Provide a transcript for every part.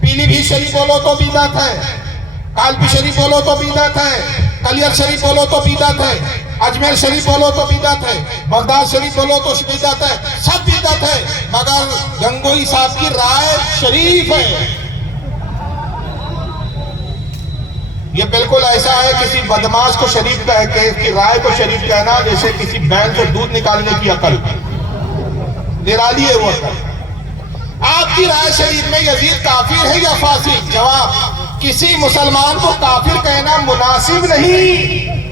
پیلی بھی شریف بولو تو بیدات ہے، کالپی شریف بولو تو بیدات ہے، کلیر شریف بولو تو بیدات ہے، اجمیر شریف بولو تو بیدات ہے، بغداد شریف بولو تو بیدات ہے، سب بیدات ہے، مگر گنگوئی صاحب کی رائے شریف ہے۔ یہ بالکل ایسا ہے کسی بدماش کو شریف کی رائے کو شریف کہنا جیسے کسی بیل سے دودھ نکالنے کی عقل، نرالی ہے وہ عقل۔ آپ کی رائے شریف میں یزید کافر ہے یا فاسق؟ جواب، کسی مسلمان کو کافر کہنا مناسب نہیں۔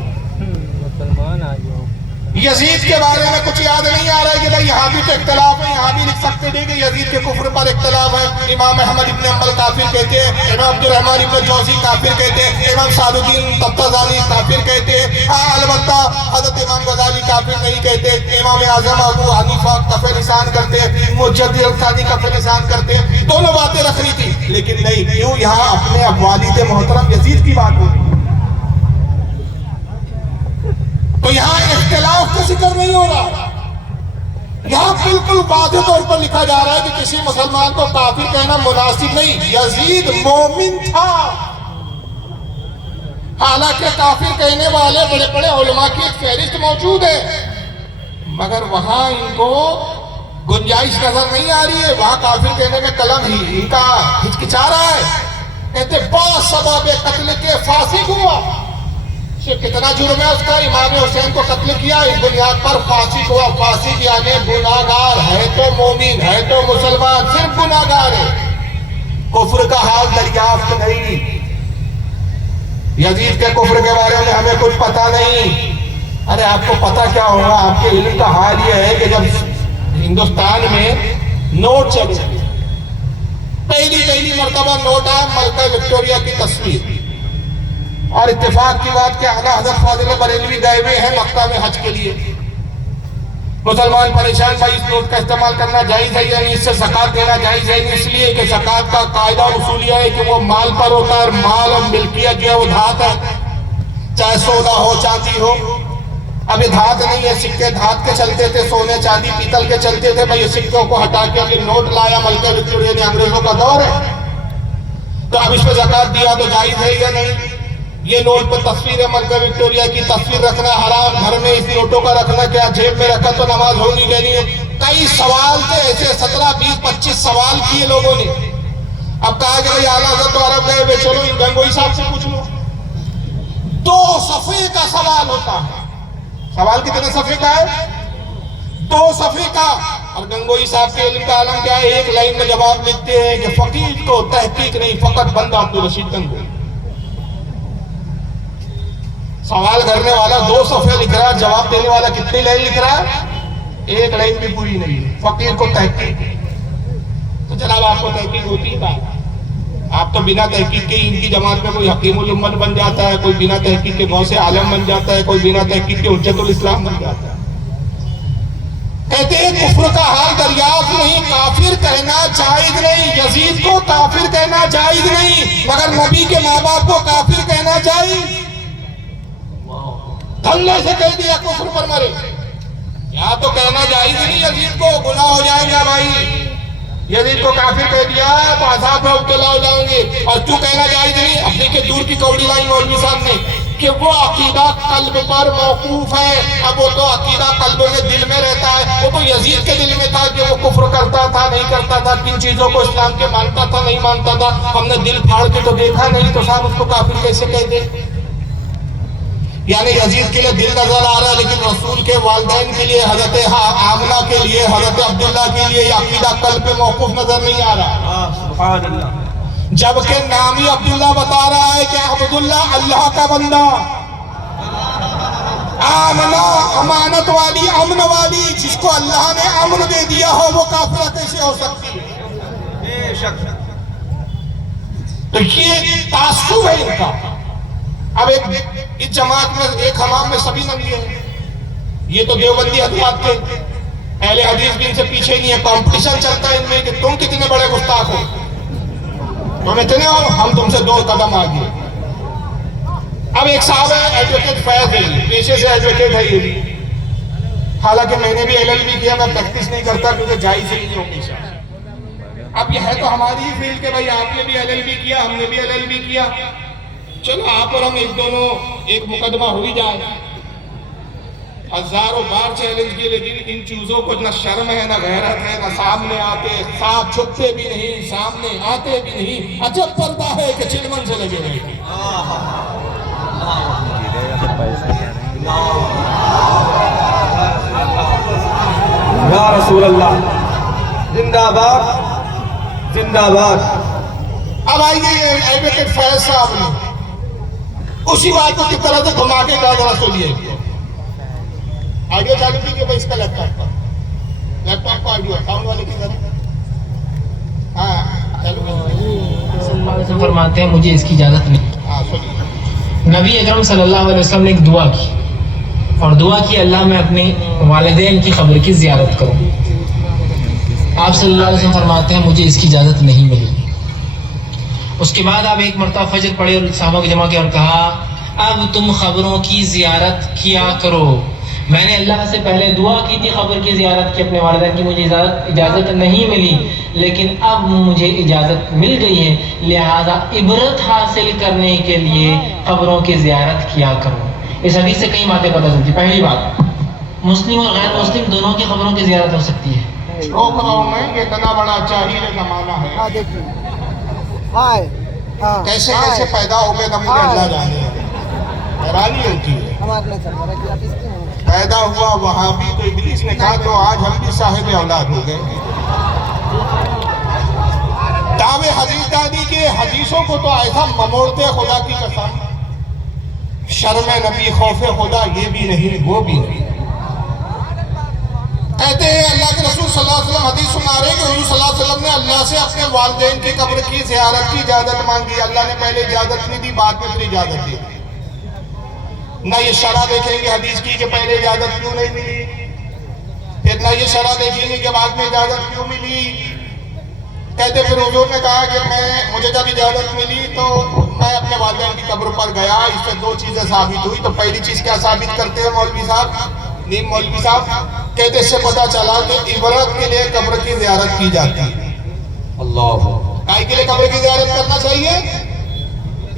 یزید کے بارے میں کچھ یاد نہیں آ رہا ہے کہ بھئی یہاں بھی تو اختلاف ہے، یہاں بھی لکھ سکتے تھے کہ یزید کے کفر پر اختلاف ہے۔ امام احمد ابن حنبل کافر کہتے ہیں، امام عبدالرحمن ابن جوزی کافر کہتے ہیں، امام سعد الدین طبرانی کافر کہتے ہیں، البتہ حضرت امام غزالی کافر نہیں کہتے، امام اعظم ابو حنیفہ کفر لسان کرتے ہیں، مجدد الثانی کفر لسان کرتے ہیں۔ دونوں باتیں رکھنی تھی، لیکن نہیں، کیوں یہاں اپنے والد محترم یزید کی بات ہوئی؟ تو یہاں اختلاف کا ذکر نہیں ہو رہا، یہاں بالکل واضح طور پر لکھا جا رہا ہے کہ کسی مسلمان کو کافر کہنا مناسب نہیں۔ یزید مومن تھا، حالانکہ کافر کہنے والے بڑے بڑے علماء کی ایک فہرست موجود ہے، مگر وہاں ان کو گنجائش نظر نہیں آ رہی ہے، وہاں کافر کہنے میں قلم ہی ان کا ہچکچا رہا ہے۔ کہتے با سبب قتل کے فاسق ہوا، کتنا جرم ہے اس کا؟ امام حسین کو قتل کیا، اس بنیاد پر فاسق ہوا۔ فاسق یعنی گناہگار، ہے تو مومن، ہے تو مسلمان، صرف گناہگار ہے، کفر کا حال دریافت نہیں۔ یزید کے کفر کے بارے میں ہمیں کچھ پتہ نہیں۔ ارے آپ کو پتہ کیا ہوگا؟ آپ کے علم کا حال یہ ہے کہ جب ہندوستان میں نوٹ چلے، پہلی مرتبہ نوٹ آیا ملکہ وکٹوریہ کی تصویر، اور اتفاق کی بات کہ اعلیٰ حضرت فاضل بریلوی گئے ہوئے ہیں مکہ میں حج کے لیے۔ مسلمان پریشان بھائی اس نوٹ کا استعمال کرنا جائز ہے یعنی اس سے زکوٰۃ دینا جائز ہے؟ اس لیے کہ زکوٰۃ کا قاعدہ اصول یہ ہے کہ وہ مال پر ہوتا ہے، اور مال اور ملکیت جو ہے وہ دھات ہے، چاہے سونا ہو چاندی ہو۔ اب یہ دھات نہیں ہے، سکے دھات کے چلتے تھے، سونے چاندی پیتل کے چلتے تھے، بھائی یہ سکوں کو ہٹا کے اب یہ نوٹ لایا ملکہ وکٹوریہ نے، انگریزوں کا دور ہے، تو اب اس پہ زکوٰۃ دیا تو جائز ہے یا نہیں؟ یہ نوٹ پر تصویر ہے ملکہ وکٹوریہ کی، تصویر رکھنا حرام، گھر میں اس نوٹوں کا رکھنا کیا جیب میں رکھا تو نماز ہوگی کہ نہیں ہے؟ کئی سوال تھے ایسے، 17 20 25 سوال کیے لوگوں نے۔ اب کہا کہ بھئی اعلیٰ حضرت تو عرب گئے ہوئے، چلو ان گنگوئی صاحب سے پوچھ لو۔ 2 صفحے کا سوال ہوتا ہے، سوال کتنے صفحے کا ہے؟ 2 صفحے کا۔ اور گنگوئی صاحب کے علم کا عالم کیا ہے؟ ایک لائن میں جواب لکھتے ہیں کہ فقیر کو تحقیق نہیں، فقط بندہ عبدالرشید گنگوئی۔ سوال کرنے والا 2 صفحے لکھ رہا ہے، جواب دینے والا کتنی لائن لکھ رہا ہے؟ ایک لائن بھی پوری نہیں ہے۔ فقیر کو تحقیق، تو جناب آپ کو تحقیق ہوتی ہے بات؟ آپ تو بنا تحقیق کے ان کی جماعت میں کوئی حکیم الامت بن جاتا ہے، کوئی بنا تحقیق کے غوث عالم بن جاتا ہے، کوئی بنا تحقیق کے حجت الاسلام بن جاتا ہے۔ کہتے ہیں کفر کا حال دریافت نہیں، کافر کہنا جائز نہیں، یزید کو کافر کہنا جائز نہیں، مگر نبی کے ماں باپ کو کافر کہنا جائز۔ دھلے سے کہہ دیا کفر پر مرے، یا تو کہنا جائز نہیں، یزید کو گناہ ہو جائے گا بھائی، یزید کو کافر کہہ دیا تو عذاب میں مبتلا ہو جائیں گے۔ اور کیوں کہنا جائز نہیں؟ اپنی کے دور کی کوڑی لائن مولوی صاحب نے کہ وہ عقیدہ قلب پر موقوف ہے۔ اب وہ تو عقیدہ قلب میں دل میں رہتا ہے، وہ تو یزید کے دل میں تھا کہ وہ کفر کرتا تھا نہیں کرتا تھا، کن چیزوں کو اسلام کے مانتا تھا نہیں مانتا تھا، ہم نے دل پھاڑ کے تو دیکھا نہیں، تو صاحب اس کو کافر کیسے کہہ دیں؟ یعنی یزید کے لیے دل نظر آ رہا ہے، لیکن رسول کے والدین کے لیے، حضرت آمنہ کے لیے، حضرت عبداللہ کے لیے یہ عقیدہ قلب پہ موقوف نظر نہیں آ رہا۔ سبحان اللہ۔ جبکہ نام ہی عبداللہ بتا رہا ہے کہ عبداللہ اللہ کا بندہ، آمنہ امانت والی، امن والی، جس کو اللہ نے امن دے دیا ہو وہ کافرہ کیسے ہو سکتی ہے؟ بے شک۔ تو یہ تعصب ہے ان کا۔ اب اس جماعت میں ایک حمام میں سبھی ننگے ہیں، یہ تو دیوبندی حضرات تھے، اہل حدیث بھی ان سے پیچھے نہیں ہے، کمپٹیشن چلتا ہے ان میں کہ تم کتنے بڑے گستاخ ہو، تم اتنے ہو، ہم تم سے 2 قدم آگے۔ اب ایک صاحب ہے ایڈوکیٹ فیض ہے، پیشے سے ایڈوکیٹ ہے یہ بھی، حالانکہ میں نے بھی LLB کیا، میں پریکٹس نہیں کرتا کیونکہ جائز ہی نہیں ہوگی۔ اب یہ ہے تو ہماری ہی فیلڈ کہ بھائی آپ نے بھی LLB کیا، ہم نے بھی LLB کیا، چلو آپ اور ہم ایک دونوں ایک مقدمہ ہو ہی جائے. ہزاروں بار چیلنج کیے لیکن ان چیزوں کو نہ شرم ہے نہ غیرت ہے، نہ سامنے آتے، ساتھ چھپتے بھی نہیں، سامنے آتے بھی نہیں. عجب پردہ ہے کہ چلمن سے لگے رہے. یا رسول اللہ زندہ باد زندہ باد. اب آئیے ایڈوکیٹ فیض صاحب نے اسی بات کو کس طرح سے گھما کے کہا ذرا سنیے. آڈیو چالو کیجیے بھائی اس کا لیپ ٹاپ کو آڈیو ساؤنڈ والے کی طرح. ہاں چالو فرماتے ہیں مجھے اس کی اجازت نہیں. ہاں سنیے. نبی اکرم صلی اللہ علیہ وسلم نے ایک دعا کی اور دعا کی اللہ میں اپنے والدین کی قبر کی زیارت کروں. آپ صلی اللہ علیہ وسلم فرماتے ہیں مجھے اس کی اجازت نہیں ملی. اس کے بعد آپ ایک مرتبہ فجر پڑھے اور صحابہ کو جمع کیا اور کہا اب تم قبروں کی زیارت کیا کرو. میں نے اللہ سے پہلے دعا کی تھی قبر کی زیارت کی اپنے والدین کی، مجھے اجازت نہیں ملی، لیکن اب مجھے اجازت مل گئی ہے، لہذا عبرت حاصل کرنے کے لیے قبروں کی زیارت کیا کرو. اس حدیث سے کئی باتیں پتہ چلتی. پہلی بات، مسلم اور غیر مسلم دونوں کی قبروں کی زیارت ہو سکتی ہے. روک رہا ہوں میں، یہ اتنا بڑا چاہیے زمانہ ہے. کیسے کیسے پیدا ہو گئے مجھے اللہ جانے. حیرانی ہوتی ہے. پیدا ہوا وہاں بھی تو ابلیس نے کہا تو آج ہم بھی صاحب اولاد ہو گئے. دعوے حدیث دادی کے حدیثوں کو تو ایسا مموڑتے خدا کی قسم. شرم نبی خوف خدا یہ بھی نہیں وہ بھی نہیں. کہتے ہیں اللہ کے رسول صلی اللہ علیہ وسلم حدیث سنا رہے کہ حضور صلی اللہ علیہ وسلم نے اللہ سے اپنے والدین کی قبر کی زیارت کی اجازت مانگی. اللہ نے پہلے اجازت نہیں دی، بعد میں پھر اجازت دی. نہ یہ شرح دیکھیں گے حدیث کی کہ پہلے اجازت کیوں نہیں ملی، پھر نہ یہ شرح دیکھیں گے کہ بعد میں اجازت کیوں ملی. کہتے پھر حضور نے کہا کہ مجھے جب اجازت ملی تو میں اپنے والدین کی قبر پر گیا. اس سے دو چیزیں ثابت ہوئی. تو پہلی چیز کیا ثابت کرتے ہیں مولوی صاحب، نیم مولوی صاحب؟ کہتے اس سے پتہ چلا کہ عبرت کے لیے قبر کی زیارت کی جاتی ہے. اللہ کائے کے لیے قبر کی زیارت کرنا چاہیے؟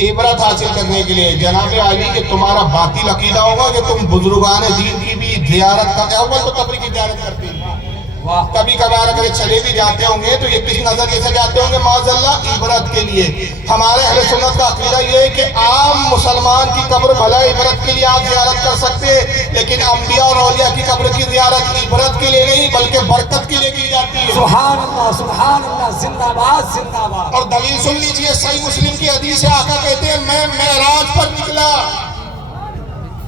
عبرت حاصل کرنے کے لیے. جناب عالی کہ تمہارا باطل عقیدہ ہوگا کہ تم بزرگان دین کی بھی زیارت کرتے ہو تو قبر کی زیارت کرتے ہیں. کبھی کبھار اگر چلے بھی جاتے ہوں گے تو یہ کس نظریے سے جاتے ہوں گے؟ معاذ اللہ عبرت کے لیے. ہمارے اہل سنت کا عقیدہ یہ ہے کہ عام مسلمان کی قبر بھلا عبرت کے لیے آپ زیارت کر سکتے ہیں، لیکن انبیاء اور اولیاء کی قبر کی زیارت عبرت کے لیے نہیں بلکہ برکت کے لیے کی جاتی ہے. سبحان اللہ زندہ باد زندہ باد. اور دلیل سن لیجئے، صحیح مسلم کی حدیث ہے، آقا کہتے ہیں میں معراج پر نکلا،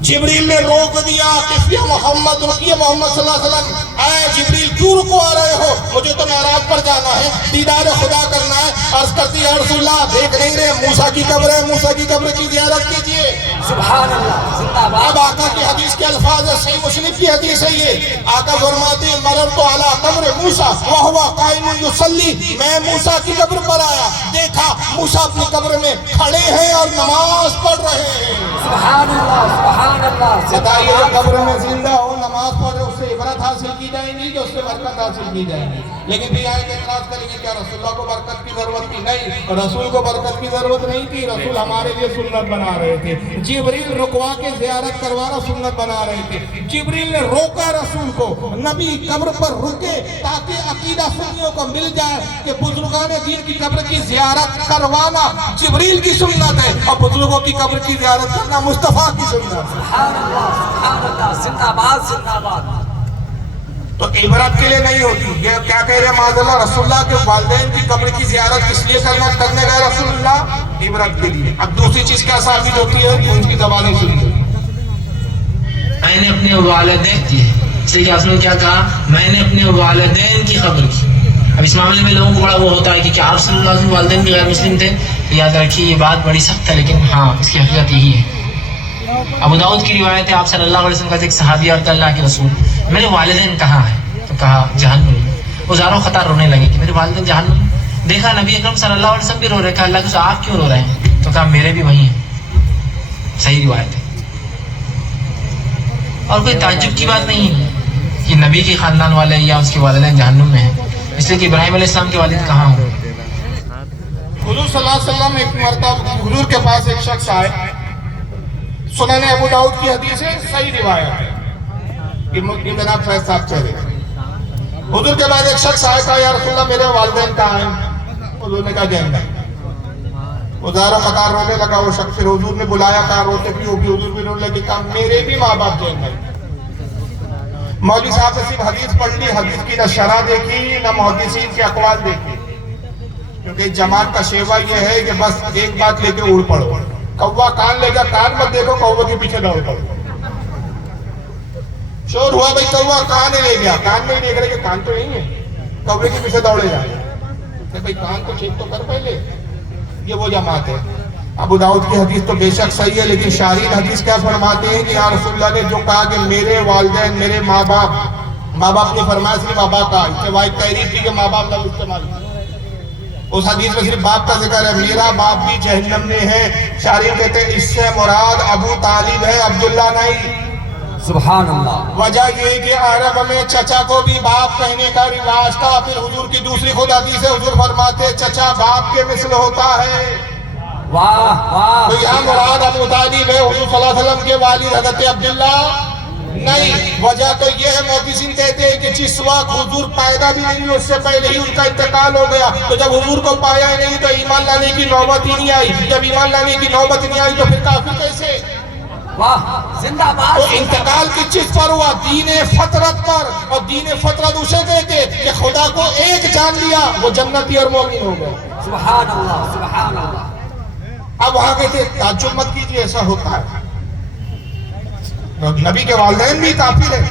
جبریل نے روک دیا کہ محمد رکیے. محمد صلی اللہ علیہ وسلم اے جبریل کیوں رکو آ رہے ہو؟ مجھے تو معراج پر جانا ہے، دیدار خدا کرنا ہے. عرض کرتی ہے رسول اللہ دیکھ نہیں رہے موسیٰ کی قبر ہے، موسیٰ کی قبر کی زیارت کیجئے. سبحان اللہ زندہ باد. اب آقا کی حدیث کے الفاظ ہے، صحیح مسلم کی حدیث ہے یہ. آقا فرماتے ہیں مررت علی قبر موسیٰ وہو قائم یصلی. میں موسیٰ کی قبر پر آیا، دیکھا موسیٰ اپنی قبر میں کھڑے ہیں اور نماز پڑھ رہے ہیں. سبحان اللہ بتائیے جو قبر میں زندہ ہو نماز پڑھ رہے اس سے عبرت حاصل کی جائے گی کہ اس سے برکت حاصل کی جائے گی. لیکن بھی آئے کہ اعتراض کریں گے کیا رسول اللہ کو برکت کی ضرورت تھی؟ نہیں، رسول کو برکت کی ضرورت نہیں تھی. رسول ہمارے لیے سنت بنا رہے تھے. جبریل رکوا کے زیارت کروانا سنت بنا رہے تھے. جبریل نے روکا رسول کو، نبی قبر پر رکے تاکہ عقیدہ سنیوں کو مل جائے کہ بزرگان دین کی قبر کی زیارت کروانا جبریل کی سنت ہے اور بزرگوں کی قبر کی زیارت کرنا مصطفیٰ کی سنت ہے. سبحان اللہ زندہ باد زندہ باد. تو عبرت کے لیے نہیں ہوتی. یہ کیا کہہ رہے ہیں معاذ اللہ؟ رسول اللہ کے والدین کی قبر کی زیارت کس لیے کرنے گئے رسول اللہ؟ عبرت کے لیے. اب دوسری چیز کیا ثابت ہوتی ہے؟ ان کی زبانیں سنیے. میں نے اپنے والدین کی، اس لیے کہ آپ نے کیا کہا؟ میں نے اپنے والدین کی قبر کی. اب اس معاملے میں لوگوں کو بڑا وہ ہوتا ہے کہ کیا آپ صلی اللہ علیہ وسلم والدین بھی غیر مسلم تھے؟ یاد رکھیے یہ بات بڑی سخت ہے لیکن ہاں اس کی حقیقت یہی ہے. ابو داؤد کی روایت ہے، آپ صلی اللہ علیہ وسلم کا ایک صحابی اور اللہ کے رسول میرے والدین کہاں ہیں؟ تو کہا جہنم. وہ زاروں خطار رونے لگے کہ میرے والدین جہنم. دیکھا نبی اکرم صلی اللہ علیہ وسلم بھی رو رہے. کہا اللہ کے رسول آپ کیوں رو رہے ہیں؟ تو کہا میرے بھی وہی ہیں. صحیح روایت ہے اور کوئی تعجب کی بات نہیں ہے کہ نبی کے خاندان والے یا اس کے والدین جہنم میں ہیں. اس لیے کہ ابراہیم علیہ السلام کے والد کہاں ہوں؟ حضور صلی اللہ علیہ وسلم ایک مرتبہ حضور کے پاس ایک شخص آئے، سنن ابو داؤد کی حدیث ہے، صحیح روایت ہے، یہ جناب فیض صاحب کہہ رہے ہیں۔ حضور کے بعد ایک شخص آئے، کہا یا رسول اللہ میرے والدین کہاں ہیں؟ حضور نے کہا جہنم میں۔ وہ زارہ قطار رونے لگا وہ شخص، پھر حضور نے بلایا، کہا روتے کیوں؟ بھی حضور بھی رونے لگے، کہا میرے بھی ماں باپ جہنم میں۔ مولوی صاحب نے صرف حدیث پڑھ لی، حدیث کی نہ شرح دیکھی نہ محدثین کے اقوال دیکھی، کیونکہ جماعت کا شیوا یہ ہے کہ بس ایک بات لے کے اڑ پڑو، کوا کان لے گا کان مت دیکھو، کوا کے پیچھے دوڑ پڑو۔ شور ہوا بھائی کوا کان ہی لے گیا، کان نہیں دیکھ رہے کہ کان تو نہیں ہے، کوے کے پیچھے دوڑے جا رہے بھائی کان کو ٹھیک تو کر پہلے۔ یہ وہ جماعت ہے۔ ابو داؤد کی حدیث تو بے شک صحیح ہے، لیکن شارحین حدیث کیا فرماتے ہیں کہ یا رسول اللہ نے جو کہا کہ میرے والدین میرے ماں باپ نے فرمایا صرف ابا کا، اس سے واحد تحریف کی کہ ماں باپ لفظ استعمال کیا۔ اس حدیث میں صرف باپ کا ذکر ہے، میرا باپ بھی جہنم میں ہے۔ شارحین کہتے ہیں اس سے مراد ابو طالب ہے، عبداللہ نہیں۔ سبحان اللہ۔ وجہ یہ کہ عرب میں چچا کو بھی باپ کہنے کا رواج تھا۔ پھر حضور کی دوسری خود حدیث ہے، حضور فرماتے چچا باپ کے مثل ہوتا ہے۔ واہ واہ۔ تو یہاں مراد ابو طالب ہے، حضور صلی اللہ علیہ وسلم کے والد حضرت عبداللہ نہیں۔ وجہ تو یہ ہے، محدثین کہتے ہیں کہ جس وقت حضور پیدا بھی نہیں ہوئے اس سے پہلے ہی ان کا انتقال ہو گیا، تو جب حضور کو پایا ہی نہیں تو ایمان لانے کی نوبت ہی نہیں آئی۔ جب ایمان لانے کی نوبت نہیں آئی تو پھر کافر کیسے؟ واہ زندہ باد۔ تو انتقال کس چیز پر ہوا؟ دین فطرت پر۔ اور دین فطرت اسے کہتے کہ خدا کو ایک جان لیا وہ جنتی اور مومن ہو گئے۔ سبحان اللہ سبحان اللہ۔ اب وہاں کہتے تعجب مت کیجیے، ایسا ہوتا ہے، نبی کے والدین بھی کافر ہیں،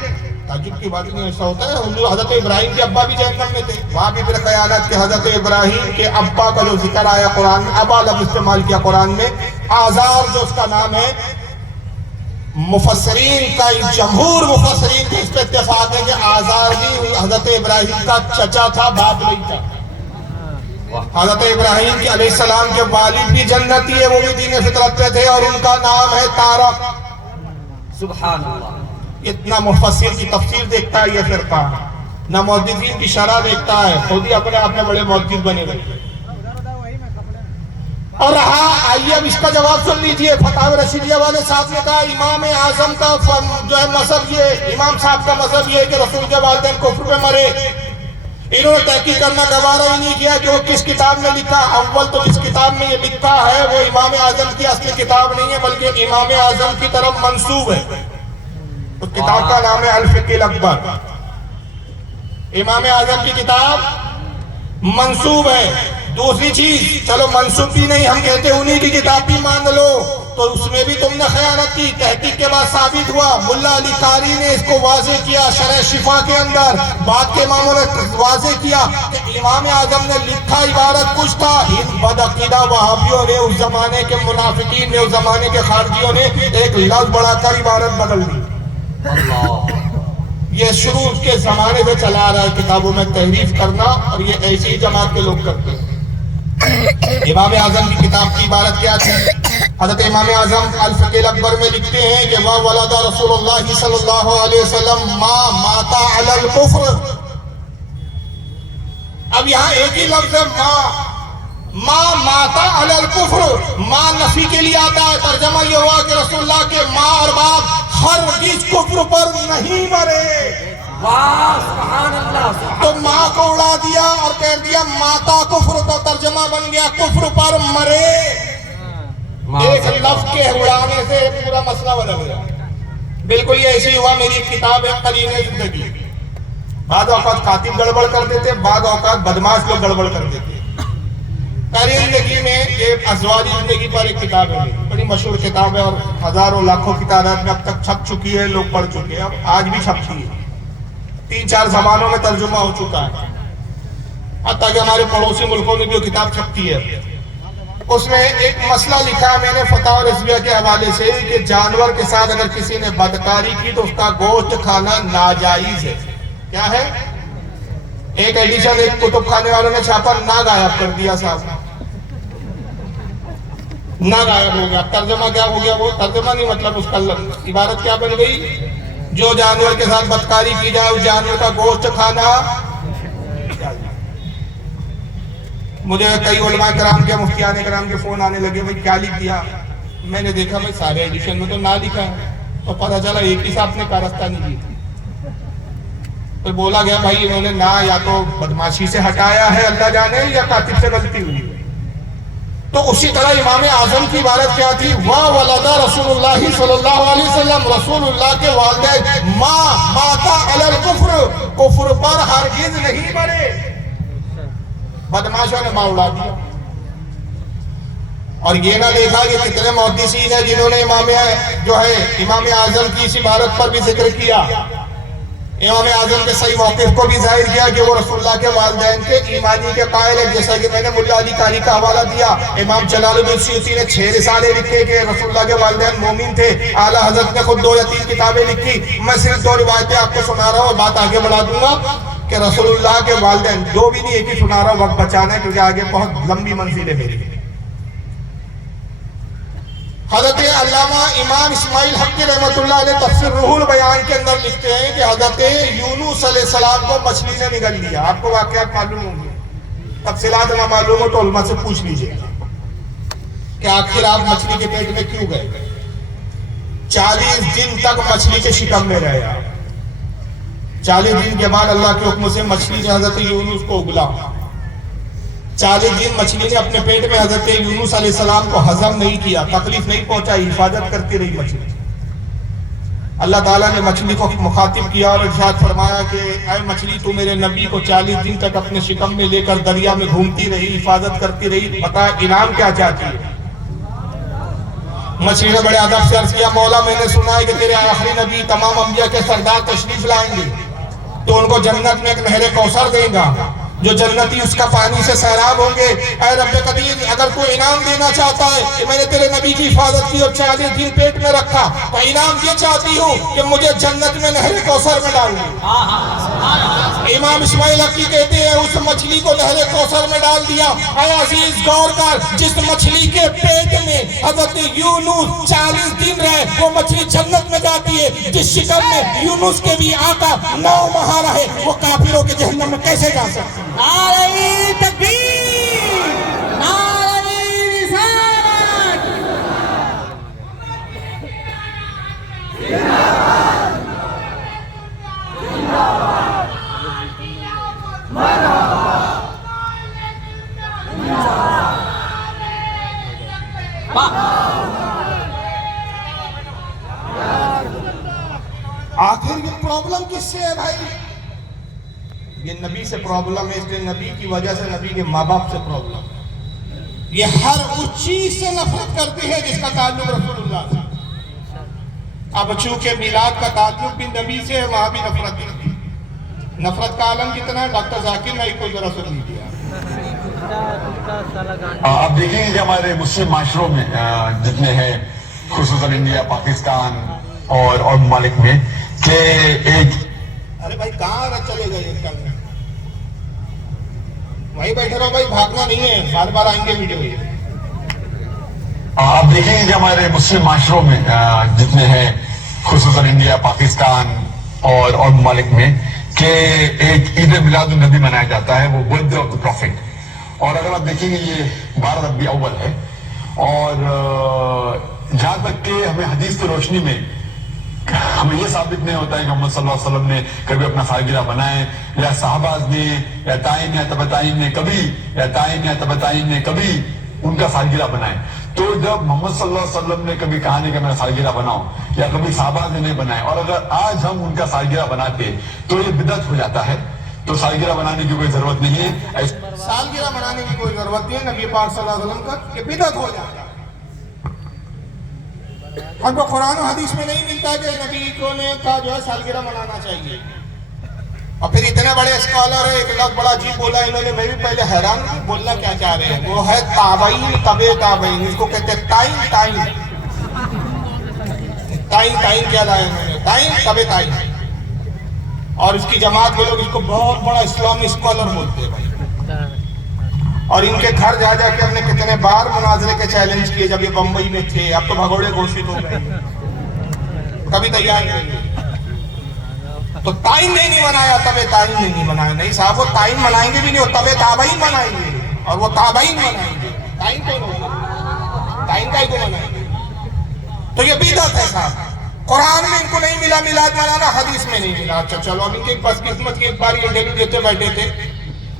تعجب کی بات نہیں، ایسا ہوتا ہے۔ حضور حضرت ابراہیم کے ابا بھی جہنم میں تھے، وہاں بھی پھر خیالات کہ حضرت ابراہیم کے ابا کا جو ذکر آیا قرآن میں، ابا لفظ استعمال کیا قرآن میں، آزار جو اس کا نام ہے، مفسرین کا جمہور مفسرین کا اس پہ اتفاق ہے کہ آزار بھی حضرت ابراہیم کا چچا تھا، باپ نہیں تھا۔ حضرت ابراہیم کے علیہ السلام کے والد بھی جنتی ہے، وہ بھی دین فطرت پہ تھے، اور ان کا نام ہے تارق۔ سبحان اللہ۔ اتنا مفسر کی تفسیر دیکھتا ہے یہ فرقہ، نہ محدثین کی شرح دیکھتا ہے، خود ہی اپنے آپ میں بڑے محدث بنے ہوئے۔ اور رہا، آئیے اب اس کا جواب سن لیجئے۔ فتاوی رشیدیہ والے صاحب نے کہا امام اعظم کا جو ہے مذہب یہ، امام صاحب کا مذہب یہ ہے کہ رسول کے والدین کفر میں مرے۔ انہوں نے تحقیق کرنا گوارا ہی نہیں کیا کہ وہ کس کتاب میں لکھا۔ اول تو جس کتاب میں یہ لکھا ہے وہ امام اعظم کی اصلی کتاب نہیں ہے، بلکہ امام اعظم کی طرف منسوب ہے۔ اس کتاب کا نام ہے الفقہ الاکبر۔ امام اعظم کی کتاب منسوب ہے۔ دوسری چیز، چلو منسوب بھی نہیں، ہم کہتے انہی کی کتاب بھی مان لو، تو اس میں بھی تم نے خیانت کی۔ تحقیق کے بعد ثابت ہوا، ملا علی قاری نے اس کو واضح کیا شرح شفا کے اندر، بعد کے اماموں نے واضح کیا کہ امام اعظم نے لکھا عبارت کچھ تھا، ان بدعقیدہ وہابیوں نے، اس زمانے کے منافقین نے، اس زمانے کے خارجیوں نے ایک لفظ بڑھا کر عبارت بدل دی۔ اللہ۔ یہ شروع کے زمانے سے چلا آ رہا ہے کتابوں میں تحریف کرنا، اور یہ ایسی جماعت کے لوگ کرتے ہیں۔ امام اعظم کی کتاب کی عبارت کیا تھی؟ حضرت امام اعظم الفقہ الاکبر میں لکھتے ہیں کہ وَوَلَدَ رسول اللہ صلی اللہ علیہ وسلم مَا مَاتَ عَلَى الْكُفْرِ۔ اب یہاں ایک ہی لفظ ہے مَا مَاتَ عَلَى الْكُفْرِ، ماں نفی کے لیے آتا ہے۔ ترجمہ یہ ہوا کہ رسول اللہ کے ماں اور باپ ہرگز کفر پر نہیں مرے۔ واہ سبحان اللہ۔ تو ماں کو اڑا دیا اور کہہ دیا ماتا کفر، تو ترجمہ بن گیا کفر پر مرے۔ ایک لفظ کے اڑانے سے پورا مسئلہ بدل گیا۔ بالکل یہ ایسے ہوا، میری ایک کتاب ہے قرین زندگی، بعض اوقات کاتب گڑبڑ کر دیتے، بعض اوقات بدماش لوگ گڑبڑ کر دیتے۔ قرین زندگی میں ایک ازواجی زندگی پر ایک کتاب ہے، بڑی مشہور کتاب ہے، اور ہزاروں لاکھوں کی تعداد میں اب تک چھپ چکی ہے، لوگ پڑھ چکے ہیں، اب آج بھی چھپتی ہے، 3-4 زبانوں میں ترجمہ ہو چکا ہے، حتیٰ کہ ہمارے پڑوسی ملکوں میں بھی وہ کتاب چھپتی ہے۔ اس میں ایک مسئلہ لکھا ہے میں نے فتاوی رضویہ کے حوالے سے کہ جانور کے ساتھ اگر کسی نے بدکاری کی تو اس کا گوشت کھانا ناجائز ہے۔ کیا ہے؟ ایک ایڈیشن ایک کتب خانے والوں نے چھاپا، نہ غائب کر دیا صاحب، نہ غائب ہو گیا۔ ترجمہ کیا ہو گیا؟ وہ ترجمہ نہیں، مطلب اس کا عبارت کیا بن گئی؟ جو جانور کے ساتھ بدکاری کی جائے اس جانور کا گوشت کھانا۔ مجھے کئی علماء کرام کے مفتیان کرام کے فون آنے لگے، بھائی کیا لکھ دیا؟ میں نے دیکھا بھائی سارے ایڈیشن میں تو نہ لکھا ہے، اور پتہ چلا ایک ہی صاحب نے کارستانی کی تھی۔ پھر بولا گیا بھائی انہوں نے نہ یا تو بدماشی سے ہٹایا ہے اللہ جانے، یا کاتب سے غلطی ہوئی ہے۔ تو اسی طرح امام اعظم کی عبارت کیا تھی؟ وَوَلَدَ رسول اللہ صلی اللہ علیہ وسلم، رسول اللہ کے والدین ماتا علی الکفر، کفر پر ہرگز نہیں مرے۔ بدماشوں نے ماں اڑا دیا۔ اور یہ نہ دیکھا کہ کتنے محدثین ہیں جنہوں نے امام اعظم کی اس عبارت پر بھی ذکر کیا، امام اعظم کے صحیح موقف کو بھی ظاہر کیا کہ وہ رسول اللہ کے والدین کے ایمانی کے قائل ہے، جیسا کہ میں نے ملا علی قاری کا حوالہ دیا۔ امام جلال الدین سیوطی نے 6 رسالے لکھے کہ رسول اللہ کے والدین مومن تھے۔ اعلیٰ حضرت نے خود 2 یا 3 کتابیں لکھی۔ میں صرف 2 روایتیں آپ کو سنا رہا ہوں اور بات آگے بڑھا دوں گا کہ رسول اللہ کے والدین 2 بھی نہیں، ایک ہی سنا رہا ہوں، وقت بچانا ہے کیونکہ آگے بہت لمبی منزل ہے میری۔ حضرت علامہ امام اسماعیل حقی رحمۃ اللہ علیہ تفسیر روح البیان کے اندر لکھتے ہیں کہ حضرت یونس علیہ السلام کو مچھلی نے نگل لیا۔ آپ کو واقعات معلوم ہوں گے، تفصیلات نہ معلوم ہو تو علماء سے پوچھ لیجئے کہ آخر آپ مچھلی کے پیٹ میں کیوں گئے؟ 40 دن تک مچھلی کے شکم میں رہے آپ۔ 40 دن کے بعد اللہ کے حکم سے مچھلی نے حضرت یونس کو اگلا۔ 40 دن مچھلی نے اپنے پیٹ میں حضرت یونس علیہ السلام کو ہضم نہیں کیا، تکلیف نہیں پہنچائی، حفاظت کرتی رہی مچھلی۔ اللہ تعالیٰ نے مچھلی کو مخاطب کیا اور ارشاد فرمایا کہ اے مچھلی تو میرے نبی کو 40 دن تک اپنے شکم میں لے کر دریا میں گھومتی رہی، حفاظت کرتی رہی، بتا انعام کیا چاہتی ہے؟ مچھلی نے بڑے ادب سے عرض کیا، مولا میں نے سنا ہے کہ تیرے آخری نبی تمام انبیاء کے سردار تشریف لائیں گے تو ان کو جنت میں ایک نہر کوثر دے گا، جو جنتی اس کا پانی سے سیراب ہوں گے۔ اے رب قدیر، اگر کوئی انعام دینا چاہتا ہے کہ میں نے تیرے نبی کی حفاظت کی اور 40 دن پیٹ میں رکھا، تو انعام یہ چاہتی ہوں کہ مجھے جنت میں نہر کوثر میں ڈال دیں۔ امام اسماعیل حقی کہتے ہیں اس مچھلی کو نہر کوثر میں ڈال دیا۔ اے عزیز غور کر، جس مچھلی کے پیٹ میں حضرت یونس 40 دن رہے، وہ مچھلی جنت میں جاتی ہے۔ جس شکم میں یونس کے بھی آقا 9 ماہ رہے، وہ کافروں کے جہنم میں کیسے جا سکتے؟ نعرہ تکبیر، نعرہ رسالت، آخر یہ پرابلم کس سے ہے بھائی؟ یہ نبی سے پرابلم ہے، اس لیے نبی کی وجہ سے نبی کے ماں باپ سے پرابلم ہے۔ یہ ہر اس چیز سے نفرت کرتے ہیں جس کا تعلق رسول اللہ سے۔ اب چونکہ میلاد کا تعلق بھی نبی سے ہے، وہاں بھی نفرت ہے۔ نفرت کا عالم کتنا ہے؟ ڈاکٹر ذاکر نائک کو ذرا سن لیجیے۔ آپ دیکھیں گے کہ ہمارے مسلم معاشروں میں جتنے ہیں، خصوصاً انڈیا، پاکستان اور ممالک میں، کہ ایک ارے بھائی کہاں چلے گئے کل وہیں بیٹھے رہو بھائی، بھاگنا نہیں ہے، بار بار آئیں گے ویڈیو۔ آپ دیکھیں گے کہ ہمارے مسلم معاشروں میں جتنے ہیں، خصوصاً انڈیا، پاکستان اور ممالک میں، کہ ایک عید میلاد النبی منایا جاتا ہے، وہ birthday of the prophet. اور اگر آپ دیکھیں گے یہ 12 ربیع اول ہے، اور جہاں تک کہ ہمیں حدیث کی روشنی میں ہمیں یہ ثابت نہیں ہوتا ہے کہ محمد صلی اللہ علیہ وسلم نے کبھی اپنا سالگرہ بنائے، یا صحابہ نے، یا تائین یا تبتائین نے کبھی، یا تائین یا تبتائین نے کبھی ان کا سالگرہ بنائے۔ تو جب محمد صلی اللہ علیہ وسلم نے کبھی کہا نہیں کہ میں سالگرہ بناؤں، یا کبھی صحابہ نے نہیں بنائے، اور اگر آج ہم ان کا سالگرہ بناتے تو یہ بدعت ہو جاتا ہے۔ تو سالگرہ بنانے کی کوئی ضرورت نہیں ہے۔ سالگرہ منانے کی کوئی ضرورت نہیں ہے، نبی پاک صلی اللہ علیہ وسلم کا یہ بدعت ہو جاتا ہے۔ ہم کو قرآن و حدیث میں نہیں ملتا کہ نبی کو نے کہا جو ہے سالگرہ منانا چاہیے۔ اور پھر اتنے بڑے اسکالر ہیں، ایک لفظ بڑا عجیب بولا انہوں نے، میں بھی پہلے حیران ہوں بولنا کیا چاہ رہے ہیں۔ وہ ہے تابعین تبع تابعین، اس کو کہتے ہیں تائین تائین تائین تائین کیا لائے انہوں نے، تائین تبع تائین۔ اور اس کی جماعت کے لوگ اس کو بہت بڑا اسلامی اسکالر بولتے ہیں بھائی۔ اور ان کے گھر جا جا کے ہم نے کتنے بار مناظرے کے چیلنج کیے جب یہ بمبئی میں تھے، اب تو بھگوڑے گھوشت ہو گئے، کبھی تیار نہیں۔ تو تائین نہیں منایا، تبع تائین نہیں منایا، نہیں صاحب وہ تائین منائیں گے بھی نہیں، وہ تبع تابعین منائیں گے۔ اور وہ تابعین منائیں گے. تائین کون ہوگا؟ تائین کا ہی کو منائیں گے. تو یہ بدعت ہے صاحب. قرآن میں ان کو نہیں ملا میلاد منانا, حدیث میں نہیں ملا. اچھا چلو, اب ان کی بس قسمت کی ایک بار یہ انٹرویو دیتے بیٹھے تھے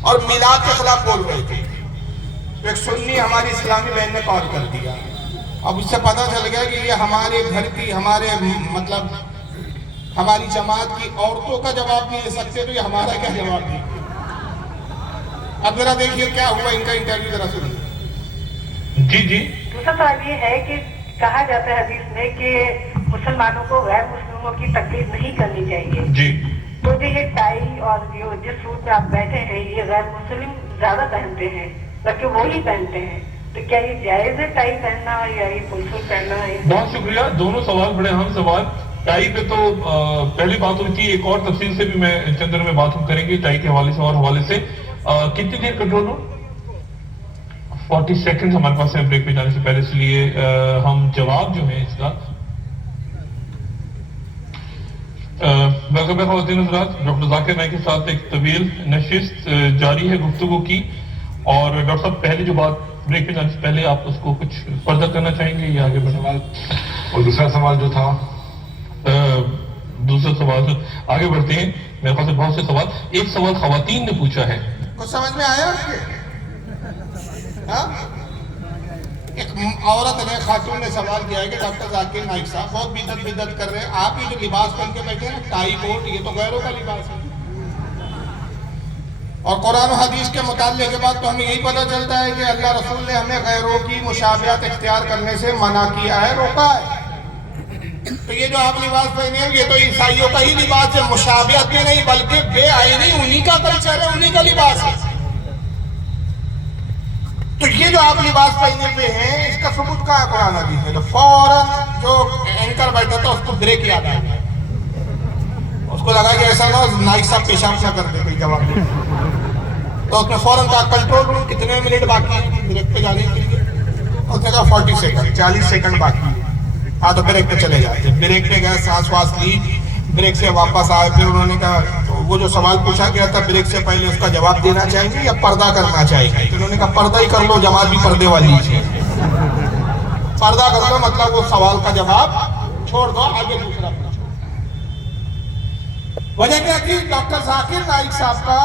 اور میلاد کے خلاف بول رہے تھے. تو ایک سنی ہماری اسلامی بہن نے کال کر دیا. اب اس سے پتہ چل گیا کہ یہ ہمارے گھر کی, ہمارے مطلب ہماری جماعت کی عورتوں کا جواب نہیں دے سکتے, تو یہ ہمارا کیا جواب دیں. اب ذرا دیکھیے کیا ہوا ان کا انٹرویو, ذرا سنیے. جی جی. دوسرا سوال یہ ہے کہ کہا جاتا ہے حدیث میں کہ مسلمانوں کو غیر مسلموں کی تقلید نہیں کرنی چاہیے. جی. تو جو یہ ٹائی اور جو جس سوٹ میں آپ بیٹھے ہیں یہ غیر مسلم زیادہ پہنتے ہیں, بلکہ وہی پہنتے ہیں. تو کیا یہ جائز ہے ٹائی پہننا یا یہ فل سوٹ پہننا ہے؟ بہت شکریہ. دونوں سوال بڑے اہم سوال. ٹائی پہ تو پہلی بات ہوئی تھی, ایک اور تفصیل سے بھی میں چند دنوں میں بات ہم کریں گے ٹائی کے حوالے سے اور حوالے سے. کتنی دیر کنٹرول ہو؟ 40 سیکنڈ ہمارے پاس ہے بریک پہ جانے سے پہلے, اس لیے ہم جواب جو ہے اس کا محترمہ خواتین حضرات, ڈاکٹر ذاکر نائک کے ساتھ ایک طویل نشست جاری ہے گفتگو کی. اور ڈاکٹر صاحب پہلی جو بات بریک پہ جانے سے پہلے آپ اس کو کچھ فردہ کرنا چاہیں گے یا آگے بڑھنا؟ اور دوسرا سوال جو تھا, دوسرا سوال آگے بڑھتے ہیں. میرے پاس بہت سے سوال. ایک سوال خواتین نے پوچھا ہے, کچھ سمجھ میں آیا آپ کے؟ ایک عورت نے, خاتون نے سوال کیا ہے کہ ڈاکٹر ذاکر نائک صاحب بہت بدعت کر رہے ہیں, آپ یہ جو لباس پہن کے بیٹھے ہیں نا, ٹائی کوٹ, یہ تو غیروں کا لباس ہے. اور قرآن و حدیث کے مطالعے کے بعد تو ہمیں یہی پتہ چلتا ہے کہ اللہ رسول نے ہمیں غیروں کی مشابہت اختیار کرنے سے منع کیا ہے, روکا ہے. تو یہ جو آپ لباس پہنے ہیں یہ تو عیسائیوں کا ہی لباس ہے, مشابہت میں نہیں بلکہ بے آئینی, انہی کا کلچر ہے, انہی کا لباس ہے. تو یہ جو آپ لباس پہنے ہوئے ہیں اس کا ثبوت کہاں ہے قرآن حدیث میں؟ تو فوراً جو اینکر بیٹھا تھا اس کو بریک یاد آ گیا, اس کو لگا کہ ایسا نہ نائک صاحب پیشاب نہ کر دے کوئی جواب دے. تو اس نے فوراً کہا کنٹرول روم کتنے منٹ باقی ہیں بریک پہ جانے کے لیے؟ اس نے کہا 40 سیکنڈ, 40 سیکنڈ باقی ہے. ہاں تو بریک پہ چلے جاتے. بریک پہ گئے, سانس واس لی, بریک سے واپس آئے. پھر انہوں نے کہا وہ جو سوال پوچھا گیا تھا بریک سے پہلے اس کا جواب دینا چاہیں گے یا پردہ کرنا چاہیں گے؟ تو انہوں نے کہا پردہ ہی کر لو, جماعت بھی پردے والی ہے, پردہ کر لو, مطلب وہ سوال کا جواب چھوڑ دو, آگے دوسرا پوچھو. وجہ کیا کہ ڈاکٹر ذاکر نائک صاحب کا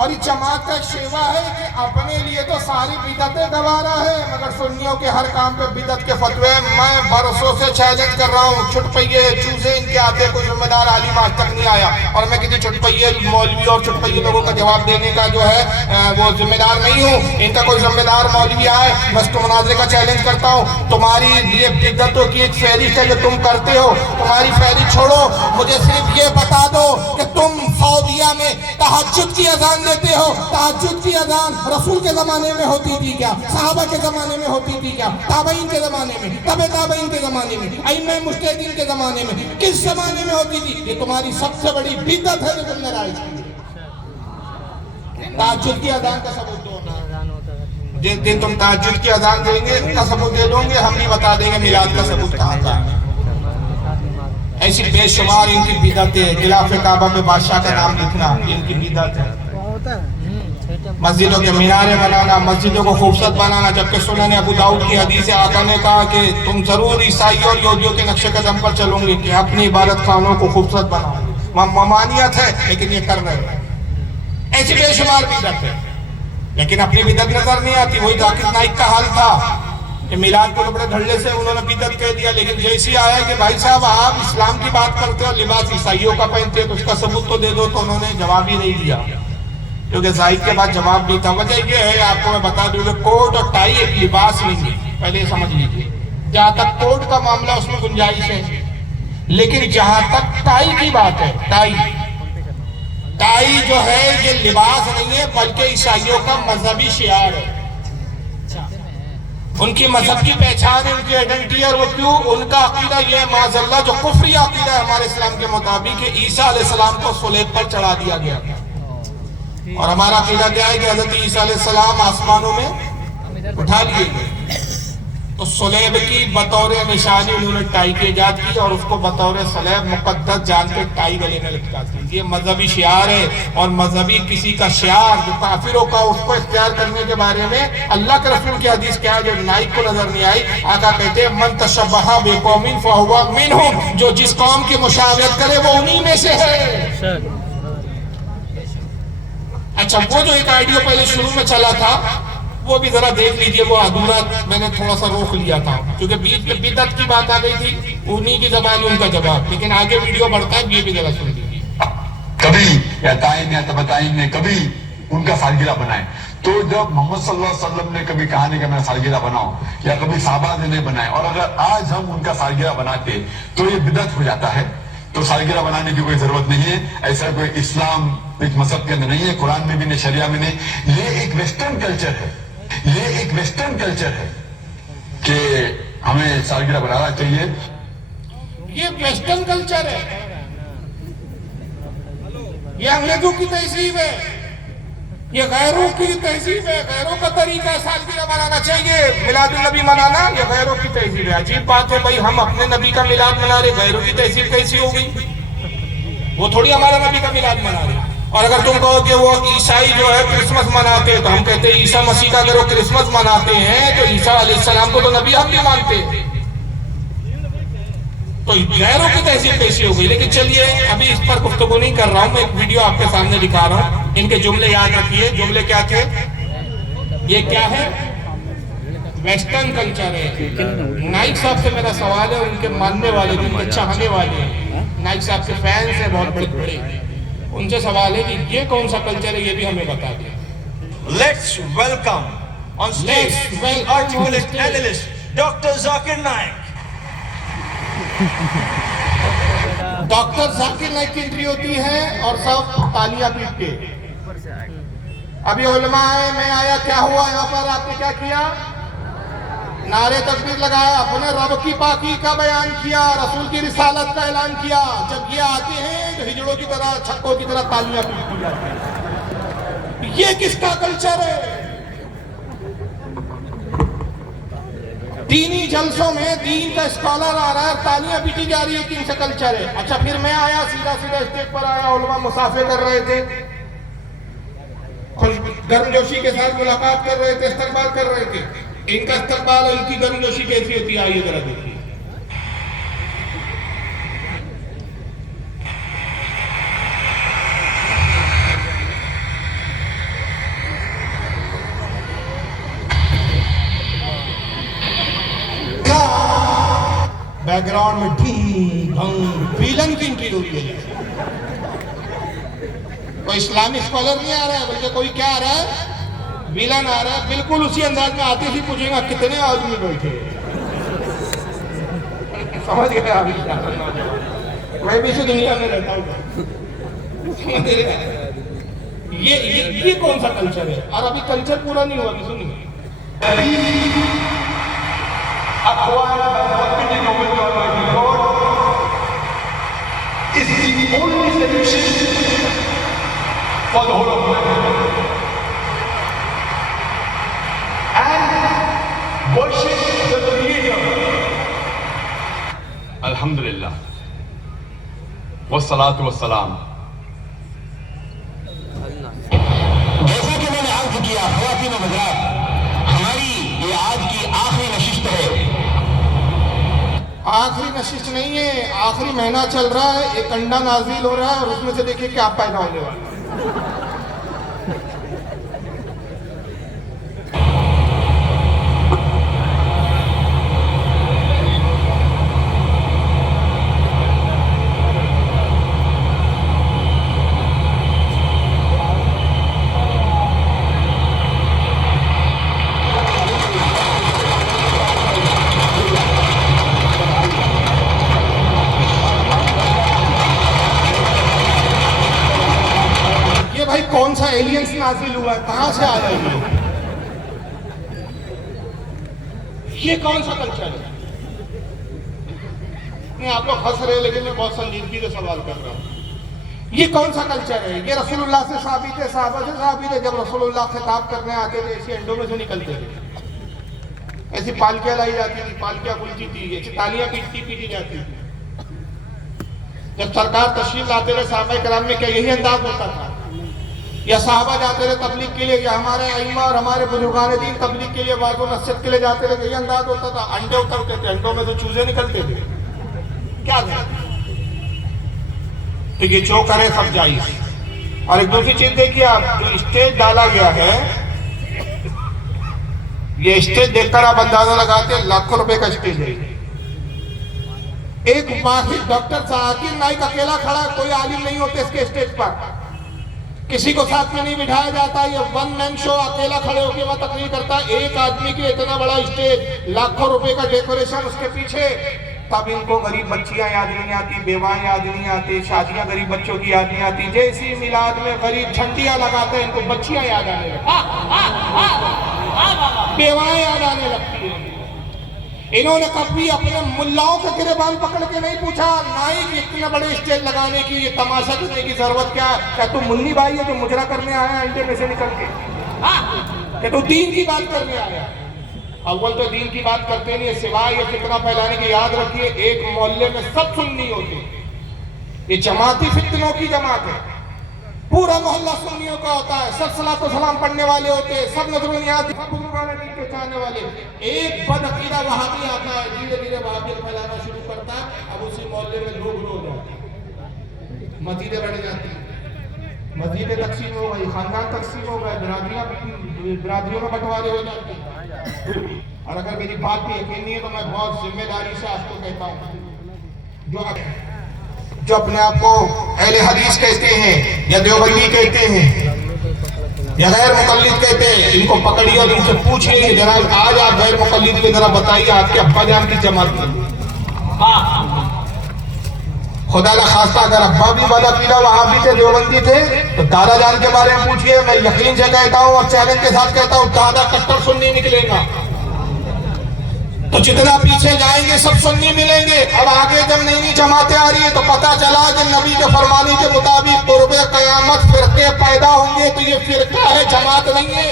اور اس جماعت کا ایک شیوا ہے کہ اپنے لیے تو ساری بدعتیں گوارا ہے, مگر سنیوں کے ہر کام پہ بدعت کے فتوے. میں برسوں سے چیلنج کر رہا ہوں, چھٹ پئیے چوزے ان کے آتے, کوئی ذمہ دار عالم آج تک نہیں آیا. اور میں کسی چھٹ پئیے مولوی اور چھٹ پئیے لوگوں کا جواب دینے کا جو ہے وہ ذمہ دار نہیں ہوں. ان کا کوئی ذمہ دار مولوی آئے, میں اس کو مناظرے کا چیلنج کرتا ہوں. تمہاری یہ بدعتوں کی ایک فہرست ہے جو تم کرتے ہو, تمہاری فہرست چھوڑو. مجھے صرف یہ بتا دو کہ تم سعودیہ میں تہجد کی اذان دیتے ہو, تہجد کی اذان رسول کے زمانے میں ہوتی تھی کیا؟ صحابہ کے زمانے میں ہوتی تھی کیا؟ تابعین کے زمانے میں, تبع تابعین کے زمانے میں, ائمہ مجتہدین کے زمانے میں, کس زمانے میں ہوتی تھی؟ یہ تمہاری سب سے بڑی بدعت ہے جو تم نے رائج کی. تہجد کی اذان کا ثبوت دو. جس دن تم تہجد کی اذان دیں گے ان کا ثبوت دے دوں گے, ہم بھی بتا دیں گے میلاد کا ثبوت کہاں کا ہے. ایسی بے شمار ان کی بدعتیں, غلاف کعبہ میں بادشاہ کا نام لکھنا ان کی بدعت ہے. مسجدوں کے مینارے بنانا, مسجدوں کو خوبصورت بنانا, جبکہ سنن ابو داؤد کی حدیث ہے آقا نے کہا کہ تم ضرور عیسائی اور یہودیوں کے نقش قدم پر چلوں گے کہ اپنی عبادت خانوں کو خوبصورت بناؤ. ممانعت ہے لیکن یہ کر رہے ہیں. ایسی بے شمار بدعت ہے لیکن اپنی بدعت نظر نہیں آتی. وہی ذاکر نائک کا حال تھا کہ میلاد کو بڑے دھڑلے سے انہوں نے بدعت کہہ دیا, لیکن جیسی آیا کہ بھائی صاحب آپ اسلام کی بات کرتے ہو, لباس عیسائیوں کا پہنتے تو اس کا ثبوت تو دے دو, تو انہوں نے جواب ہی نہیں دیا کیونکہ زائد کے بعد جواب نہیں تھا. وجہ یہ ہے, آپ کو میں بتا دوں کہ کوٹ اور ٹائی ایک لباس نہیں ہے, پہلے یہ سمجھ لیجیے. جہاں تک کوٹ کا معاملہ اس میں گنجائش ہے, لیکن جہاں تک ٹائی کی بات ہے, ٹائی جو ہے یہ لباس نہیں ہے بلکہ عیسائیوں کا مذہبی شعار ہے. ان کی مذہب کی پہچان ہے, ان کی آئیڈینٹی ہے. اور وہ کیوں؟ ان کا عقیدہ یہ ہے معاذ اللہ جو کفری عقیدہ ہے ہمارے اسلام کے مطابق کہ عیسیٰ علیہ السلام کو صلیب پر چڑھا دیا گیا. اور ہمارا عقیدہ کیا ہے کہ حضرت عیسیٰ علیہ السلام آسمانوں میں اٹھا لیے گئے. تو سلیب کی بطور نشانی انہوں نے ٹائی کی ایجاد کی اور اس کو بطور سلیب مقدس جان کے ٹائی گلے میں لٹکاتی ہے. یہ مذہبی شعار ہے, اور مذہبی کسی کا شعار جو کافروں کا اس کو اختیار کرنے کے بارے میں اللہ کے رسول کی حدیث کیا ہے جو نائک کو نظر نہیں آئی. آقا کہتے ہیں من تشبہ بقوم فہو منہم, جو جس قوم کی مشابہت کرے وہ انہی میں سے ہے. اچھا, وہ جو ایک آئیڈیا پہلے شروع میں چلا تھا وہ بھی ذرا دیکھ لیجئے, وہ ادھورا میں نے تھوڑا سا روک لیا تھا کیونکہ بیچ میں بدعت کی بات آ گئی تھی, انہی کی زبان ان کا جواب. لیکن آگے ویڈیو بڑھتا ہے, یہ بھی ذرا سن لیجیے. کبھی یا تائین یا تبتائین نے کبھی ان کا سالگرہ بنائے, تو جب محمد صلی اللہ علیہ وسلم نے کبھی کہا نہیں کہ میں سالگرہ بناؤں, یا کبھی صحابہ نے بنائے, اور اگر آج ہم ان کا سالگرہ بناتے تو یہ بدعت ہو جاتا ہے. تو سالگرہ بنانے کی کوئی ضرورت نہیں ہے, ایسا کوئی اسلام ایک مذہب کے اندر نہیں ہے, قرآن میں بھی نہیں, شریعہ میں نہیں. یہ ایک ویسٹرن کلچر ہے, یہ ایک ویسٹرن کلچر ہے کہ ہمیں سالگرہ بنانا چاہیے. یہ ویسٹرن کلچر ہے, یہ انگریزوں کی تہذیب ہے, یہ غیروں کی تہذیب ہے, غیروں کا طریقہ سالگرہ منانا چاہیے. میلاد النبی منانا یہ غیروں کی تہذیب ہے. عجیب بات ہے بھائی, ہم اپنے نبی کا میلاد منا رہے, غیروں کی تہذیب کیسی ہو گئی؟ وہ تھوڑی ہمارا نبی کا میلاد منا رہے. اور اگر تم کہو کہ وہ عیسائی جو ہے کرسمس مناتے ہیں, تو ہم کہتے ہیں عیسیٰ مسیح کا اگر وہ کرسمس مناتے ہیں تو عیسیٰ علیہ السلام کو تو نبی ہم بھی مانتے ہیں. تو غیروں کی تہذیب کیسی ہو گئی؟ لیکن چلیے ابھی اس پر گفتگو نہیں کر رہا ہوں, میں ایک ویڈیو آپ کے سامنے دکھا رہا ہوں. ان کے جملے یاد رکھیے. جملے کیا تھے؟ یہ کیا ہے؟ ویسٹرن کلچر ہے. نائک صاحب سے میرا سوال ہے, ان کے ماننے والے, جن کے چاہنے والے ہیں, نائک صاحب کے فینس ہیں بہت بڑے بڑے, ان سے سوال ہے کہ یہ کون سا کلچر ہے, یہ بھی ہمیں بتا دیں. Let's welcome on stage the articulate analyst Dr. Zakir Naik. Doctor Zakir Naik کی انٹری ہوتی ہے اور سب تالیاں پیٹ کے. ابھی علماء آئے, میں آیا, کیا ہوا یہاں پر, آپ نے کیا کیا؟ نعرے تکبیر لگایا, اپنے رب کی پاکی کا بیان کیا, رسول کی رسالت کا اعلان کیا. جب یہ آتے ہیں تو ہجڑوں کی طرح, چھکوں کی طرح تالیاں پیٹی جاتی ہیں. یہ کس کا کلچر ہے؟ دینی جلسوں میں دین کا اسکالر آ رہا ہے, تالیاں پیٹی جا رہی ہے, کن سے کلچر ہے؟ اچھا, پھر میں آیا, سیدھا سیدھا اسٹیج پر آیا, علماء مسافے کر رہے تھے, گرم جوشی کے ساتھ ملاقات کر رہے تھے, استقبال کر رہے تھے. ان کا استقبال اور ان کی گرم جوشی کیسی ہوتی ہے, آئیے ذرا دیکھیے. بیک گراؤنڈ میں ڈھنگ ڈھنگ ویلن کی انٹری ہو رہی ہے. کوئی اسلامی اسکالر نہیں آ رہا ہے, بلکہ کوئی کیا آ رہا ہے, ویلن آ رہا ہے. بالکل اسی انداز میں آتے ہی پوچھیں گا کتنے آدمی بیٹھے. سمجھ گئے ابھی, میں بھی اسی دنیا میں رہتا ہوں. یہ کون سا کلچر ہے؟ اور ابھی کلچر پورا نہیں ہوا, سنیے. is the only solution for the whole of life. And worship the Creator. Alhamdulillah. Wassalatu wassalam. جیسا کہ میں نے عرض کیا, خواتین و حضرات, ہماری یہ آج کی آخری نشست ہے. آخری نشست نہیں ہے, آخری مہینہ چل رہا ہے, ایک انڈا نازل ہو رہا ہے, اور اس میں سے دیکھیں کہ آپ پیدا ہونے والے ہیں. کون سا ایلینز نازل ہوا ہے, کہاں سے آیا یہ کون سا کلچر ہے؟ نہیں, آپ لوگ ہنس رہے, لیکن میں بہت سنجیدگی سے سوال کر رہا ہوں. یہ کون سا کلچر ہے؟ یہ رسول اللہ سے ثابت ہے, صحابہ سے ثابت ہے. جب رسول اللہ خطاب کرنے آتے تھے ایسے انڈوں میں سے نکلتے تھے. ایسی پالکیاں لائی جاتی تھی، پالکیاں کھلتی تھی، ایسی تالیاں پیٹی جاتی تھی. جب سرکار تشریف لاتے رہے صحابہ کرام میں کیا یہی انداز ہوتا تھا؟ یا صحابہ جاتے رہے تبلیغ کے لیے، یا ہمارے ائمہ اور ہمارے بزرگان دین تبلیغ کے لیے واعظ و نصیحت کے لیے جاتے رہے یہی انداز ہوتا تھا؟ انڈے اترتے تھے، انڈوں میں تو چوزے نکلتے تھے. کیا کریں؟ تو یہ جو کرے سب جائز. اور ایک دوسری چیز دیکھیے آپ، جو اسٹیج ڈالا گیا ہے، یہ اسٹیج دیکھ کر آپ اندازہ لگاتے ہیں لاکھوں روپے کا اسٹیج ہے. ایک واحد ڈاکٹر ذاکر نائک اکیلا کھڑا ہے، کوئی عالم نہیں ہوتے اس کے اسٹیج پر، کسی کو ساتھ میں نہیں بٹھایا جاتا. یہ ون مین شو، اکیلا کھڑے ہو کے وہ تقریر کرتا ہے. ایک آدمی کے اتنا بڑا اسٹیج، لاکھوں روپے کا ڈیکوریشن اس کے پیچھے. تب ان کو غریب بچیاں یاد نہیں آتی، بیوائیں یاد نہیں آتی، شادیاں غریب بچوں کی یاد نہیں آتی. جیسی میلاد میں غریب جھنڈیاں لگاتے ہیں ان کو بچیاں یاد آنے لگتی، بیوائیں یاد آنے لگتی ہیں. انہوں نے کبھی اپنے ملاؤں کے گریبان پکڑ کے نہیں پوچھا نائک اتنے بڑے اسٹیج لگانے کی، یہ تماشا کرنے کی ضرورت کیا ہے؟ کیا تو منی بھائی ہے جو مجرا کرنے آیا ہے انڈے میں سے نکل کے؟ کہ تو دین کی بات کرنے آیا؟ اول تو دین کی بات کرتے نہیں، سوائے یہ فتنہ پھیلانے کی. یاد رکھیے ایک محلے میں سب سنی ہوتے، یہ جماعتی فتنوں کی جماعت ہے. پورا محلہ سنیوں کا ہوتا ہے، سب صلاۃ و سلام پڑھنے والے ہوتے ہیں، سب نظر نیاز، سب بزرگان دین کے چاہنے والے. ایک بد عقیدہ وہابی آتا ہے، دھیرے دھیرے وہابیت پھیلانا شروع کرتا ہے. اب اسی محلے میں لوگ ہو جاتے ہیں، مسجدیں بڑھ جاتی ہیں، مسجدیں تقسیم ہو گئی، خاندان تقسیم ہو گئے، برادریوں میں بٹوارے ہو جاتے ہیں. اور اگر میری بات بھی یقین نہیں ہے تو میں بہت ذمہ داری سے آپ کو کہتا ہوں، جو اپنے آپ کو اہل حدیث کہتے ہیں یا دیوبندی کہتے ہیں یا غیر مقلد کہتے ہیں، ان کو پکڑیے اور ان سے پوچھئے جناب آج آپ غیر مقلد کی ذرا بتائیے آپ کے ابا جان کی جماعت میں. خدا نخواستہ اگر ابا بھی والا پیلا وہابی تھے، دیوبندی تھے، تو دادا جان کے بارے میں پوچھئے. میں یقین سے کہتا ہوں اور چیلنج کے ساتھ کہتا ہوں، دادا کٹر سنی نکلے گا. تو جتنا پیچھے جائیں گے سب سنی ملیں گے. اب آگے جب نئی نئی جماعتیں آ رہی ہیں تو پتہ چلا کہ نبی کے فرمانے کے مطابق قرب قیامت فرقے پیدا ہوں گے. تو یہ فرقہ ہے، جماعت نہیں ہے.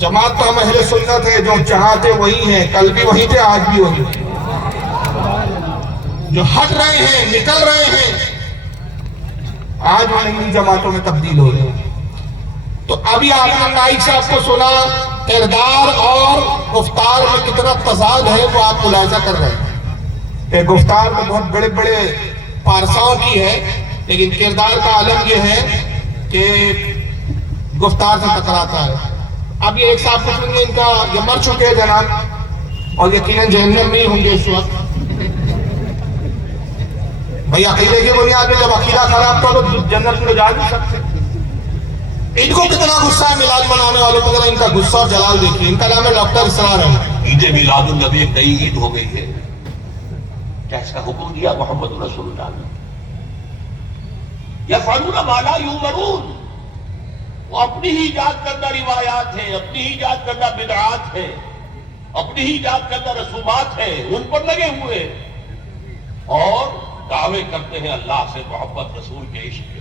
جماعت تو ہم اہل سنت ہے، جو چاہتے وہی ہیں، کل بھی وہی تھے، آج بھی وہی. جو ہٹ رہے ہیں، نکل رہے ہیں، آج وہ نئی جماعتوں میں تبدیل ہو رہے ہیں. تو ابھی آپ نے نائک صاحب کو سنا، کردار اور گفتار میں کتنا تضاد ہے وہ آپ ملاحظہ کر رہے ہیں. کہ گفتار تو بہت بڑے بڑے پارساؤں کی ہے، لیکن کردار کا عالم یہ ہے کہ گفتار سے ٹکراتا ہے. اب یہ ایک صاحب کو سنیں، ان کا یہ مر چکے ہیں جناب، اور یقیناً جہنم میں ہوں گے اس وقت. بھئی عقیدے کی بنیاد پہ جب عقیدہ خراب تھا تو جنت میں جا نہیں سکتے. ان کو کتنا غصہ ہے میلاد منانے والوں کو، ان کا غصہ اور جلال دیکھیے. ان کا نام ہے ڈاکٹر اسرار احمد. عید میلاد النبی ایک نئی عید ہو گئی ہے، کیا اس کا حکم دیا محمد رسول اللہ نے؟ یفعلون ما لا یؤمرون. وہ اپنی ہی ایجاد کردہ روایات ہیں، اپنی ہی ایجاد کردہ بدعات ہیں، اپنی ہی ایجاد کردہ رسومات ہیں، ان پر لگے ہوئے اور دعوے کرتے ہیں اللہ سے محبت، رسول کے عشق کے،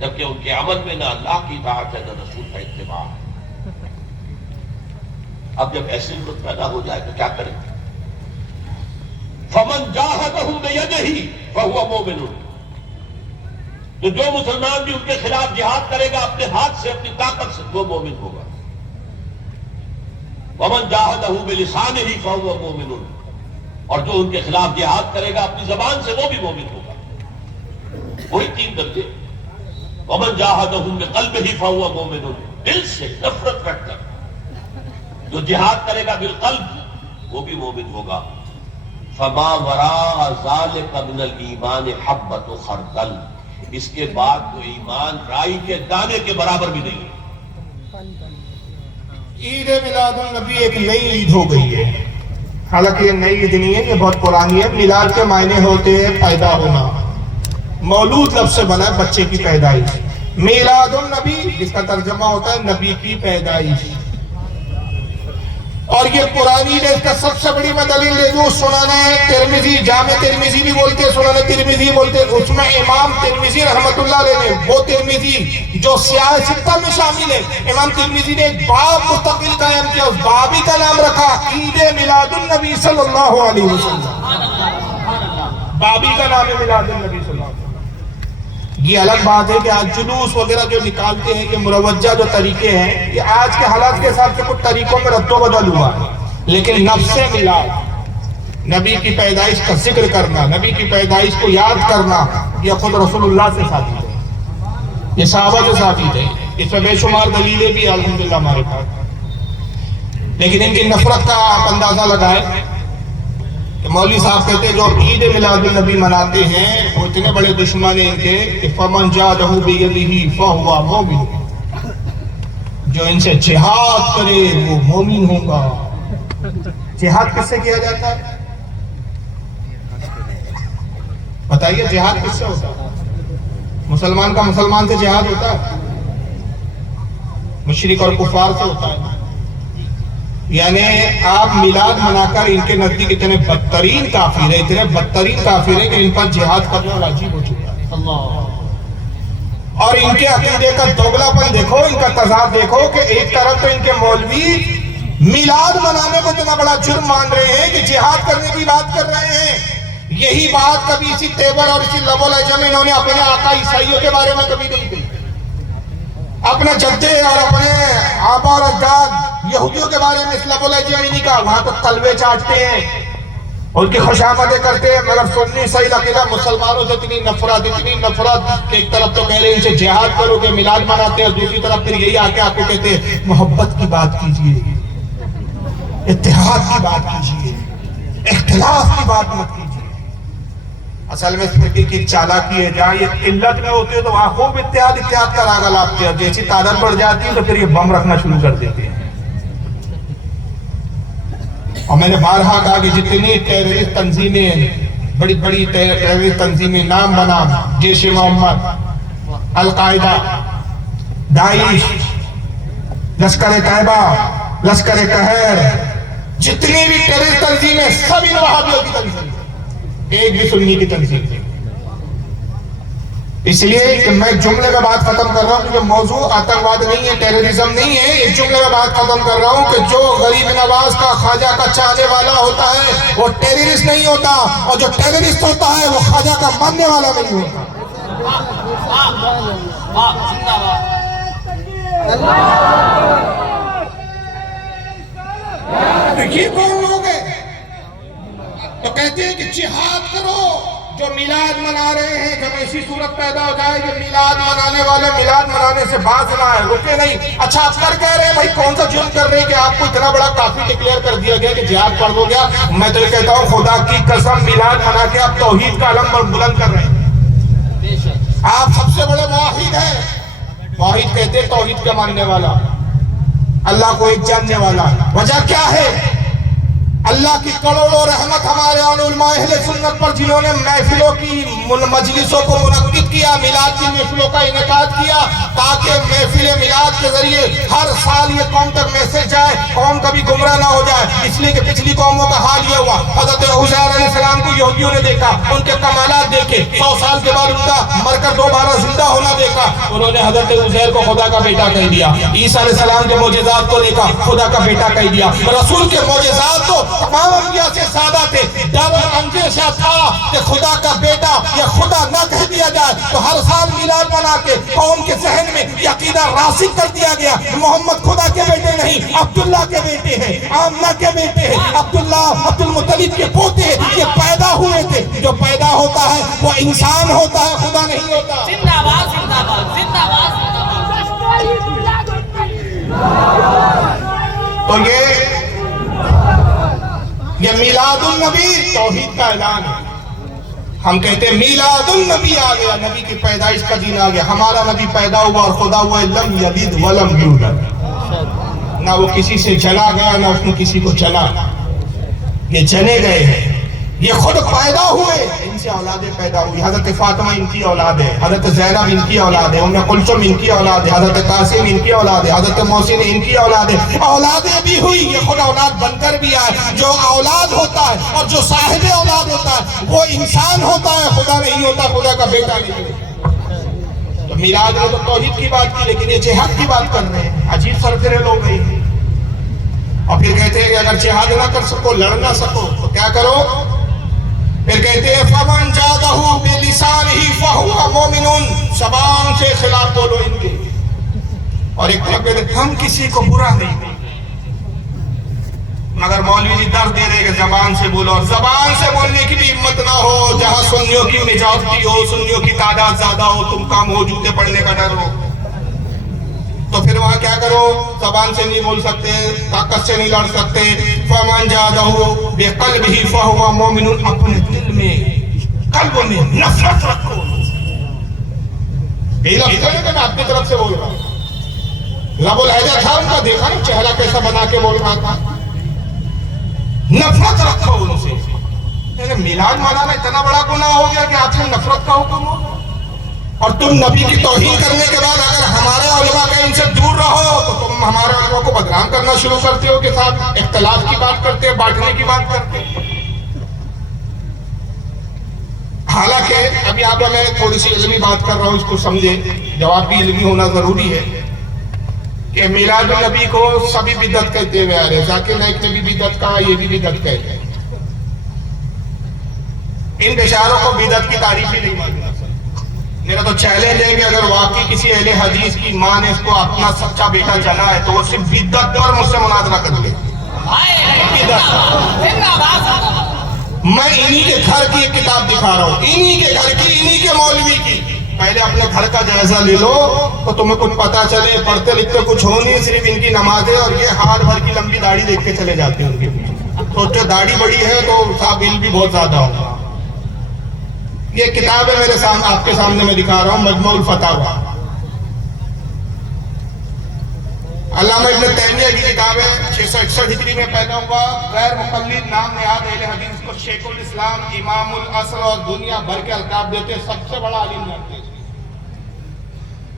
جبکہ ان کے عمل میں نہ اللہ کی اطاعت ہے نہ رسول کا اتباع ہے. اب جب ایسی صورت پیدا ہو جائے تو کیا کریں؟ فمن جاہدہم بیدہ فہو مومن. تو جو مسلمان بھی ان کے خلاف جہاد کرے گا اپنے ہاتھ سے، اپنی طاقت سے، وہ مومن ہوگا. ومن جاہدہ بلسانہ فہو مومن. اور جو ان کے خلاف جہاد کرے گا اپنی زبان سے، وہ بھی مومن ہوگا. وہی تین درجے. ومن جاہدہم بقلبہ فہو مومن. دل سے نفرت رکھ کر جو جہاد کرے گا بالقلب، وہ بھی مومن ہوگا. فما وراء ذلک من الایمان حبۃ خردل. اس کے بعد تو ایمان رائی کے دانے کے برابر بھی نہیں ہے. عید میلاد النبی ایک نئی عید ہو گئی ہے. حالانکہ یہ نئی عید نہیں ہے، یہ بہت پرانی ہے. میلاد کے معنی ہوتے ہیں پیدا ہونا. مولود لفظ سے بنا ہے بچے کی پیدائش. میلاد النبی جس کا ترجمہ ہوتا ہے نبی کی پیدائش. اور یہ پرانی ڈیٹ کا سب سے بڑی میں دلیل دے دوں، سنن ترمذی، جامع ترمذی بھی بولتے ہیں، سنن ترمذی بولتے ہیں، اس میں امام ترمذی رحمۃ اللہ علیہ نے، وہ ترمذی جو سیاہ ستہ میں شامل ہے، امام ترمذی نے ایک باب مستقل قائم کیا، اس بابی کا نام رکھا عید میلاد النبی صلی اللہ علیہ وسلم، بابی کا نام ہے میلاد النبی صلی اللہ علیہ وسلم۔ یہ الگ بات ہے کہ آج جلوس وغیرہ جو نکالتے ہیں، یہ مروجہ جو طریقے ہیں، یہ آج کے حالات کے حساب سے کچھ طریقوں میں رد و بدل ہوا ہے، لیکن نفس میلاد، نبی کی پیدائش کا ذکر کرنا، نبی کی پیدائش کو یاد کرنا، یہ خود رسول اللہ سے ثابت ہے، یہ صحابہ سے ثابت ہے، اس میں بے شمار دلیلیں بھی الحمدللہ ہمارے پاس۔ لیکن ان کی نفرت کا آپ اندازہ لگائیں کہ مولوی صاحب کہتے ہیں جو عید میلاد النبی مناتے ہیں وہ اتنے بڑے دشمن ہیں ان کے کہ فمن جاہدہ بیدہ فہو مومن، جو ان سے جہاد کرے وہ مومن ہوگا۔ جہاد کس سے کیا جاتا ہے؟ بتائیے جہاد کس سے ہوتا ہے؟ مسلمان کا مسلمان سے جہاد ہوتا ہے؟ مشرک اور کفار سے ہوتا ہے۔ یعنی آپ میلاد منا کر ان کے نزدیک اتنے بدترین کافر ہیں، اتنے بدترین کافر ہیں کہ ان پر جہاد کرنا واجب ہو چکا ہے۔ اللہ، اور ان کے عقیدے کا دوگلا پن دیکھو، ان کا تضاد دیکھو کہ ایک طرف تو ان کے مولوی میلاد منانے کو اتنا بڑا جرم مان رہے ہیں کہ جہاد کرنے کی بات کر رہے ہیں۔ یہی بات کبھی اسی تیور اور اسی لب و لہجے میں انہوں نے اپنے آقا عیسائیوں کے بارے میں کبھی نہیں کہی، اپنے جدے اور اپنے آبا اور اجداد یہودیوں کے بارے میں اس لب و لہجے میں نہیں کہا۔ وہاں تو تلوے چاٹتے ہیں، ان کی خوشامدیں کرتے ہیں، مگر سنی صحیح عقیدہ مسلمانوں سے اتنی نفرت کہ ایک طرف تو کہہ رہے ہیں ان سے جہاد کرو کہ میلاد مناتے ہیں، دوسری طرف پھر یہی آ کے آپ کو کہتے ہیں محبت کی بات کیجئے، اتحاد کی بات کیجئے، اختلاف کی بات مت کیجئے۔ اصل میں اس میں کی چالاکی ہے، جہاں یہ قلت میں ہوتے ہیں تو وہاں خوب اتحاد کا راگا لاپتے ہیں، جیسی تعداد بڑھ جاتی ہے تو پھر یہ بم رکھنا شروع کر دیتے ہیں۔ اور میں نے بارہا کہا کہ جتنی ٹیررسٹ تنظیمیں، بڑی بڑی ٹیررسٹ تنظیمیں، نام بنام جیش محمد، القاعدہ، داعش، لشکر طیبہ، لشکر قہر، جتنی بھی ٹیررسٹ تنظیمیں سب ان وہابیوں کی تنظیم، ایک بھی سنی کی تنظیم نہیں۔ اس لیے کہ میں جملے میں بات ختم کر رہا ہوں کیونکہ موضوع آتنکواد نہیں ہے، ٹیررزم نہیں ہے، ایک جملے میں بات ختم کر رہا ہوں کہ جو غریب نواز کا خواجہ کا چاہنے والا ہوتا ہے وہ ٹیررسٹ نہیں ہوتا، اور جو ٹیررسٹ ہوتا ہے وہ خواجہ کا ماننے والا نہیں ہوتا۔ یہ کون لوگ ہیں تو کہتے ہیں کہ جہاد کرو، جو میلاد منا رہے ہیں جب ایسی صورت پیدا ہو جائے کہ میلاد منانے والے میلاد منانے سے باز نہ آئے، رکے نہیں۔ اچھا آپ کہہ رہے ہیں بھائی کون سا جرم کر رہے ہیں کہ آپ کو اتنا بڑا کافی ڈکلیئر کر دیا گیا کہ جہاد فرض ہو گیا؟ میں تو یہ کہتا ہوں خدا کی قسم میلاد منا کے آپ توحید کا علم بلند کر رہے ہیں۔ آپ سب سے بڑے موحد ہیں، موحد کہتے ہیں توحید کا ماننے والا، اللہ کو ایک جاننے والا۔ وجہ کیا ہے؟ اللہ کی کروڑوں رحمت ہمارے علماء اہل سنت پر جنہوں نے محفلوں کی مجلسوں کو منعقد کیا، میلاد کی محفلوں کا انعقاد کیا، تاکہ محفل میلاد کے ذریعے ہر سال یہ قوم تک میسج جائے، قوم کبھی گمراہ نہ ہو جائے۔ اس لیے کہ پچھلی قوموں کا حال یہ ہوا، حضرت عزیر علیہ السلام کو یہودیوں نے دیکھا، ان کے کمالات دیکھے، 100 سال کے بعد ان کا مر کر دوبارہ زندہ ہونا دیکھا، انہوں نے حضرت عزیر کو خدا کا بیٹا کہہ دیا۔ عیسیٰ علیہ السلام کے معجزات کو دیکھا، خدا کا بیٹا کہہ دیا۔ رسول کے معجزات تو تمام انبیاء سے زیادہ تھے، ڈر اور اندیشہ تھا کہ خدا کا بیٹا یا خدا نہ کہہ دیا جائے، تو ہر سال میلاد منا کے قوم کے ذہن میں یہ عقیدہ راسخ کر دیا گیا، محمد خدا کے بیٹے نہیں، عبداللہ کے بیٹے ہیں، آمنہ کے بیٹے ہیں، عبداللہ عبد المطلب کے پوتے ہیں، یہ پیدا ہوئے تھے۔ جو پیدا ہوتا ہے وہ انسان ہوتا ہے، خدا نہیں ہوتا۔ زندہ باد، زندہ باد، زندہ باد۔ تو یہ میلاد النبی توحید کا اعلان ہے۔ ہم کہتے ہیں میلاد النبی آ گیا، نبی کی پیدائش کا دن آ گیا، ہمارا نبی پیدا ہوا اور خدا ہوا لم یلد ولم یولد، نہ وہ کسی سے جنا گیا نہ اس نے کسی کو جنا، یہ جنے گئے ہیں۔ یہ خود پیدا ہوئے، ان سے اولادیں پیدا ہوئی. حضرت فاطمہ ان کی اولاد ہے، حضرت زینب ان کی اولاد ہے، ام کلثوم ان کی اولاد ہے، حضرت قاسم ان کی اولاد ہے، حضرت محسن ان کی اولاد ہے. اولادیں بھی ہوئی، یہ خود اولاد بن کر بھی آئے. جو اولاد ہوتا ہے اور جو صاحب اولاد ہوتا ہے وہ انسان ہوتا ہے، خدا نہیں ہوتا، خدا کا بیٹا نہیں ہوتا. تو میلاد میں تو توحید کی بات کی، لیکن یہ جہاد کی بات کر رہے ہیں. عجیب سرفرے لوگ ہیں. اور پھر کہتے ہیں کہ اگر جہاد نہ کر سکو، لڑ نہ سکو تو کیا کرو؟ پھر کہتے ہیں فَمَنْ جَادَهُ بِلِسَانِهِ فَهُوَ مُؤْمِنٌ. زبان سے خلاف بولو ان کے. اور ایک طرف کہتے ہیں ہم کسی کو برا نہیں دیں، مگر مولوی جی درد دے رہے کہ زبان سے بولو. اور زبان سے بولنے کی بھی ہمت نہ ہو. جہاں سنیوں کی میجورٹی ہو، سنیوں کی تعداد زیادہ ہو، تم کام ہو جوتے پڑھنے کا ڈر ہو، تو پھر وہاں کیا کرو؟ زبان سے نہیں بول سکتے، طاقت سے نہیں لڑ سکتے. فَمَنْ جَادَهُ بِقَلْبِهِ فَهُوَ مُؤْمِنٌ. اپنے دل میں، قلب میں نفرت رکھو. یہ لفظ ہے کہ میں اپنی طرف سے بول رہا ہوں. لب الہجہ تھا ان کا، دیکھا نا چہرہ کیسا بنا کے بول رہا تھا. نفرت رکھو ان سے. میلاد منانا اتنا بڑا گناہ ہو گیا کہ آپ سے نفرت کا حکم ہو. اور تم نبی کی توہین کرنے کے بعد اگر ہمارے علماء کا ان سے دور رہو تو تم ہمارے علماء کو بدنام کرنا شروع کرتے ہو، کے ساتھ اختلاف کی بات کرتے، بانٹنے کی بات کرتے. حالانکہ ابھی آپ میں تھوڑی سی علمی بات کر رہا ہوں، اس کو سمجھے، جواب بھی علمی ہونا ضروری ہے. کہ میلاد النبی کو سبھی بدعت کہتے ہوئے آ رہے. ذاکر نائک نے بھی بدعت کہا، یہ بھی بدعت کہتے ہیں. ان بیچاروں کو بدعت کی تعریف ہی نہیں معلوم. میرا تو چیلنج ہے کہ اگر واقعی کسی اہل حدیث کی ماں نے اس کو اپنا سچا بیٹا جنا ہے تو وہ صرف بدعت پر مجھ سے مناظرہ کر لے. میں انہی کے گھر کی ایک کتاب دکھا رہا ہوں، انہی کے گھر کی، انہی کے مولوی کی. پہلے اپنے گھر کا جائزہ لے لو تو تمہیں کچھ پتا چلے. پڑھتے لکھتے کچھ ہو نہیں، صرف ان کی نمازیں اور یہ ہاتھ بھر کی لمبی داڑھی دیکھ کے چلے جاتے ہیں ان کے پیچھے. سوچو داڑھی بڑی ہے تو صاحب علم بھی بہت زیادہ ہوگا. یہ کتاب ہے میرے سامنے، آپ کے سامنے میں دکھا رہا ہوں، مجموع الفتاوی. علامہ ابن تیمیہ کی کتاب ہے. 661 ہجری میں پیدا ہوا، غیر مقلد، نام نہاد اہل حدیث کو شیخ الاسلام، امام العصر اور دنیا بھر کے القاب دیتے. سب سے بڑا عالم مانتے ہیں.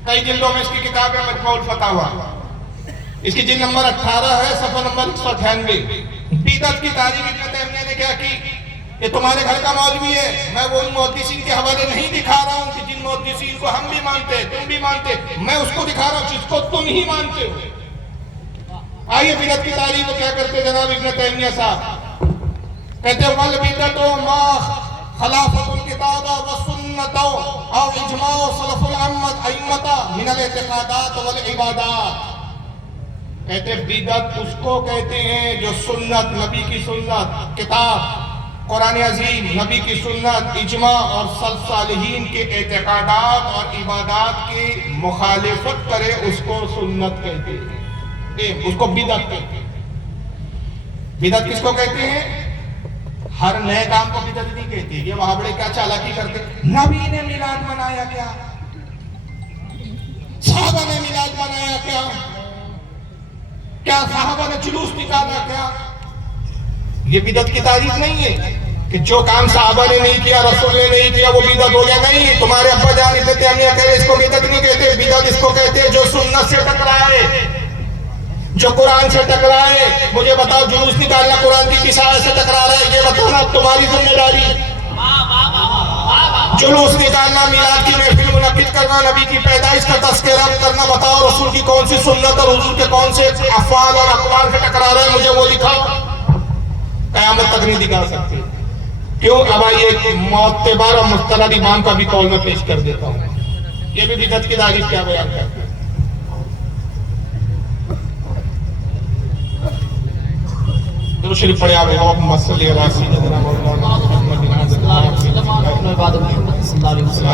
کئی جلدوں میں اس کی کتاب ہے مجموع الفتاوی. اس کی جلد نمبر 18 ہے، صفحہ نمبر 198. بدعت کی تعریف ابن تیمیہ نے کیا کی؟ یہ تمہارے گھر کا مولوی ہے. میں وہ ان محدثین کے حوالے نہیں دکھا رہا ہوں کہ جن محدثین کو ہم بھی مانتے، تم بھی مانتے. میں اس کو دکھا رہا ہوں جس کو تم ہی مانتے ہو. آئیے بدعت کی تعریف کو کیا کرتے جناب ابن تیمیہ صاحب. کہتے ہیں والبدعت ما خلافت الکتاب والسنت او اجماع سلف الائمہ من الاعتقادات والعبادات. کہتے ہیں بدعت اس کو کہتے ہیں جو سنت، نبی کی سنت، کتاب قرآن عظیم، نبی کی سنت، اجماع اور سلف صالحین کے اعتقادات اور عبادات کی مخالفت کرے، اس کو سنت کہتے ہیں. اس کو بدعت کہتے ہیں. بدعت کس کو کہتے ہیں؟ ہر نئے کام کو بدعت نہیں کہتے. یہ وہاں بڑے کیا چالاکی کرتے. نبی نے میلاد منایا کیا؟ صحابہ نے میلاد منایا کیا؟ کیا صحابہ نے جلوس نکالا کیا؟ یہ بدعت کی تعریف نہیں ہے کہ جو کام صحابہ نے نہیں کیا، رسول نے نہیں کیا، وہ بدعت ہو گیا. نہیں، تمہارے ابا جان ابن تیمیہ کہے اس کو بدعت نہیں کہتے. بدعت اس کو کہتے ہیں جو سنت سے ٹکرائے، جو قرآن سے ٹکرائے. مجھے بتاؤ جلوس نکالنا قرآن کی کس آیت سے ٹکرا رہا ہے؟ یہ بتانا اب تمہاری ذمہ داری. جلوس نکالنا، میلاد کی محفل منعقد کرنا، نبی کی پیدائش کا تذکرہ کرنا، بتاؤ رسول کی کون سی سنت اور حضور کے کون سے افعال اور اقوال سے ٹکرا رہا ہے؟ مجھے وہ دکھاؤ. قیامت تک نہیں دکھا سکتے. کیوں؟ اب آئیے معتبر اور مستند امام کا بھی قول میں پیش کر دیتا ہوں. یہ بھی بدعت کی تعریف کیا بیان کرتے ہیں. درود شریف پڑھے آپ اللہم صلی علی سیدنا مولانا محمد بعد محمد صلی اللہ علیہ وسلم.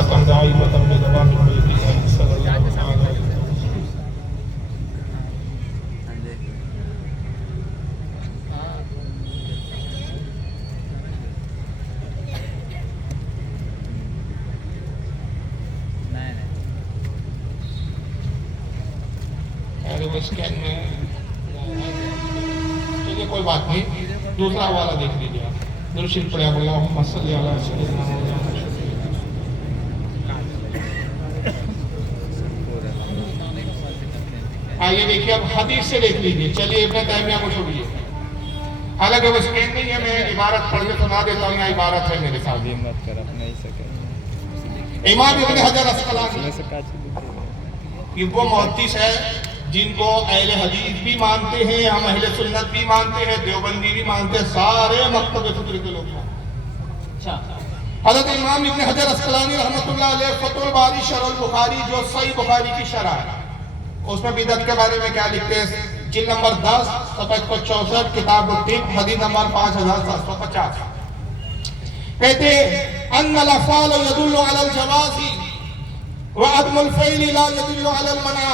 اسکین میں چلیے کوئی بات نہیں، دوسرا حوالہ دیکھ لیجیے آپ. درود شریف پڑھیں اللہم صلی علی سیدنا مولانا آئیے دیکھیے اب حدیث سے دیکھ لیجیے. چلیے ابن تیمیہ کو چھوڑیے, حالانکہ وہ اسکین نہیں ہے, میں عبارت پڑھ کے سنا دیتا ہوں, یہاں عبارت ہے میرے ساتھ. امام ابن حجر اسقلانی یہ وہ محدث ہے جن کو اہل حدیث بھی مانتے ہیں, ہم اہل سنت بھی مانتے ہیں, دیوبندی بھی مانتے ہیں, سارے مکتب فکر کے لوگ ہیں. حضرت امام ابن حجر اسقلانی رحمۃ اللہ علیہ فتح الباری شرح البخاری جو صحیح بخاری کی شرح ہے, اس میں بدعت کے بارے میں کیا لکھتے ہیں؟ جلد نمبر 10 صفحہ 164 کتاب الطب حدیث نمبر 5750 کہتے ان الافعال يدل على الجواز وعدم الفعل لا يدل على المنع.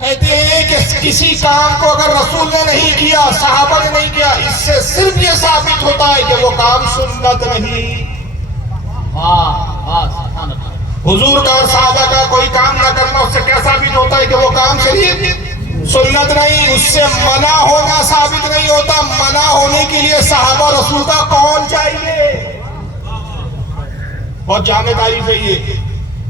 کہتے ہیں کہ کسی کام کو اگر رسول نے نہیں کیا, صحابہ نے نہیں کیا, اس سے صرف یہ ثابت ہوتا ہے کہ وہ کام سنت نہیں. حضور کا اور صحابہ کا کوئی کام نہ کرنا اس سے کیا ثابت ہوتا ہے کہ وہ کام شریعت سنت نہیں, اس سے منع ہونا ثابت نہیں ہوتا. منع ہونے کے لیے صحابہ رسول کا قول چاہیے. بہت جامع تعریف ہے یہ,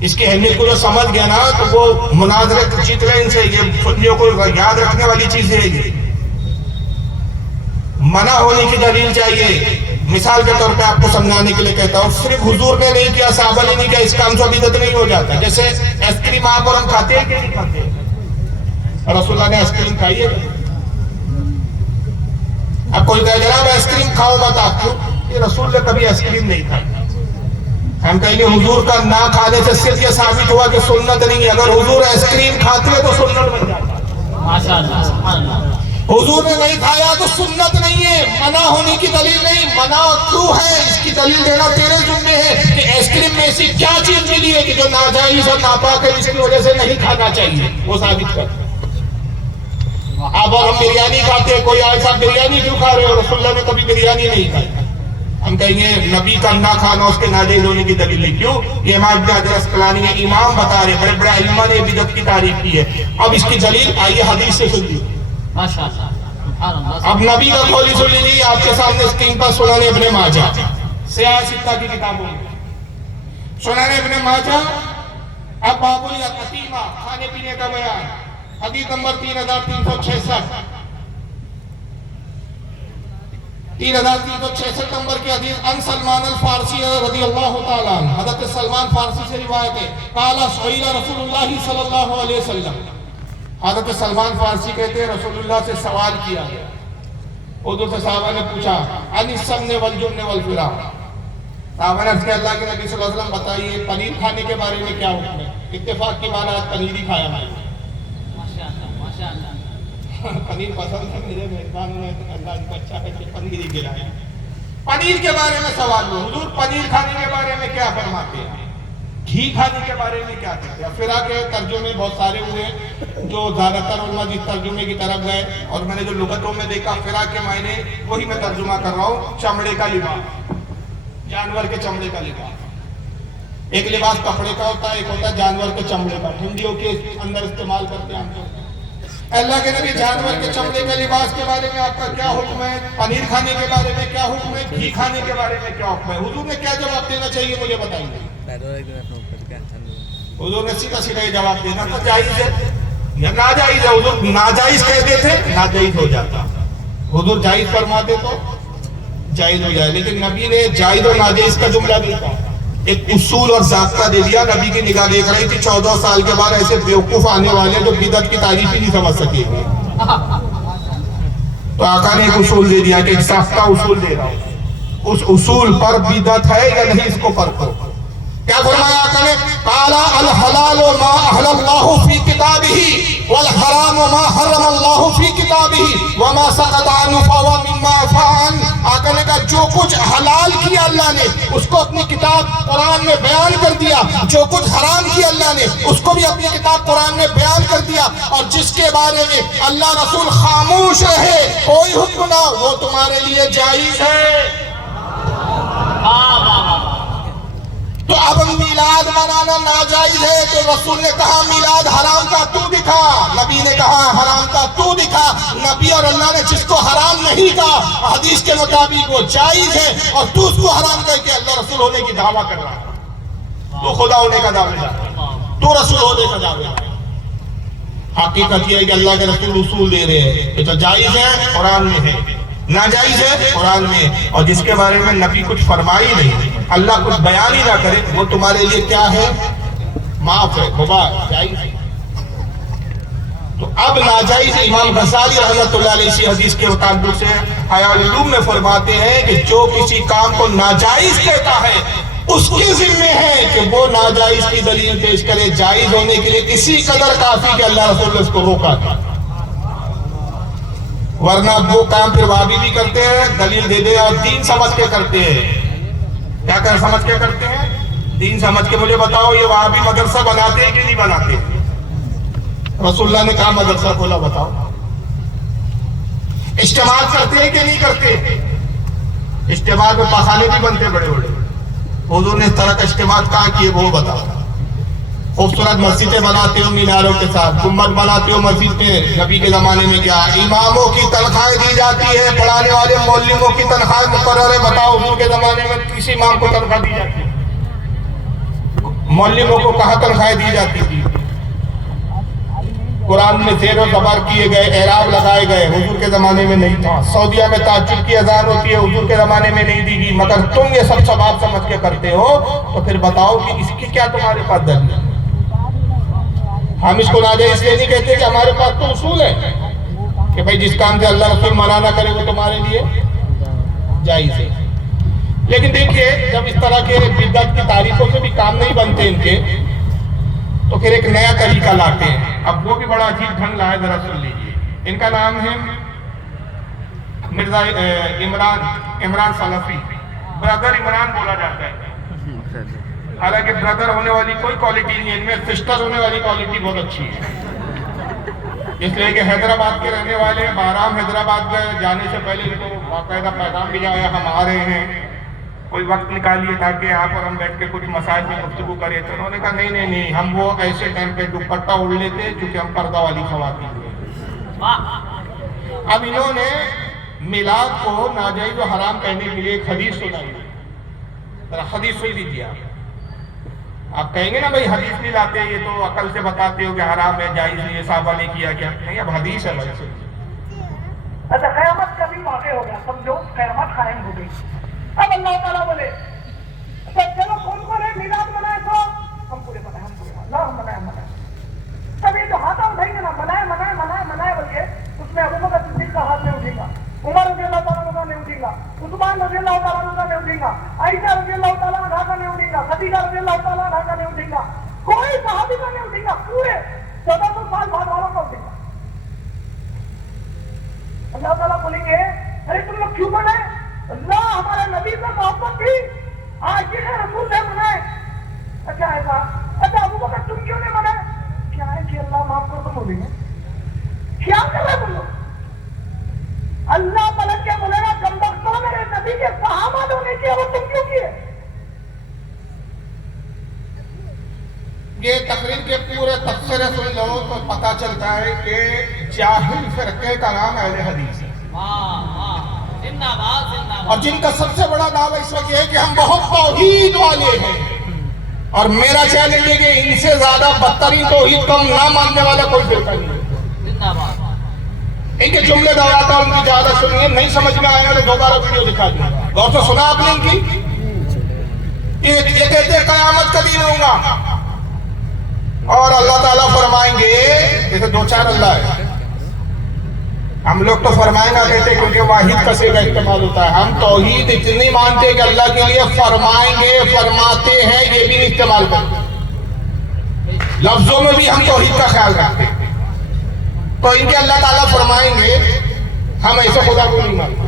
اس کی اہمیت کو جو سمجھ گیا نا تو وہ مناظرے جیت رہے ان سے. یہ سنیوں کو یاد رکھنے والی چیز ہے. یہ منع ہونے کی دلیل چاہیے. مثال کے طور پہ آپ کو سمجھانے کے لیے کہتا ہوں, صرف حضور نے نہیں کیا, صحابہ نے نہیں کیا, اس کام سے بدعت نہیں ہو جاتا. جیسے آئس کریم آپ اور ہم کھاتے ہیں کہ نہیں کھاتے ہیں؟ رسول اللہ نے آئس کریم کھائی ہے. اب کوئی کہے جناب آئس کریم کھاؤ مت, آپ کو یہ رسول نے کبھی آئس کریم نہیں کھائی. ہم کہیں گے حضور کا نہ کھانے سے صرف یہ ثابت ہوا کہ سنت نہیں ہے. اگر حضور آئس کریم کھاتے ہیں تو سنت بن جاتا. حضور نے نہیں کھایا تو سنت نہیں ہے, منع ہونے کی دلیل نہیں. منع کیوں ہے اس کی دلیل دینا تیرے ذمہ ہے کہ آئس کریم میں ایسی کیا چیز ملی ہے کہ جو ناجائز اور ناپاک ہے, اس کی وجہ سے نہیں کھانا چاہیے, وہ ثابت کر. اب ہم بریانی کھاتے ہیں, کوئی آئے صاحب بریانی کیوں کھا رہے ہو؟ رسول اللہ نے کبھی بریانی نہیں کھائی. ہم کہیں گے نبی کا نہ کھانا اس کے ناجائز ہونے کی دلیل نہیں. کیوں؟ یہ امام ابن حجر اسقلانی نے امام بتا رہے, بڑے بڑے علماء نے بدعت کی تعریف کی ہے. اب اس کی دلیل آئیے حدیث سے سن لیجیے. اب نبی کا قول سن لیجیے. آپ کے سامنے اسکرین پر سنن ابن ماجہ سیاہ ستہ کی کتابوں میں سنن ابن ماجہ. اب باب الاطعمہ کھانے پینے کا بیان, حدیث نمبر 3366 نمبر کی حدیث. ان سلمان الفارسی رضی اللہ تعالیٰ عنہ, حضرت سلمان فارسی سے روایت ہے, قال سئل رسول اللہ صلی اللہ علیہ وسلم. حضرت سلمان فارسی کہتے ہیں رسول اللہ سے سوال کیا گیا. اردو سے صحابہ نے پوچھا عن السمن والجبن والفراء. صحابہ نے کہ اللہ کے نبی صلی اللہ علیہ وسلم بتائیے پنیر کھانے کے بارے میں کیا حکم ہے؟ اتفاق کی بات آج پنیر ہی کھایا میں. پنیر پسند ہے میرے مہربان نے, اللہ ان کو اچھا ہے کہ پنیر ہی کھلائے. پنیر کے بارے میں سوال ہوا, حضور پنیر کھانے کے بارے میں کیا فرماتے ہیں؟ گھی کھانے کے بارے میں کیا کہتے ہیں؟ فرا کے ترجمے بہت سارے ہوئے جو زیادہ تر علماء جس ترجمے کی طرف گئے, اور میں نے جو لغتوں میں دیکھا فرا کے معنی وہی میں ترجمہ کر رہا ہوں. چمڑے کا لباس, جانور کے چمڑے کا لباس. ایک لباس کپڑے کا ہوتا ہے, ایک ہوتا ہے جانور کے چمڑے کا, ٹھنڈیوں کے اندر استعمال کرتے ہیں ہم لوگ. اللہ کے نبی جانور کے چمڑے کے لباس کے بارے میں آپ کا کیا حکم ہے؟ پنیر کھانے کے بارے میں کیا حکم ہے؟ گھی کھانے کے بارے میں کیا حکم ہے؟ حضور نے کیا جواب دینا چاہیے مجھے بتائیے. حضور نے سیدھا سیدھا یہ جواب دینا تھا جائز ہے یا ناجائز ہے. حضور ناجائز کہتے تھے, ناجائز ہو جاتا. حضور جائز فرماتے تو جائز ہو جائے. لیکن نبی نے جائز اور ناجائز کا جملہ نہیں کہا, ایک اصول اور ضابطہ دے دیا. نبی کی نگاہ دیکھ رہی تھی 14 سال کے بعد ایسے بیوقوف آنے والے جو بدعت کی تعریف ہی نہیں سمجھ سکے گے, تو آقا نے ایک اصول دے دیا کہ ایک ساختہ اصول دے رہا ہوں, اس اصول پر بدعت ہے یا نہیں اس کو فرق کرو. کیا فرمایا آقا نے؟ قال الحلال ما احل اللہ فی کتابہ والحرام ما حرم اللہ فی کتابہ وما سقط عنہ فهو مما عفا عنہ. آقا نے کہا جو کچھ حلال کیا اللہ نے اس کو اپنی کتاب قرآن میں بیان کر دیا, جو کچھ حرام کیا اللہ نے اس کو بھی اپنی کتاب قرآن میں بیان کر دیا, اور جس کے بارے میں اللہ رسول خاموش رہے کوئی حکم نہ, وہ تمہارے لیے جائز ہے. تو اب میلاد منانا ناجائز ہے تو رسول نے کہا میلاد حرام کا تو دکھا، نبی نے کہا حرام کا تو دکھا، نبی اور اللہ نے جس کو حرام نہیں کہا حدیث کے مطابق وہ جائز ہے، اور تو اس کو حرام کہہ کے اللہ رسول ہونے کی دعویٰ کر رہا ہے، تو خدا ہونے کا دعویٰ ہے، تو رسول ہونے کا دعویٰ ہے۔ حقیقت یہ ہے کہ اللہ کے رسول اصول دے رہے ہیں، یہ تو جائز ہے قرآن میں ہے، ناجائز ہے قرآن میں، اور جس کے بارے میں نبی کچھ فرمائی نہیں، اللہ کچھ بیان ہی نہ کرے، وہ تمہارے لیے کیا ہے؟ معاف ہے، مباح، جائز ہے۔ تو اب ناجائز امام غزالی رحمۃ اللہ علیہ اسی حدیث کے تعلق سے حیاء العلوم میں فرماتے ہیں کہ جو کسی کام کو ناجائز کہتا ہے اس کے ذمہ ہے کہ وہ ناجائز کی دلیل پیش کرے، جائز ہونے کے لیے اسی قدر کافی کہ اللہ رسول نے اس کو روکا تھا، ورنہ وہ کام پھر وہابی بھی کرتے ہیں، دلیل دے دے اور دین سمجھ کے کرتے ہیں۔ کیا کر سمجھ کے کرتے ہیں؟ دین سمجھ کے۔ مجھے بتاؤ یہ وہابی مدرسہ بناتے ہیں کہ نہیں بناتے؟ رسول اللہ نے کہا مدرسہ کھولا، بتاؤ۔ اجتماع کرتے ہیں کہ نہیں کرتے؟ اجتماع میں پخانے بھی بنتے بڑے بڑے، حضور نے اس طرح کا اجتماع کہاں کیے وہ بتاؤ۔ خوبصورت مسجدیں بناتے ہو میناروں کے ساتھ، گنبد بناتے ہو مسجد میں، نبی کے زمانے میں کیا اماموں کی تنخواہیں دی جاتی ہے، پڑھانے والے مولموں کی تنخواہیں مقرر ہے، بتاؤ حضور کے زمانے میں کسی امام کو تنخواہ دی جاتی ہے؟ مولموں کو کہاں تنخواہیں دی جاتی تھی؟ قرآن میں زیر و زبر کیے گئے، اعراب لگائے گئے، حضور کے زمانے میں نہیں تھا۔ سعودیہ میں تہجد کی اذان ہوتی ہے، حضور کے زمانے میں نہیں دی گئی، مگر تم یہ سب ثواب سمجھ کے کرتے ہو، تو پھر بتاؤ کہ اس کی کیا تمہارے پاس دلیل ہے؟ ہم اس کو ناجائز اس لیے نہیں کہتے کہ ہمارے پاس تو اصول ہے کہ بھائی جس کام سے اللہ رسول منع نہ کرے وہ تمہارے لیے جائز ہے۔ لیکن دیکھیے جب اس طرح کے بدعت کی تعریفوں سے بھی کام نہیں بنتے ان کے، تو پھر ایک نیا طریقہ لاتے ہیں۔ اب وہ بھی بڑا عجیب ڈھنگ لایا، ذرا سن لیجیے۔ ان کا نام ہے مرزا عمران سلفی، برادر عمران بولا جاتا ہے، حالانکہ برادر ہونے والی کوئی کوالٹی نہیں ہے، ان میں سسٹر ہونے والی کوالٹی بہت اچھی ہے، اس لیے کہ حیدرآباد کے رہنے والے بہرام حیدرآباد جانے سے پہلے ان کو باقاعدہ پیغام بھی آیا ہم آ رہے ہیں، کوئی وقت نکالیے تاکہ آپ اور ہم بیٹھ کے کچھ مسائل میں گفتگو کریں۔ تو انہوں نے کہا نہیں نہیں نہیں، ہم وہ ایسے ٹائم پہ دوپٹہ اوڑھ لیتے کیونکہ ہم پردہ والی خواتین ہیں۔ اب انہوں نے میلاد کو ناجائز و حرام کہنے کے لیے ایک حدیث سنائی، ذرا حدیث سن لیجیے۔ آپ کہیں گے نا بھائی حدیث نہیں لاتے، یہ تو عقل سے بتاتے ہو کہ حرام ہے، جائز نہیں ہے، صحابہ نے کیا کیا؟ نہیں، اب حدیث ہے بھائی۔ اچھا قیامت کا بھی واقع ہو گیا، سمجھو قیامت قائم ہو گئی۔ اب اللہ تعالیٰ بولے اچھا چلو کون کون ہے میلاد منائے؟ تو ہم پورے منائے، ہم پورے اللہ ہم منائے۔ تب یہ جو ہاتھ اٹھائیں گے نا منائے بول کے، اس میں ابو بکر صدیق کا ہاتھ نہیں اٹھے گا، عمر رضی اللہ تعالیٰ عنہ نہیں اٹھے گا، عثمان رضی اللہ تعالیٰ عنہ نہیں اٹھے گا، عائشہ رضی اللہ تعالیٰ عنہ کا نہیں اٹھے گا، خدیجہ رضی اللہ تعالیٰ عنہ کا نہیں اٹھے گا، کوئی صحابی کا نہیں اٹھے گا، پورے 1400 سال بعد والوں کا اٹھے گا۔ اللہ تعالیٰ بولیں گے ارے تم لوگ کیوں منائے؟ اللہ ہمارے نبی سے محبت تھی، آج یہ رسول نے منائے۔ اچھا ایسا، اچھا ابو بکر تم کیوں نہیں منائے؟ کیا ہے کہ اللہ معاف کر، تم بولیں گے کیا کر رہے تم لوگ؟ اللہ پلٹ کے بولے گا کم وقتوں میرے نبی کے صحابہ ہونے کی، اور تم کیوں کیے؟ یہ تقریر کے پورے تبصرے سن لو تو پتا چلتا ہے کہ جاہل فرقے کا نام اہل حدیث ہے، اور جن کا سب سے بڑا دعویٰ اس وقت یہ ہے کہ ہم بہت توحید والے ہیں، اور میرا چیلنج ہے کہ ان سے زیادہ بدترین توحید کو نہ ماننے والا کوئی فرقہ نہیں ہے۔ ان کے جملے دہراتا ہوں، ان کی زیادہ سنیے، نہیں سمجھ میں آئے گا تو دوبارہ ویڈیو دکھا دوں گا، غور سے سنا آپ نے ان کی؟ یہ کہتے ہیں قیامت کبھی نہیں ہوگا، اور اللہ تعالیٰ فرمائیں گے، جیسے دو چار اللہ ہے، ہم لوگ تو فرمائیں گا کہتے کیونکہ واحد کسے کا استعمال ہوتا ہے، ہم توحید اتنی مانتے کہ اللہ کے لیے فرمائیں گے، فرماتے ہیں، یہ بھی نہیں استعمال کرتے، لفظوں میں بھی ہم توحید کا خیال رکھتے ہیں۔ تو ان کے اللہ تعالیٰ فرمائیں گے ہم ایسے خدا کو نہیں مانتے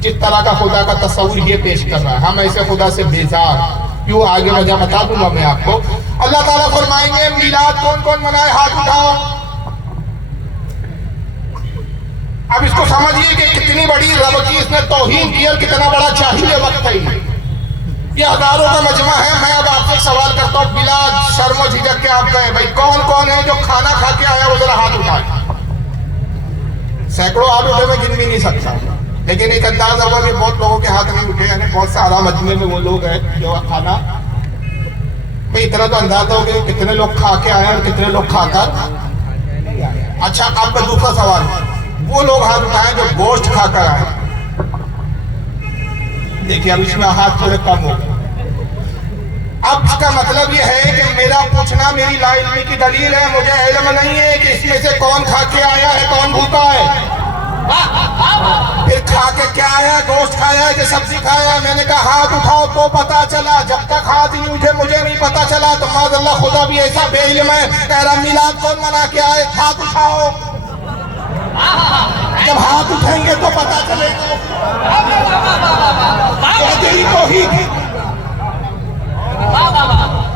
جس طرح کا خدا کا تصور یہ پیش کر رہا ہے، ہم ایسے خدا سے بیزار کیوں؟ آگے وجہ بتا دوں گا میں آپ کو۔ اللہ تعالیٰ فرمائیں گے میلاد کون کون منائے؟ ہاتھ اٹھاؤ۔ اب اس کو سمجھیے کہ کتنی بڑی رب کی اس نے توہین کی اور کتنا بڑا جاہل وقت ہے۔ یہ ہزاروں کا مجمع ہے. میں اب آپ سے ایک سوال کرتا ہوں بلا شرم و جھجک کے آپ کہیں بھائی کون کون ہے جو کھانا کھا کے آیا وہ ذرا ہاتھ اٹھائے. سینکڑوں ہاتھ اٹھے میں گن بھی نہیں سکتا, لیکن ایک انداز ہوگا کہ بہت لوگوں کے ہاتھ نہیں اٹھے, یعنی بہت سارا مجمع میں وہ لوگ ہیں جو کھانا بھائی اتنا تو اندازہ ہو گیا کتنے لوگ کھا کے آئے اور کتنے لوگ کھا کر. اچھا آپ کا دوسرا سوال, وہ لوگ ہاتھ اٹھائیں جو گوشت کھا کر آئے. دیکھیے اب اس میں ہاتھ تھوڑے کم ہو. اب اس کا مطلب یہ ہے کہ میرا پوچھنا میری لا علمی کی دلیل ہے, مجھے علم نہیں ہے کہ اس میں سے کون کھا کے آیا ہے کون بھوکا ہے. پھر کھا کے کیا آیا, گوشت کھایا ہے کہ سبزی کھایا ہے. میں نے کہا ہاتھ اٹھاؤ تو پتا چلا, جب تک ہاتھ نہیں اٹھے مجھے نہیں پتا چلا. تو معاذ اللہ خدا بھی ایسا بے علم ہے, کہہ رہا میلاد کون منا کے آئے, ہاتھ اٹھاؤ. جب ہاتھ اٹھیں گے تو پتا چلے گا تیری توحید.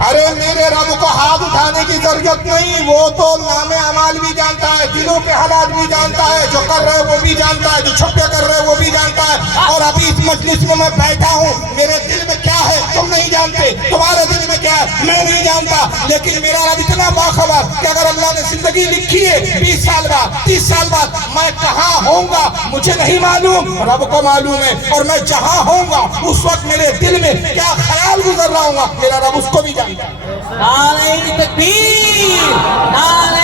ارے میرے رب کو ہاتھ اٹھانے کی ضرورت نہیں, وہ تو نام اعمال بھی جانتا ہے, دلوں کے حالات بھی جانتا ہے, جو کر رہے وہ بھی جانتا ہے, جو چھپ کے کر رہے وہ بھی جانتا ہے. اور ابھی اس مجلس میں بیٹھا ہوں, میرے دل میں کیا ہے تم نہیں جانتے, تمہارے دل میں کیا ہے میں نہیں جانتا, لیکن میرا رب اتنا باخبر کہ اگر اللہ نے زندگی لکھی ہے 20 سال بعد 30 سال بعد میں کہاں ہوں گا مجھے نہیں معلوم, رب کو معلوم ہے. اور میں جہاں ہوں گا اس وقت میرے دل میں کیا خیال گزر رہا ہوں گا میرا رب اس کو بھی جانتا ہے. نعرہ تکبیر, نعرہ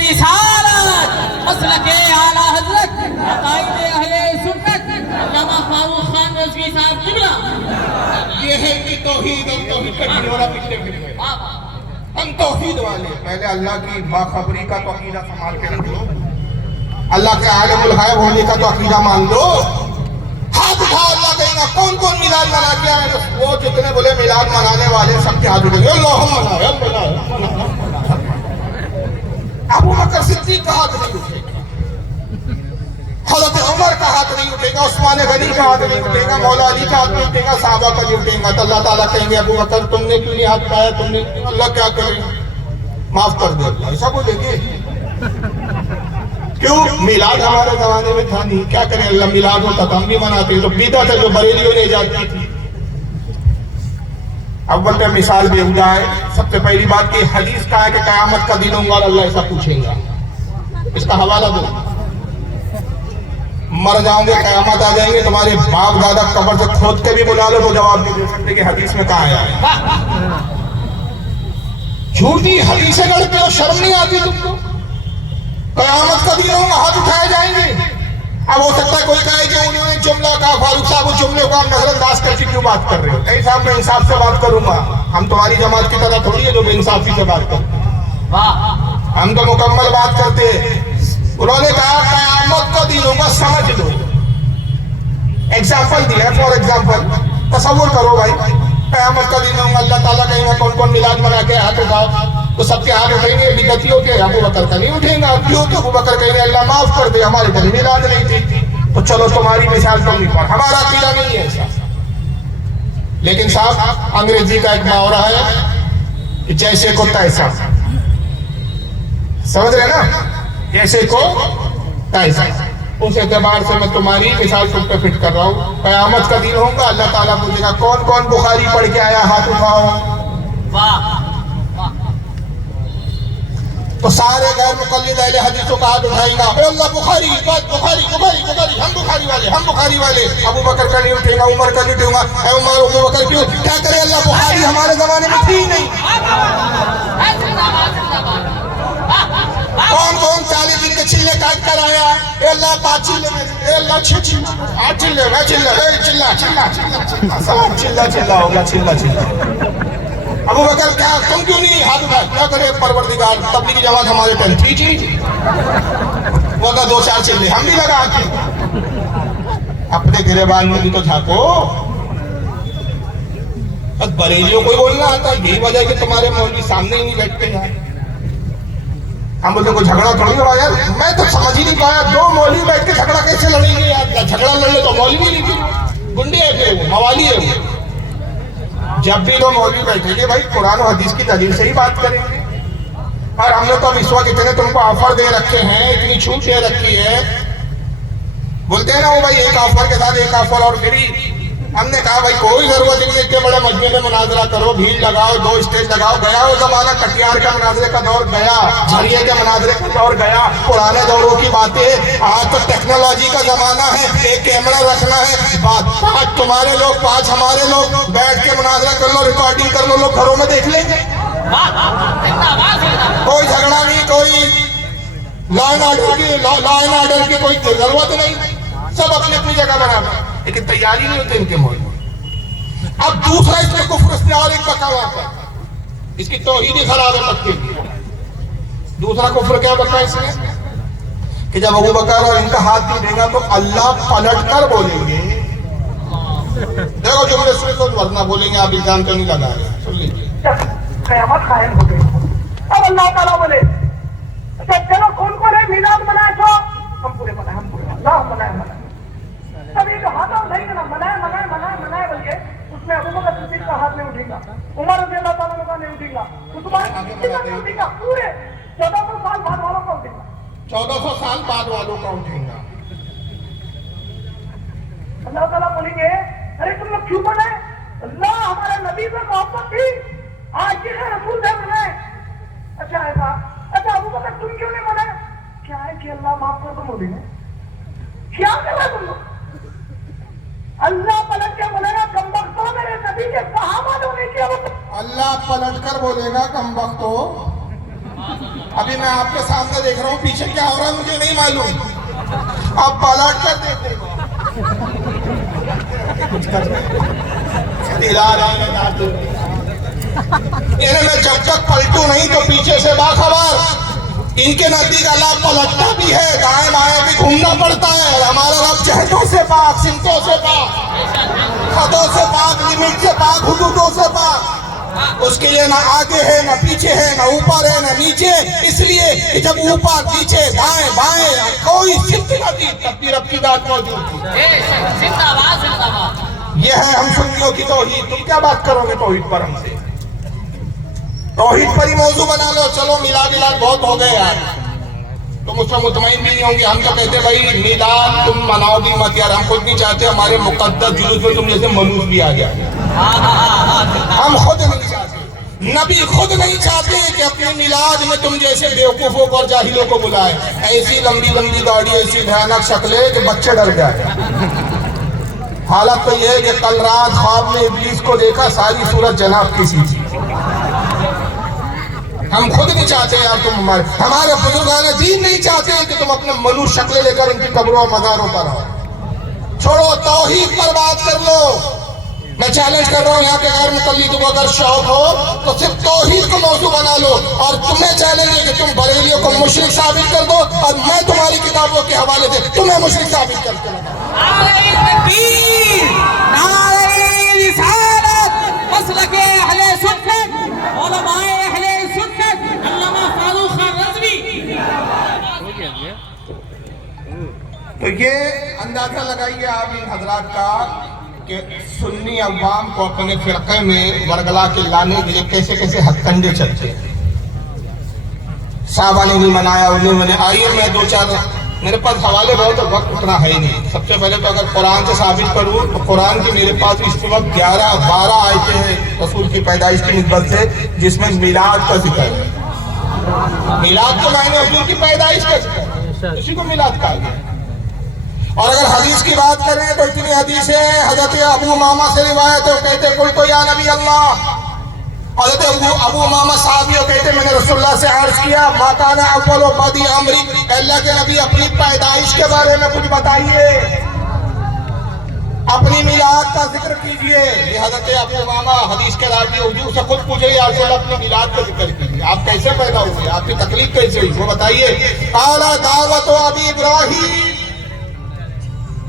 رسالت, مسلک اعلیٰ حضرت عقائد اہل سنت علامہ فاروق خان رضوی صاحب قبلہ. یہ ہے کہ توحید اور توحید کا ڈھیرورا پچھلے پھر ہم توحید والے. پہلے اللہ کی باخبری کا تو عقیدہ سنبھال کے رکھ لو, اللہ کے عالم الغیب ہونے کا تو عقیدہ مان لو. ہاتھ اٹھاؤ, اللہ کہیں گا کون کون میلاد منا کے آئے, وہ جتنے بولے میلاد منانے والے سب کے ہاتھ اٹھیں گے اللہم منائے. ابو بکر صدیق کا ہاتھ نہیں اٹھے گا, حضرت عمر کا ہاتھ نہیں اٹھے گا, عثمان غنی کا ہاتھ نہیں اٹھے گا, مولا علی کا ہاتھ نہیں اٹھے گا, صحابہ کا نہیں اٹھے گا. تو اللہ تعالیٰ کہیں گے ابو بکر تم نے کیوں نہیں ہاتھ اٹھایا, تم نے اللہ کیا کرے معاف کر دے. ایسا بولے گے کیوں, میلاد ہمارے زمانے میں تھا نہیں, کیا کریں اللہ میلاد ہوتا تھا ہم بھی مناتے. تو بدعت ہے جو بریلیوں نے ایجاد کی تھی. اول پہ مثال بیہودہ ہے. سب سے پہلی بات کہ حدیث کا ہے کہ قیامت کا دن ہوگا اور اللہ ایسا پوچھیں گا. اس کا حوالہ دو, مر جاؤں گے قیامت آ جائیں گے تمہارے باپ دادا قبر سے کھود کے بھی بلا لو تو جواب نہیں دے سکتے کہ حدیث میں کہاں آیا ہے. جھوٹی حدیثیں گڑھتے ہو, شرم نہیں آتی تم کو. قیامت کا دن ہوگا ہاتھ اٹھائے جائیں گے. اب ہو سکتا ہے کوئی کہے کہ انہوں نے جملہ کہا, فاروق صاحب اس جملے کو آپ نظر انداز کر کے کیوں بات کر رہے ہو. کہیں صاحب میں انصاف سے بات کروں گا, ہم تمہاری جماعت کی طرح تھوڑی ہے جو بے انصافی سے بات کرتے ہیں, ہم تو مکمل بات کرتے ہیں. انہوں نے کہا قیامت کا دن ہوگا سمجھ لو. ایگزامپل دیا, فور ایگزامپل تصور کرو بھائی, قیامت کا دن ہوگا, اللہ تعالیٰ کہیں گا کون کون میلاد منا کے ہاتھ اٹھاؤ, تو سب کے ہاتھ اٹھیں گے. بدعتیوں کے ابو بکر کا نہیں اٹھیں گا. کیوں, تو ابو بکر کہیں گے اللہ معاف کر دے ہماری کبھی میلاد نہیں تھی. تو چلو تمہاری مثال تم نہیں پڑھ, ہمارا عقیدہ نہیں ہے ایسا. لیکن صاحب انگریزی کا ایک محاورہ ہے کہ جیسے کو تیسا, سمجھ رہے نا, جیسے کو تیسا. اس اعتبار سے میں تمہاری مثال تم پہ فٹ کر رہا ہوں. قیامت کا دن ہوگا, اللہ تعالیٰ پوچھے گا کون کون بخاری پڑھ کے آیا ہاتھ اٹھاؤ. تو سارے غیر مقلد اہل حدیثوں کا ہاتھ اٹھائیں گا, اے اللہ بخاری بخاری بخاری بخاری, ہم بخاری والے ہم بخاری والے. ابو بکر کا نہیں اٹھے گا, عمر کا نہیں اٹھے گا, اے عمر ابو بکر کیوں, کیا کرے اللہ بخاری ہمارے زمانے میں تھی نہیں. کون کون 40 دن کے چلے کاٹ کر آیا, اے اللہ 5 چلے میں, اے اللہ 6 چلے, 8 چلے میں, چلے, اے چلا چلا چلا, سب چلا چلا ہوگا, چلا چلا. ابو بکر کیا تم کیوں نہیں ہاتھ اٹھائے, کیا کرے پروردگار تبلیغی جماعت ہمارے ٹائم تھی جی, وہ کا 2-4 چلے ہم بھی لگا کے. اپنے گریبان میں بھی تو جھانکو. بس بریلیوں کو بولنا آتا ہے, یہی وجہ ہے کہ تمہارے مولوی سامنے ہی نہیں بیٹھتے ہیں. ہم بولتے کوئی جھگڑا تھوڑی ہو رہا یار, میں تو سمجھ ہی نہیں پایا 2 مولوی بیٹھ کے جھگڑا کیسے لڑیں گے یار. جھگڑا لڑ لے تو مولوی نہیں, پھر گنڈے ہے, پھر وہ موالی ہے. وہ جب بھی تو مولوی بیٹھیں گے بھائی قرآن و حدیث کی دلیل سے ہی بات کریں گے. اور ہم نے تو اب اس وقت اتنے تم کو آفر دے رکھے ہیں, اتنی چھوٹ دے رکھی ہے, بولتے ہیں نا وہ بھائی ایک آفر کے ساتھ ایک آفر اور فری. ہم نے کہا بھائی کوئی ضرورت نہیں، اتنے بڑے مجمع میں مناظرہ کرو، بھیڑ لگاؤ، 2 اسٹیج لگاؤ. گیا وہ زمانہ، کٹیار کا مناظرے کا دور گیا، جھریے کے مناظرے کا دور گیا، پرانے دوروں کی باتیں. آج تو ٹیکنالوجی کا زمانہ ہے، ایک کیمرہ رکھنا ہے، 5 تمہارے لوگ 5 ہمارے لوگ بیٹھ کے مناظرہ کر لو، ریکارڈنگ کر لو، لوگ گھروں میں دیکھ لیں گے. کوئی جھگڑا نہیں، کوئی لا اینڈ آرڈر کی کوئی ضرورت نہیں، سب اپنی اپنی جگہ برابر. لیکن تیاری نہیں ہوتی ان کے ملک. اب دوسرا اس میں کفر اس نے اور ایک بکا ہوا تھا، اس کی توحید ہی خراب ہے مکے کی. دوسرا کفر کیا بکا اس نے کہ جب ابو بکر اور ان کا ہاتھ نہیں دے گا تو اللہ پلٹ کر بولیں گے. دیکھو جملے سن تو ورنہ بولیں گے آپ الزام کیوں نہیں لگا رہے. سن لیجیے. قیامت قائم ہو گئی. اب اللہ تعالیٰ بولے اچھا چلو کون کون ہے میلاد منائے تو ہم پورے منائے، ہم پورے اللہ منائے. ابھی جو ہاتھ نہیں نا منائے بول کے اس میں ابو بکر صدیق کا ہاتھ نہیں اٹھے گا، عمر رضی اللہ تعالیٰ کا نہیں اٹھے گا، عثمان نہیں اٹھے گا، پورے 1400 سال بعد والوں کا اٹھے گا. 1400 سال بعد والوں کا اٹھیں گا. اللہ تعالیٰ بولیں گے ارے تم لوگ کیوں بنائے؟ اللہ ہمارے نبی سے محبت تھی، آج کے رسول سے بنائے. اچھا ایسا، اچھا ابو بکر تم کیوں نہیں بنائے؟ کیا ہے کہ اللہ معاف کر دو بولیں گے. کیا کر رہے تم لوگ؟ اللہ پلٹ کے بولے گا کم وقت ہو میرے نبی کے صحابہ نے انہیں کیا. اللہ پلٹ کر بولے گا کم وقت ہو. ابھی میں آپ کے سامنے دیکھ رہا ہوں، پیچھے کیا ہو رہا ہے مجھے نہیں معلوم. آپ پلٹ کر دیکھتے میں جب تک پلٹوں نہیں تو پیچھے سے باخبر. ان کے نزدیک اللہ پلٹتا بھی ہے، دائیں بائیں بھی گھومنا پڑتا ہے. ہمارا رب جہتوں سے پاک، سمتوں سے پاک، خطوں سے پاک، لمٹ سے پاک، حدودوں سے پاک. اس کے لیے نہ آگے ہے، نہ پیچھے ہے، نہ اوپر ہے، نہ نیچے. اس لیے کہ جب اوپر نیچے دائیں بائیں کوئی سمت نہ تھی تب بھی رب کی ذات موجود تھی. یہ ہے ہم سنیوں کی توحید. تم کیا بات کرو گے توحید پر ہم سے؟ توحید پر ہی موضوع بنا لو. چلو میلاد بہت ہو گئے یار، تم اس میں مطمئن بھی نہیں ہوں گے. ہم تو کہتے بھائی میلاد تم مناؤ بھی مت یار، ہم خود نہیں چاہتے ہمارے مقدس جلوس میں تم جیسے منوس بھی آ گیا. ہم خود نہیں چاہتے، نبی خود نہیں چاہتے کہ اپنے میلاد میں تم جیسے بیوقوفوں کو اور جاہلوں کو بلائے. ایسی لمبی لمبی گاڑی، ایسی بھیانک شکلیں کہ بچے ڈر گئے. حالت تو یہ ہے کہ کل رات خواب میں ابلیس کو دیکھا، ساری صورت جناب کی سی تھی. ہم خود نہیں چاہتے یار تم ہمارے بزرگان دین نہیں چاہتے کہ تم اپنے منوس شکلیں لے کر ان کی قبروں اور مزاروں پر آؤ. چھوڑو، توحید پر بات کر لو. میں چیلنج کر رہا ہوں یہاں کے غیر مقلدوں کو اگر شوق ہو تو صرف توحید کو موضوع بنا لو. اور تمہیں چیلنج ہے کہ تم بریلیوں کو مشرک ثابت کر دو اور میں تمہاری کتابوں کے حوالے سے تمہیں مشرک ثابت کر کے لگاؤں. نعرہ تکبیر، نعرہ رسالت، مسلک اہل سنت، علماء اہل سنت، علامہ فاروق خان رضوی. تو یہ اندازہ لگائیے آپ ان حضرات کا کہ سنی عوام کو اپنے فرقے میں ورگلا کے لانے کے لیے کیسے کیسے ہتھ کنڈے چلتے ہیں. صحابہ نے نہیں منایا، انہیں نے. آئیے میں 2-4 میرے پاس حوالے بہت وقت اتنا ہے ہی نہیں. سب سے پہلے تو اگر قرآن سے ثابت کروں تو قرآن کی میرے پاس اس وقت 11-12 آیتیں ہیں رسول کی پیدائش کی نسبت سے جس میں میلاد کا ذکر ہے. میلاد تو معنی حضور کی پیدائش کا ذکر ہے، اسی کو میلاد کہا گیا. اور اگر حدیث کی بات کریں تو اتنی حدیثیں حضرت ابو امامہ سے روایت ہے، کہتے قلت یا نبی اللہ. حضرت ابو امامہ صحابی کہتے میں نے رسول اللہ سے عرض کیا ما کان اول و بدی امری، اللہ کے نبی اپنی پیدائش کے بارے میں کچھ بتائیے، اپنی میلاد کا ذکر کیجئے. یہ حضرت ابو امامہ حدیث کے راوی حضور سے خود پوچھے یا رسول اللہ اپنی میلاد کا ذکر کیجئے، آپ کیسے پیدا ہوئے، آپ کی تکلیف کیسے ہوئی، وہ بتائیے. قال دعوت ابی ابراہیم.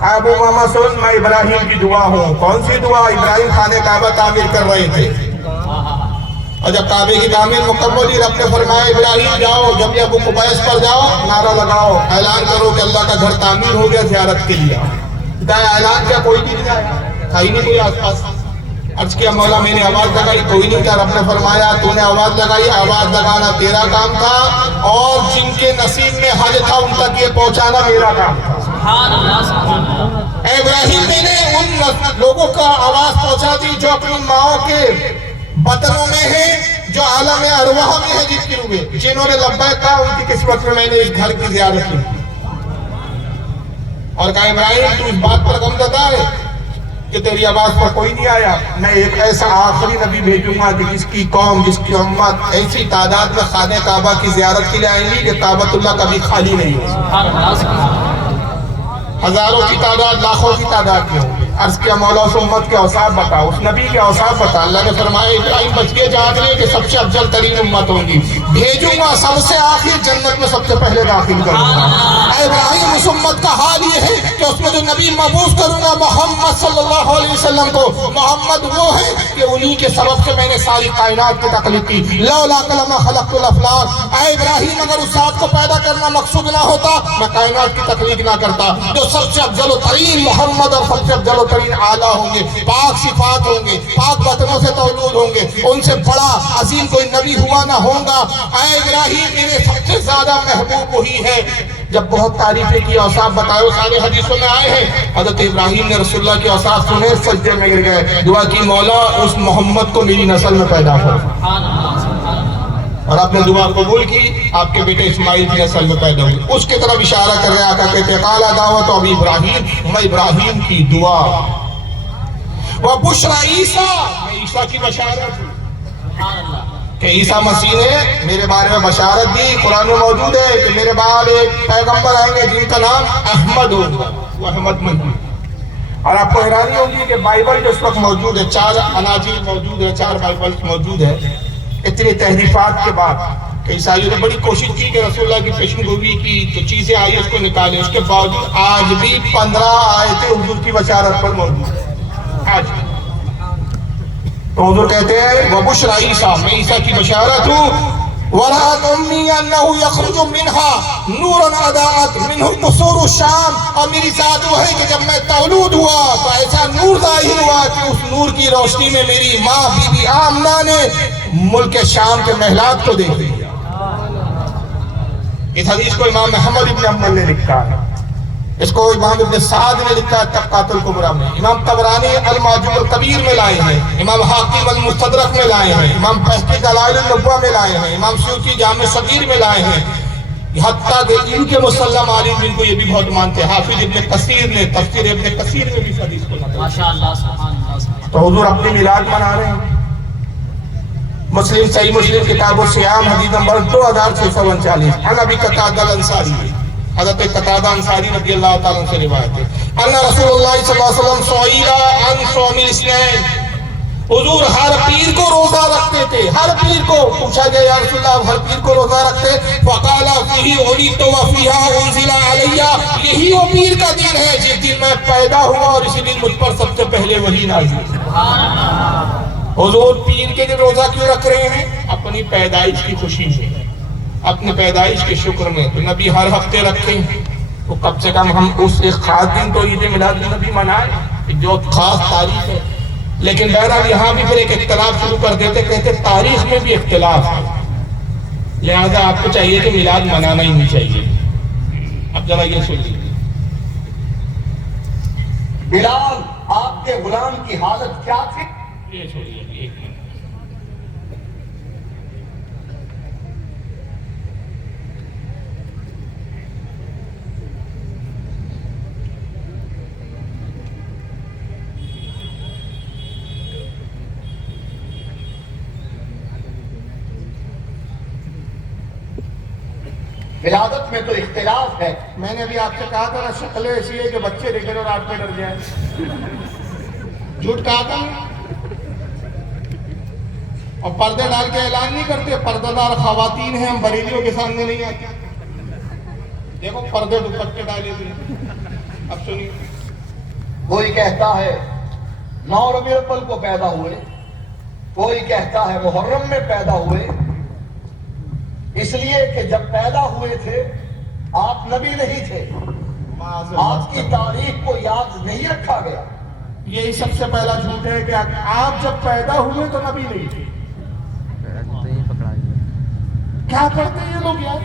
ابو امامہ سن میں ابراہیم کی دعا ہوں. کون سی دعا؟ ابراہیم خانہ کعبہ تعمیر کر رہے تھے اور جب کعبے کی تعمیر مکمل ہوئی رب نے فرمایا ابراہیم جاؤ جب ابو قبیس پر جاؤ نعرہ لگاؤ، اعلان کرو کہ اللہ کا گھر تعمیر ہو گیا، زیارت کے لیے. اعلان کیا؟ کوئی نہیں آیا، تھا ہی نہیں کوئی آس پاس. عرض کیا مولا میں نے آواز لگائی، کوئی نہیں کیا. رب نے فرمایا تو نے آواز لگائی، آواز لگانا تیرا کام تھا اور جن کے نصیب میں حج تھا ان تک یہ پہنچانا میرا کام تھا. اے ابراہیم میں نے ان ان لوگوں کا آواز پہنچا دی جو اپنی ماؤں کے بطنوں میں ہیں، جو عالم ارواح میں ہیں، جس کی روحیں، جنہوں نے لبیک کہا ان کی قسمت میں میں نے اس گھر کی زیارت کی اور کہا ابراہیم تو اس بات پر غمزدہ ہے کہ تیری آواز پر کوئی نہیں آیا، میں ایک ایسا آخری نبی بھیجوں گا کہ جس کی قوم، جس کی امت ایسی تعداد میں خانہ کعبہ کی زیارت کے لیے آئیں گی کہ کعبۃ اللہ کبھی خالی نہیں ہو، ہزاروں کی تعداد، لاکھوں کی تعداد میں ہوگی۔ عرض کیا مولا اس امت کے اوصاف بتا، اس نبی کے اوصاف بتا۔ اللہ نے فرمایا ابراہیم بچ کے جان لے کہ سب سے افضل ترین امت ہوں گی، بھیجوں گا سب سے آخر، جنت میں سب سے پہلے داخل کروں گا۔ اے ابراہیم اس امت کا حال یہ ہے کہ اس میں جو نبی مبعوث کروں گا محمد صلی اللہ علیہ وسلم کو، محمد وہ ہے کہ انہی کے سبب سے میں نے ساری کائنات کی تخلیق کی۔ لولا لما خلقت الافلاک، اے ابراہیم اگر اس ذات کو پیدا کرنا مقصود نہ ہوتا میں کائنات کی تخلیق نہ کرتا۔ جو سب سے افضل ترین محمد اور سب سے افضل ترین اعلیٰ ہوں گے، پاک صفات ہوں گے، پاک بطنوں سے تولد ہوں گے، ان سے بڑا عظیم کوئی نبی ہوا نہ ہوگا۔ اے ابراہیم میرے سب سے زیادہ محبوب وہی ہے۔ جب بہت تعریفیں کی، اوصاف بتائے، وہ سارے حدیثوں میں آئے ہیں۔ حضرت ابراہیم نے رسول اللہ کے اوصاف سنے، سجدے میں گر گئے، دعا کی مولا اس محمد کو میری نسل میں پیدا کر، اور آپ نے دعا قبول کی، آپ کے بیٹے اسماعیل کی نسل میں پیدا ہوئی۔ اس کی طرف اشارہ کر رہے آقا کہتے ہیں قال دعوت ابی ابراہیم، میں ابراہیم کی دعا، وبشرى عیسیٰ، میں عیسیٰ کی بشارت ہوں کہ عیسیٰ مسیح نے میرے بارے میں بشارت دی، قرآن میں موجود ہے کہ میرے بعد ایک پیغمبر آئیں گے جن کا نام احمد ہوگا، وہ احمد مہدی۔ اور آپ کو حیرانی ہوگی کہ بائبل جو اس وقت موجود ہے، 4 اناجیل موجود ہے، 4 بائبل موجود ہے، اتنی تحریفات کے بعد کہ عیسائیوں نے بڑی کوشش کی کہ رسول اللہ کی پیشن گوئی کی جو چیزیں آئی اس کو نکالیں، اس کے باوجود آج بھی 15 آیتیں حضور کی بشارت پر موجود ہیں آج۔ تو حضور کہتے ہیں وبشرى عیسیٰ، میں عیسیٰ کی بشارت ہوں، ورأت أمي أنه يخرج منها نورا أضاءت منه قصور الشام، اور میری ذات وہ ہے کہ جب میں مولود ہوا تو ایسا نور ظاہر ہوا کہ اس نور کی روشنی میں میری ماں بی بی آمنہ نے ملک شام کے محلات کو دیکھ لیا۔ اس حدیث کو امام محمد ابن حنبل نے لکھا ہے، اس کو امام ابن سعد نے لکھا ہے طبقات الکبریٰ میں، امام طبرانی المعجم الکبیر میں لائے ہیں، امام حاکم المستدرک میں لائے ہیں، امام بہقی دلائل النبوہ میں لائے ہیں، امام سیوطی جامع صغیر میں لائے ہیں، حتیٰ کہ ان کے مسلم عالم جن کو یہ بھی بہت مانتے ہیں، حافظ ابن کثیر نے تفسیر ابن کثیر میں بھی اس حدیث کو نقل کیا۔ تو حضور اپنی میلاد منا رہے ہیں۔ مسلم صحیح مسلم کتاب الصیام حدیث نمبر 2649، عن ابی قتادہ الانصاری، حضرت قتادہ انصاری رضی اللہ تعالیٰ سے روایت ہے، ان رسول اللہ صلی اللہ علیہ وسلم سئل عن صوم الاثنین، حضور ہر پیر کو روزہ رکھتے تھے، ہر پیر کو پوچھا گیا یا رسول اللہ ہر پیر کو روزہ رکھتے، فقال فیہ ولدت وفیہا انزل علی، یہی وہ پیر کا دن ہے جس دن میں پیدا ہوا اور اسی دن مجھ پر سب سے پہلے وحی نازل ہوئی۔ حضور پیر کے دن روزہ کیوں رکھ رہے ہیں؟ اپنی پیدائش کی خوشی میں، اپنی پیدائش کے شکر میں۔ تو نبی ہر ہفتے رکھیں، تو کم سے کم ہم اس ایک خاص دن تو عید میلاد النبی منائیں جو خاص تاریخ ہے۔ لیکن بہرحال یہاں بھی پھر ایک اختلاف شروع کر دیتے، کہتے تاریخ میں بھی اختلاف ہے، لہذا آپ کو چاہیے کہ میلاد منانا ہی نہیں چاہیے۔ اب ذرا یہ سن لیجیے، بلال آپ کے غلام کی حالت کیا تھی؟ یہ چھوڑیے ایک منٹ۔ ولادت میں تو اختلاف ہے۔ میں نے ابھی آپ سے کہا تھا نا شکلیں ایسی ہے کہ بچے دیکھیں اور آپ پہ ڈر جائیں، جھوٹ کہا تھا، اور پردے ڈال کے اعلان نہیں کرتے، پردہ دار خواتین ہیں، ہم بریلیوں کے سامنے نہیں آتے، دیکھو پردے دوپٹے ڈالے تھے۔ اب سنیے، کوئی کہتا ہے 9 ربیع الاول کو پیدا ہوئے، کوئی کہتا ہے محرم میں پیدا ہوئے، اس لیے کہ جب پیدا ہوئے تھے آپ نبی نہیں تھے، آپ کی تاریخ کو یاد نہیں رکھا گیا۔ یہی سب سے پہلا جھوٹ ہے کہ آپ جب پیدا ہوئے تو نبی نہیں تھے۔ کیا کرتے ہیں یہ لوگ یار؟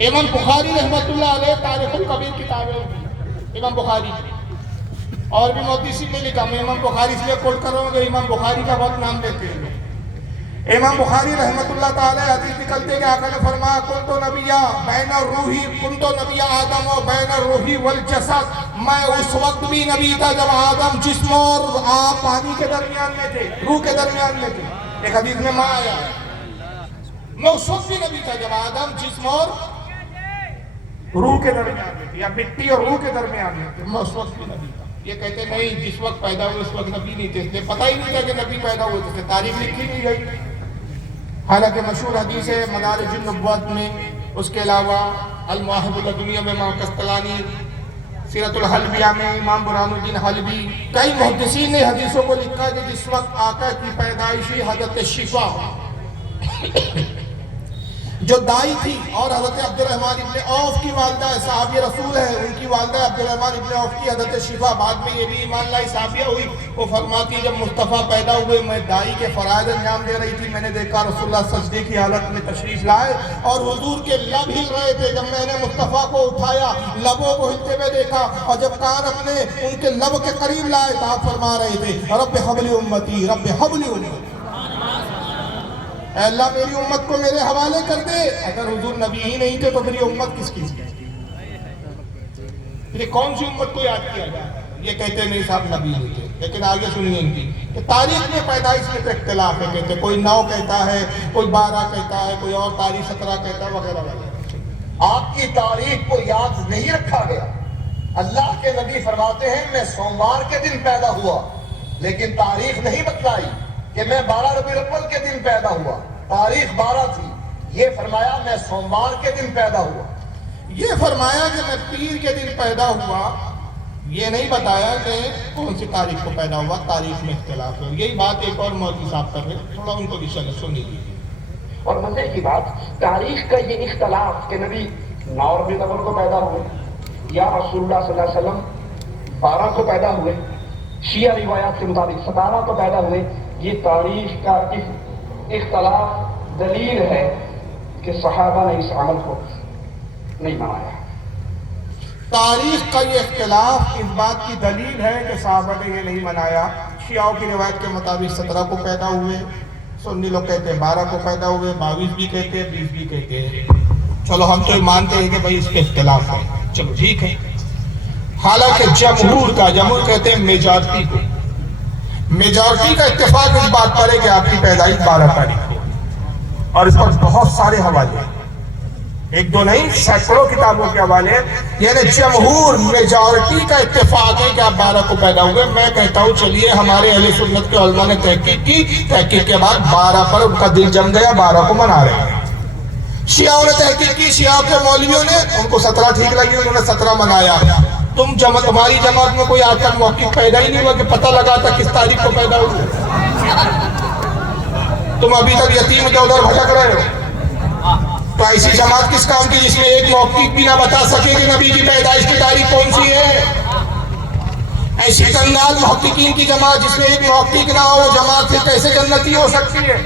امام بخاری رحمت اللہ علیہ تاریخ الکبیر کتاب ہے امام بخاری، اور بھی محدثین نے لکھا، میں امام بخاری اس لیے کوٹ کر رہا ہوں کہ امام بخاری کا بہت نام لیتے ہیں لوگ۔ امام بخاری رحمۃ اللہ تعالی حدیث نکلتے کہ آقا نے فرمایا کنتو نبیا بین الروحی کنتو نبیا آدم و بین الروحی والجسد، میں اس وقت بھی نبی تھا جب آدم جسم اور آپ پانی کے درمیان میں تھے، روح کے درمیان میں تھے۔ ایک حدیث میں ماں آیا ہے، میں اس وقت بھی نبی تھا جب آدم جسم اور روح کے درمیان میں تھے، یا مٹی اور روح کے درمیان میں تھے، میں اس وقت بھی نبی تھا۔ یہ کہتے نہیں جس وقت پیدا ہوئے اس وقت نبی نہیں تھے، اس لیے پتہ ہی نہیں تھا کہ نبی پیدا ہوئے تھے، تاریخ لکھی نہیں گئی۔ حالانکہ مشہور حدیث ہے مدارج النبوت میں، اس کے علاوہ المواہب الدنیا میں امام قسطلانی، سیرت الحلبیہ میں امام برہان الدین حلبی، کئی محدثین نے حدیثوں کو لکھا کہ جس وقت آقا کی پیدائش ہوئی، حضرت شفا جو دائی تھی اور حضرت عبد الرحمن ابن عوف کی والدہ صحابی رسول ہے، ان کی والدہ عبد الرحمن ابن عوف کی حضرت شفا، بعد میں یہ بھی ایمان لائی صحابیہ ہوئی، وہ فرماتی جب مصطفیٰ پیدا ہوئے میں دائی کے فرائض انجام دے رہی تھی، میں نے دیکھا رسول اللہ سجدے کی حالت میں تشریف لائے اور حضور کے لب ہل رہے تھے، جب میں نے مصطفیٰ کو اٹھایا لبوں کو ہلتے ہوئے دیکھا، اور جب کان اپنے ان کے لب کے قریب لائے تو آپ فرما رہے تھے رب حبل امتی رب حبل امتی، اے اللہ میری امت کو میرے حوالے کر دے۔ اگر حضور نبی ہی نہیں تھے تو میری امت کس کی تھی؟ پھر کون سی امت کو یاد کیا جائے؟ یہ کہتے نہیں صاحب نبی نہیں تھے، لیکن آگے سنیے ان کی کہ تاریخ میں پیدائش میں تو اختلاف ہے، کہتے کوئی 9 کہتا ہے، کوئی 12 کہتا ہے، کوئی اور تاریخ 17 کہتا ہے وغیرہ وغیرہ۔ آپ کی تاریخ کو یاد نہیں رکھا گیا۔ اللہ کے نبی فرماتے ہیں میں سوموار کے دن پیدا ہوا، لیکن تاریخ نہیں بتلائی کہ میں 12 ربیع الاول کے دن پیدا ہوا، تاریخ 12 تھی۔ یہ فرمایا میں سوموار کے دن پیدا ہوا، یہ فرمایا کہ میں پیر کے دن پیدا ہوا، یہ نہیں بتایا کہ کون سی تاریخ کو پیدا ہوا، تاریخ میں اختلاف ہے۔ یہی بات ایک اور مولوی صاحب کر رہے ہیں، تھوڑا ان کو بھی سن لیجیے۔ اور مزے کی بات تاریخ کا یہ اختلاف کہ نبی 9 ربیع الاول کو پیدا ہوئے یا رسول اللہ صلی اللہ علیہ وسلم 12 کو پیدا ہوئے، شیعہ روایات کے مطابق 17 کو پیدا ہوئے، یہ تاریخ کا اختلاف دلیل ہے کہ صحابہ نے اس عمل کو نہیں منایا۔ تاریخ کا یہ اختلاف اس بات کی دلیل ہے کہ صحابہ نے یہ نہیں منایا۔ شیعوں کی روایت کے مطابق 17 کو پیدا ہوئے، سنی لوگ کہتے ہیں 12 کو پیدا ہوئے، 22 بھی کہتے ہیں، 20 بھی کہتے ہیں۔ چلو ہم تو مانتے ہیں کہ بھائی اس کے اختلاف ہے، چلو ٹھیک ہے۔ حالانکہ جمہور کہتے ہیں میجارٹی کو، میجارٹی کا اتفاق اس بات پر ہے کہ آپ کی پیدائش 12 تاریخ کو، اور اس پر بہت سارے حوالے ہیں، ایک دو نہیں سینکڑوں کتابوں کے حوالے، یعنی جمہور میجارٹی کا اتفاق ہے کہ آپ 12 کو پیدا ہوئے۔ میں کہتا ہوں چلیے ہمارے اہل سنت کے علماء نے تحقیق کی، تحقیق کے بعد 12 پر ان کا دل جم گیا، 12 کو منا رہے ہیں۔ شیعوں نے تحقیق کی، شیعہ کے مولویوں نے، ان کو 17 ٹھیک لگی، انہوں نے 17 منایا۔ تمہاری جماعت میں کوئی آج تک موقف پیدا ہی نہیں ہوا کہ پتہ لگا تھا کس تاریخ کو پیدا ہوئے۔ تم ابھی تک یتیم ادھر ادھر بھٹک رہے ہو۔ تو ایسی جماعت کس کام کی جس میں ایک موقف بھی نہ بتا سکے کہ نبی کی پیدائش کی تاریخ کون سی ہے؟ ایسی کنگال محققین کی جماعت جس میں ایک موقف نہ ہو، جماعت سے کیسے جنتی ہو سکتی ہے؟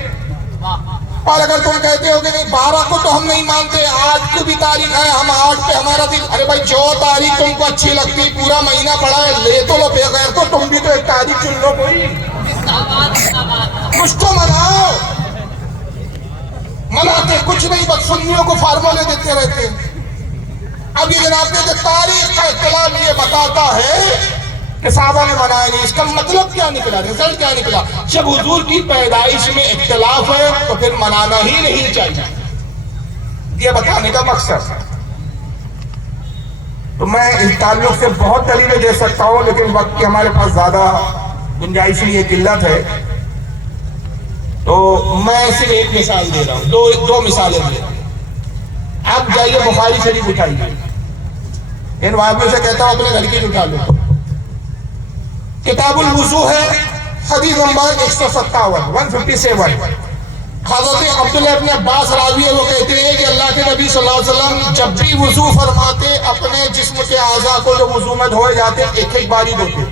اور اگر تم کہتے ہو کہ نہیں 12 کو تو ہم نہیں مانتے، آج کو بھی تاریخ ہے، ہم 8 پہ ہمارا دن، ارے بھائی جو تاریخ تم کو اچھی لگتی، پورا مہینہ پڑا ہے، لے تو لو، بغیر تو تم بھی تو ایک تاریخ چن لو کوئی، کچھ تو مناؤ۔ مناتے کچھ نہیں، بس سنیوں کو فارمولے دیتے رہتے ہیں۔ اب یہ جناب نے تاریخ کا اختلاف یہ بتاتا ہے کہ صحابہ نے منایا نہیں، اس کا مطلب کیا نکلا، رزلٹ کیا نکلا؟ جب حضور کی پیدائش میں اختلاف ہے تو پھر منانا ہی نہیں چاہیے، یہ بتانے کا مقصد ہے۔ تو میں اس تعلق سے بہت دلیلیں دے سکتا ہوں، لیکن وقت کی ہمارے پاس زیادہ گنجائش نہیں، ایک قلت ہے، تو میں صرف ایک مثال دے رہا ہوں، دو مثالیں دے رہا ہوں۔ آپ جائیے بخاری شریف اٹھائیے، ان واقعوں سے کہتا ہوں اپنے گھر کی اٹھا لو، کتاب الوضو ہے، حدیث نمبر 157 حضرت عبداللہ ابن عباس راوی ہے، وہ کہتے ہیں کہ اللہ کے نبی صلی اللہ علیہ وسلم جب بھی وضو فرماتے اپنے جسم کے اعضاء کو جو وضو میں دھوئے جاتے ایک ایک باری دھوتے۔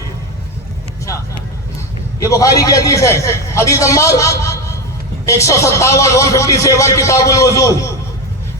یہ بخاری کی حدیث ہے، حدیث نمبر 157 کتاب الوضو،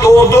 2-2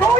2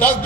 10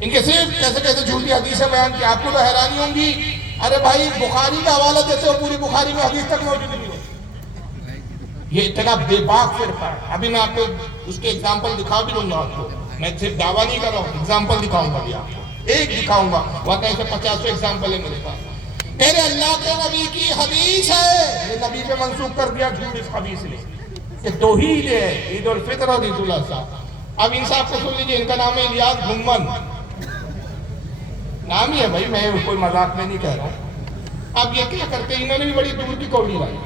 ان کے صرف کیسے کیسے جھوٹی حدیثیں بیان کی. آپ کو تو حیرانی ہوں گی, ارے بھائی بخاری کا حوالہ دیتے ہو, پوری بخاری میں حدیث تک موجود نہیں ہے. یہ اتنا بے باک فرقہ ہے. ابھی میں آپ کو اس کے اگزامپل دکھا بھی دوں گا. آپ کو میں صرف دعویٰ نہیں کر رہا ہوں, اگزامپل دکھاؤں گا بھی آپ کو, ایک دکھاؤں گا. ورنہ ایسے 50 ایگزامپل ہے میرے پاس. میرے اللہ کے نبی کی حدیث ہے, یہ نبی پہ منسوخ کر دیا جھوٹ اس حدیث نے کہ دو ہی عید ہے, عید الفطر اور عید الاضحیٰ. اب ان صاحب کو سن لیجیے, ان کا نام ہے الیاس گھمن, نام ہی ہے بھائی, میں کوئی مذاق میں نہیں کہہ رہا ہوں. اب یہ کیا کرتے ہیں, انہوں نے بھی بڑی دور کی کوڑی لائی.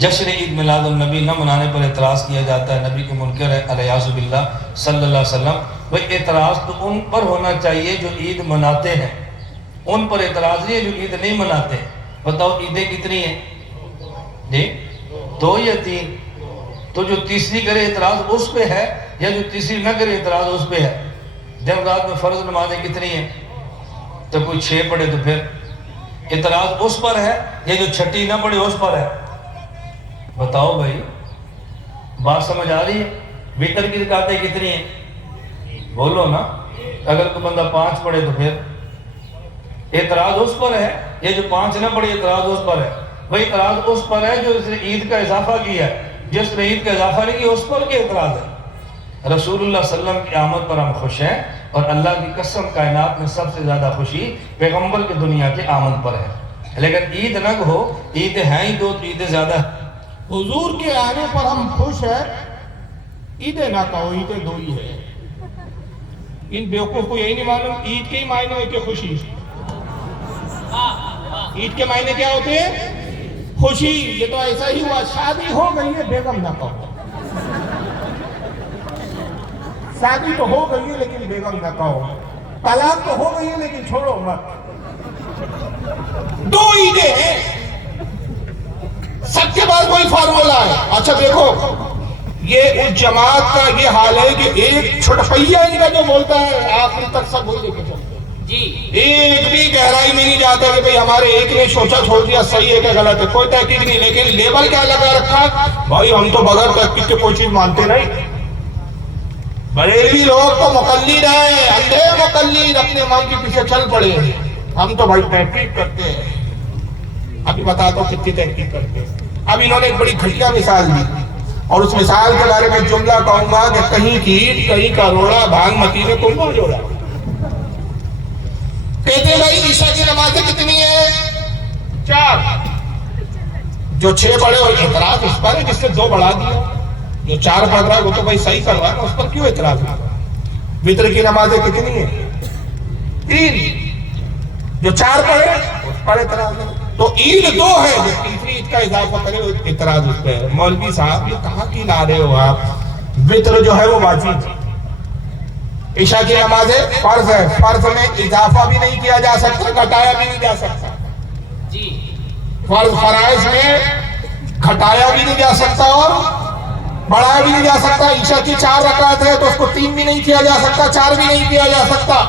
جشن عید میلاد النبی نہ منانے پر اعتراض کیا جاتا ہے, نبی کو منکر ہے الیاذ باللہ صلی اللہ علیہ وسلم. بھئی اعتراض تو ان پر ہونا چاہیے جو عید مناتے ہیں, ان پر اعتراض نہیں ہے جو عید نہیں مناتے. بتاؤ عیدیں کتنی ہیں جی, 2 یا 3؟ تو جو تیسری کرے اعتراض اس پہ ہے, یا جو تیسری نہ کرے اعتراض اس پہ ہے. جب رات میں فرض نمازیں کتنی ہیں, تو کوئی 6 پڑھے تو پھر اعتراض اس پر ہے, یا جو 6 نہ پڑھے اس پر ہے. بتاؤ بھائی, بات سمجھ آ رہی ہے؟ وتر کی رکعتیں کتنی ہیں, بولو نا. اگر کوئی بندہ 5 پڑھے تو پھر اعتراض اس پر ہے, یا جو 5 نہ پڑھے اعتراض اس پر ہے. بھائی اعتراض اس پر ہے جو اس نے عید کا اضافہ کیا ہے, جس نے عید کا اضافہ نہیں کیا اس پر کیا اعتراض ہے. رسول اللہ صلی اللہ علیہ وسلم کی آمد پر ہم خوش ہیں, اور اللہ کی قسم کائنات میں سب سے زیادہ خوشی پیغمبر کی دنیا کی آمد پر ہے. لیکن عید نہ ہو, عید ہیں ہی 2, عید زیادہ. حضور کے آنے پر ہم خوش ہیں, عید نہ کہو, عید 2 ہی ہے. ان بیوقوف کو یہی نہیں معلوم عید کے ہی معنی ہوتے خوشی. عید کے معنی کیا ہوتے ہیں, خوشی. یہ تو ایسا ہی ہوا, شادی ہو گئی ہے بیگم نہ کہو. شادی تو ہو گئی ہے لیکن بیگم نہ کہو. طلاق تو ہو گئی ہے لیکن چھوڑو مت. 2 عیدیں ہیں, سب کے بعد کوئی فارمولہ ہے. اچھا دیکھو, یہ اس جماعت کا یہ حال ہے کہ ایک چھٹپیا ان کا جو بولتا ہے آخر تک سب وہی لے کے چلتے جی, ایک بھی گہرائی میں نہیں جاتا کہ بھئی ہمارے ایک نے سوچا چھوڑ دیا صحیح ہے کہ غلط ہے, کوئی تحقیق نہیں. لیکن لیبل کیا لگا رکھا, بھائی ہم تو بغیر تحقیق کے کوئی چیز مانتے نہیں. بریلوی لوگ تو مقلد ہیں, اندھے مقلد, اپنے امام کے پیچھے چل پڑے. ہم تو بھائی تحقیق کرتے ہیں. ابھی بتاتا ہوں کتنی تحقیق کرتے ہیں. اب انہوں نے ایک بڑی گھٹیا مثال دی, اور اس مثال کے بارے میں جملہ کہوں گا کہ کہیں کیٹ کہیں کا روڑا, بھانگ متی میں کنبا جوڑا. کہتے ہیں بھائی عشاء کی نمازیں کتنی ہیں, 4. جو 6 پڑھے اور اعتراض اس پر ہے جس سے 2 بڑھا دیا. جو 4 پڑھ رہا ہے وہ تو بھائی صحیح کر رہا ہے, اس پر کیوں اعتراض ہے. وتر کی نمازیں کتنی ہیں, 3. جو 4 پڑھے اس پر اعتراض ہے. تو عید 2 ہے, جو تیسری عید کا اضافہ کرے اعتراض اس پہ ہے. مولوی صاحب یہ کہاں کی لا رہے ہو آپ, وتر جو ہے وہ واجب ہے. عشاء کی نمازیں فرض ہے, فرض میں اضافہ بھی نہیں کیا جا سکتا, گھٹایا بھی نہیں جا سکتا. فرض فرائض میں گھٹایا بھی نہیں جا سکتا اور بڑھایا بھی نہیں جا سکتا. عشاء کی 4 رکعت ہے تو اس کو 3 بھی نہیں کیا جا سکتا, 4 بھی نہیں کیا جا سکتا.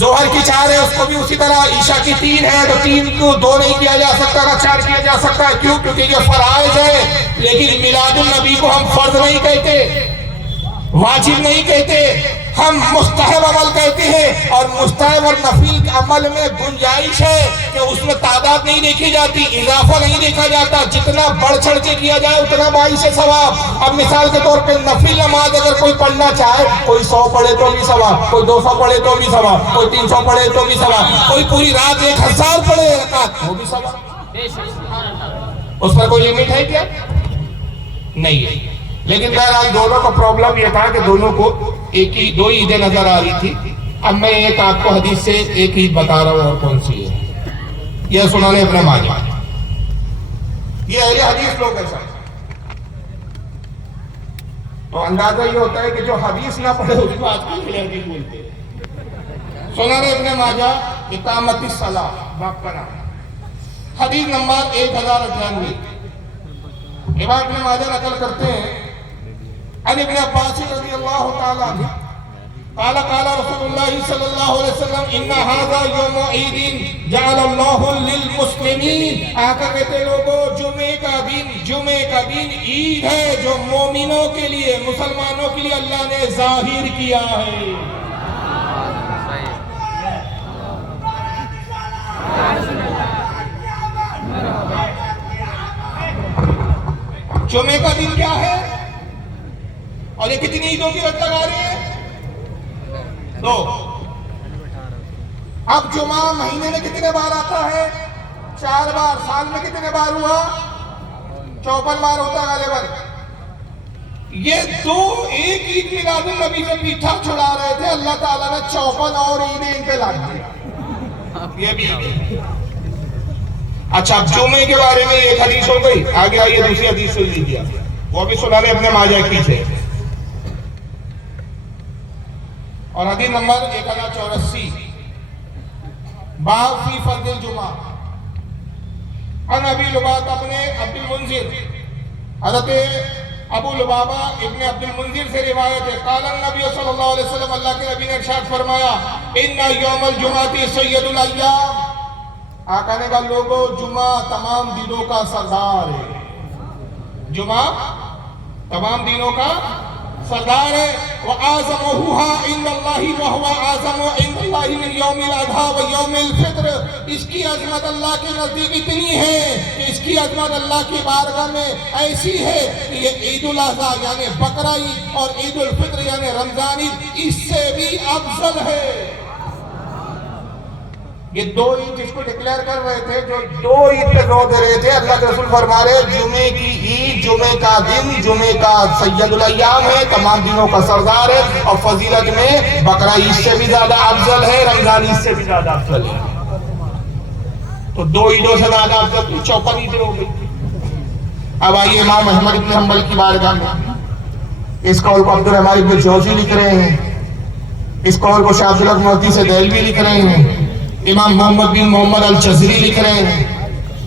ظہر کی 4 ہے اس کو بھی اسی طرح, عشاء کی 3 ہے تو 3 کو 2 نہیں کیا جا سکتا, نہ 4 کیا جا سکتا. کیوں؟ کیونکہ یہ فرائض ہے. لیکن میلاد النبی کو ہم فرض نہیں کہتے, واجب نہیں کہتے, ہم مستحب عمل کہتے ہیں. اور مستحب اور نفل عمل میں گنجائش ہے کہ اس میں تعداد نہیں دیکھی جاتی, اضافہ نہیں دیکھا جاتا. جتنا بڑھ چڑھ کے کیا جائے اتنا باعث ثواب. اب مثال کے طور پہ نفل نماز اگر کوئی پڑھنا چاہے, کوئی 100 پڑھے تو بھی ثواب, کوئی 200 پڑھے تو بھی ثواب, کوئی 300 پڑھے تو بھی ثواب, کوئی پوری رات 1000 پڑھے رکعت وہ بھی ثواب. اس پر کوئی لمٹ ہے کیا؟ نہیں ہے. لیکن بہرحال دونوں کا پرابلم یہ تھا کہ دونوں کو ایک ہی 2 عیدیں نظر آ رہی تھی. اب میں ایک آپ کو حدیث سے ایک عید بتا رہا ہوں, اور کون سی ہے یہ سنن ابن ماجہ. یہ اہل حدیث لوگ ایسا, تو اندازہ یہ ہوتا ہے کہ جو حدیث نہ پڑھے اس کو آج کل حدیث بولتے ہیں. سنن ابن ماجہ اقامت الصلاۃ باب کا نام, حدیث نمبر 1098. امام ابن ماجہ نقل کرتے ہیں عن ابن عباس رضی اللہ تعالیٰ عنہ قال رسول اللہ صلی اللہ علیہ وسلم ان هذا یوم عید جعل اللہ للمسلمین. آقا کہتے لوگوں جمعے کا دن عید ہے جو مومنوں کے لیے مسلمانوں کے لیے اللہ نے ظاہر کیا ہے. جمعے کا دن کیا ہے اور یہ کتنی عیدوں کی رت لگا رہے ہیں؟ 2. اب جمعہ مہینے میں کتنے بار آتا ہے؟ 4 بار. سال میں کتنے بار ہوا؟ 54 بار ہوتا ہے غالباً. یہ 2 ایک عید میلاد النبی سے پیٹھا چھڑا رہے تھے, اللہ تعالیٰ نے 54 اور عیدیں ان پہ لا دیا. یہ بھی اچھا. جمعے کے بارے میں ایک حدیث ہو گئی, آگے آئیے دوسری حدیث سن لیجیے, وہ بھی سنا لیں اپنے ماجہ کی سے. اور حدیث نمبر 1084 باب فی فرض الجمعہ. عن ابی لبابہ ابن عبد المنذر, حضرت ابو لبابہ ابن عبد المنذر سے روایت ہے, قال النبی صلی اللہ علیہ وسلم, اللہ کے نبی نے ارشاد فرمایا, ان یوم الجمعہ سید الایام. آقا نے کہا لوگوں جمعہ تمام دنوں کا سردار ہے. جمعہ تمام دنوں کا سردار ہے. وَآزَمُهُهَا عِنْدَ اللَّهِ وَهُوَ آزَمُ عِنْدَ اللَّهِ مِنْ يَوْمِ الْأَضْحَى وَيَوْمِ الْفِطْرِ. اس کی عظمت اللہ کے نزدیک اتنی ہے کہ اس کی عظمت اللہ کی بارگاہ میں ایسی ہے کہ یہ عید الاضحیٰ یعنی بقرہ عید اور عید الفطر یعنی رمضان عید اس سے بھی افضل ہے. یہ 2 عید جس کو ڈکلیئر کر رہے تھے, جو 2 عید پہ زور دے رہے تھے, اللہ کے رسول فرما رہے جمعے کی عید, جمعے کا دن, جمعے کا سید الایام ہے, تمام دنوں کا سردار ہے, اور فضیلت میں بقرہ عید سے بھی زیادہ افضل ہے, رمضان عید سے بھی زیادہ افضل ہے. تو 2 عیدوں سے زیادہ افضل 54 عیدیں ہو گئی. اب آئیے امام احمد بن حنبل کی بارگاہ میں. اس قول کو عبدالرحمن بن جوزی لکھ رہے ہیں, اس قول کو شاہ عبدالحق محدث سے دہلوی لکھ رہے ہیں, امام محمد بن محمد الجزری لکھ رہے ہیں,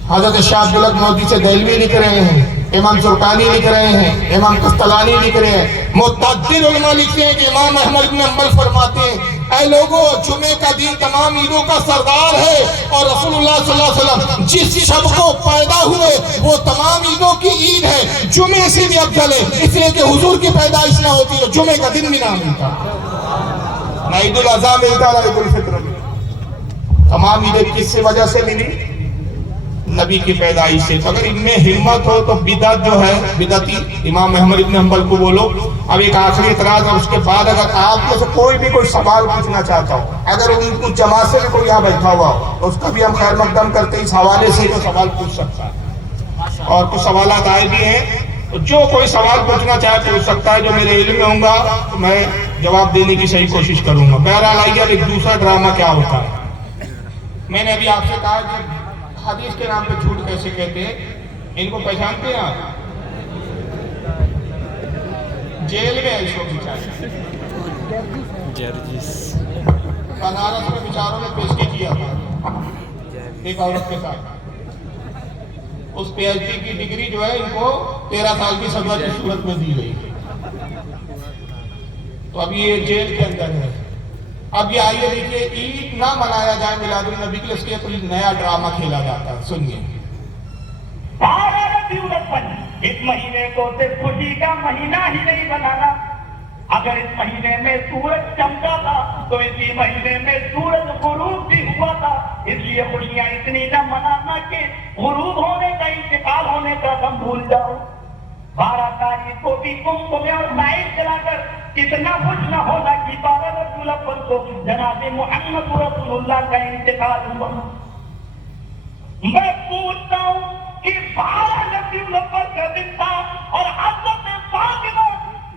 حضرت شاہ عبدالحق محدث سے دہلوی لکھ رہے ہیں, امام زرقانی لکھ رہے ہیں, امام قسطلانی لکھ رہے ہیں. متعدد علماء لکھتے ہیں کہ امام احمد بن حنبل فرماتے ہیں, اے لوگوں جمعے کا دن تمام عیدوں کا سردار ہے, اور رسول اللہ صلی اللہ علیہ وسلم جس شب کو پیدا ہوئے وہ تمام عیدوں کی عید ہے, جمعے سے بھی افضل ہے, اس لیے کہ حضور کی پیدائش نہ ہوتی تو جمعے کا دن بھی نہ ملتا, نہ عید الاضحیٰ ملتا نہ عید الفطر. تمام عیدیں کس سے وجہ سے ملی؟ نبی کی پیدائش سے. تو اگر ان میں ہمت ہو تو بدعت جو ہے بدعتی امام احمد بن حنبل کو بولو. اب ایک آخری اعتراض ہے, اس کے بعد اگر آپ میں سے کوئی بھی کوئی سوال پوچھنا چاہتا ہو, اگر ان کو جماعت سے بھی کوئی یہاں بیٹھا ہوا ہو تو اس کا بھی ہم خیر مقدم کرتے اس حوالے سے جو سوال پوچھ سکتا ہے. اور کچھ سوالات آئے بھی ہیں, تو جو کوئی سوال پوچھنا چاہے پوچھ سکتا ہے, جو میرے علم میں ہوں گا تو میں جواب دینے کی صحیح کوشش کروں گا. بہرحال آئیے ایک دوسرا ڈرامہ کیا ہوتا ہے. میں نے ابھی آپ سے کہا کہ حدیث کے نام پہ جھوٹ کیسے کہتے ہیں, ان کو پہچانتے ہیں آپ؟ جیل میں اس کو بیچارے بنارس میں بیچاروں نے پیشگی کیا تھا ایک عورت کے ساتھ. اس پی ایچ ڈی کی ڈگری جو ہے ان کو 13 سال کی سزا کی صورت میں دی گئی. تو اب یہ جیل کے اندر ہے. اب یہ آئیے دیکھیے, عید نہ منایا جائے میلاد النبی کے لیے, اس کے کوئی نیا ڈرامہ کھیلا جاتا ہے. سنیے. 12 ربیع الاول, اس مہینے کو صرف خوشی کا مہینہ ہی نہیں بنانا. اگر اس مہینے میں سورج چمکا تھا تو اسی مہینے میں سورج غروب بھی ہوا تھا. اس لیے خوشیاں اتنی نہ منانا کہ غروب ہونے کا انتقال ہونے کا غم بھول جاؤ. 12 تاریخ کو بھی تمہیں اور لائٹ جلا کر کتنا خوش نہ ہونا کہ 12 ربیع الاول کو جناب محمد رسول اللہ کا انتقال ہوا. میں پوچھتا ہوں کہ 12 ربیع الاول کا دن تھا اور حضرت فاطمہ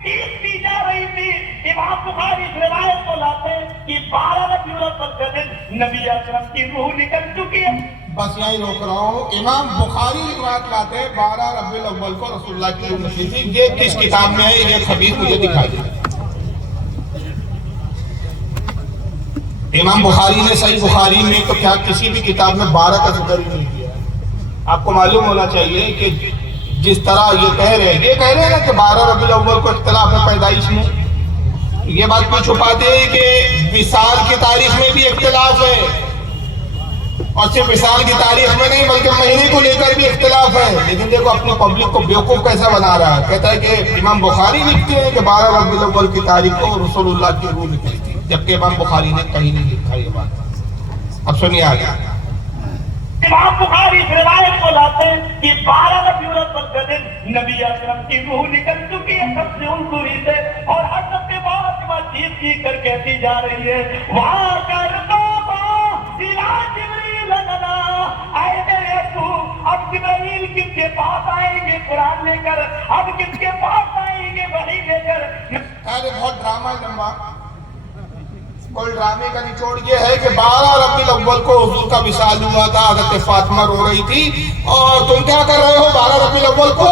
عید کی جا رہی تھی. امام بخاری اس روایت کو لاتے ہیں کہ 12 ربیع الاول کا دن نبی اکرم کی روح نکل چکی ہے. بس یہی روک رہا ہوں. امام بخاری روایت لاتے ہیں 12 ربیع الاول کو رسول اللہ کی روح نکلی تھی. یہ کس کتاب میں ہے؟ یہ خبیث مجھے دکھا دیں. امام بخاری نے صحیح بخاری میں تو کیا کسی بھی کتاب میں 12 کا ذکر ہی نہیں کیا. آپ کو معلوم ہونا چاہیے کہ جس طرح یہ کہہ رہے ہیں نا کہ 12 ربیع الاول کو اختلاف ہے پیدائش میں, یہ بات کو چھپاتے ہیں کہ وصال کی تاریخ میں بھی اختلاف ہے، اور صرف وصال کی تاریخ میں نہیں بلکہ مہینے کو لے کر بھی اختلاف ہے. لیکن دیکھو اپنی پبلک کو بیوقوف کیسا بنا رہا ہے. کہتا ہے کہ امام بخاری لکھتے ہیں کہ 12 ربیع الاول کی تاریخ کو رسول اللہ کی روح نکلی تھی، جبکہ امام بخاری نے کہیں نہیں لکھا یہ بات. اب سنیے آگے. امام بخاری اس روایت کو لاتے ہیں کہ 12 ربیع الاول کے دن نبی اکرم کی روح نکل چکی ہے سب سے انصوری سے، اور حضرت فاطمہ چیخ چیخ کر کہتی جا رہی ہے وہاں کر اے میرے ابو، اب جبرائیل کس کے پاس آئیں گے قرآن لے کر، اب کس کے پاس آئیں گے وحی لے کر. بہت ڈرامہ لمبا، کوئی ڈرامے کا نچوڑ یہ ہے کہ 12 ربیع الاول کو حضور کا وصال ہوا تھا، حضرت فاطمہ رو رہی تھی، اور تم کیا کر رہے ہو 12 ربیع الاول کو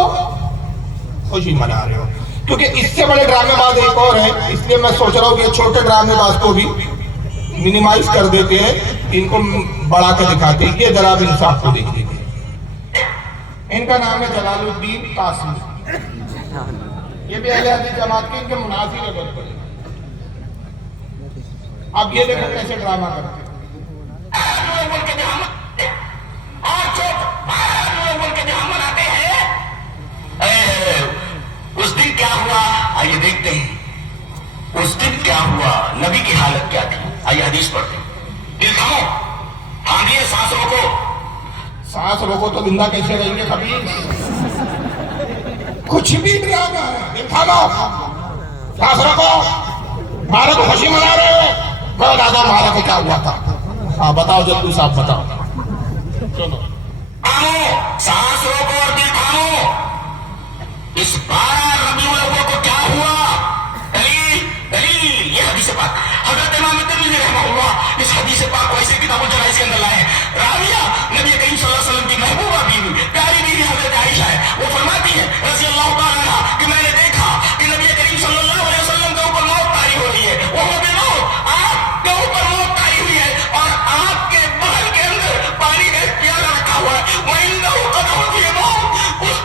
خوشی منا رہے ہو. کیونکہ اس سے بڑے ڈرامے باز ایک اور ہیں، اس لیے میں سوچ رہا ہوں کہ چھوٹے ڈرامے باز کو بھی منیمائز کر دیتے ہیں، ان کو بڑھا کے دکھاتے ہیں. یہ ذرا بھی انصاف کو دیکھیے. ان کا نام ہے جلال الدین قاسمی، یہ بھی اہل حدیث جماعت کے ان کے مناظر ہے بہت بڑے. اب یہ دیکھو کیسے ڈرامہ کرتے ہیں. اس دن کیا ہوا آئیے دیکھتے ہیں. اس دن کیا ہوا، نبی کی حالت کیا تھی. آئیے حدیث پڑھتے ہیں. دل تھامو، تھامیے، سانس روکو. سانس روکو تو زندہ کیسے رہیں گے خبیث؟ کچھ بھی ڈرامہ ہے. دل تھامو، سانس روکو. مارا کو خوشی منا رہے ہو. بہت دادا مارا کو کیا ہوا تھا؟ ہاں بتاؤ جلدی صاحب بتاؤ. چلو سانس روکو اور دل تھامو. اس 12 ربیع الاول کو کیا ہوا؟ دلیل یہ حدیث پاک حضرت امام ترمذی رحمہ اللہ اس حدیث پاک کو ایسے کتاب الجنائز کے اندر لائے. راویہ نبی کریم صلی اللہ علیہ وسلم کی محبوبہ بیوی پیاری بیوی حضرت عائشہ ہے. وہ فرماتی ہے رضی اللہ تعالیٰ عنہ کہ میں نے دیکھا کہ نبی کریم صلی اللہ علیہ وسلم کے اوپر موت طاری ہو رہی ہے. وہ موت آپ کے اوپر موت طاری ہوئی ہے، اور آپ کے بغل کے اندر پانی کا پیالہ رکھا ہوا ہے. وَإِنَّهُ قَدْ أُوتِيَ مَوْتٌ، اس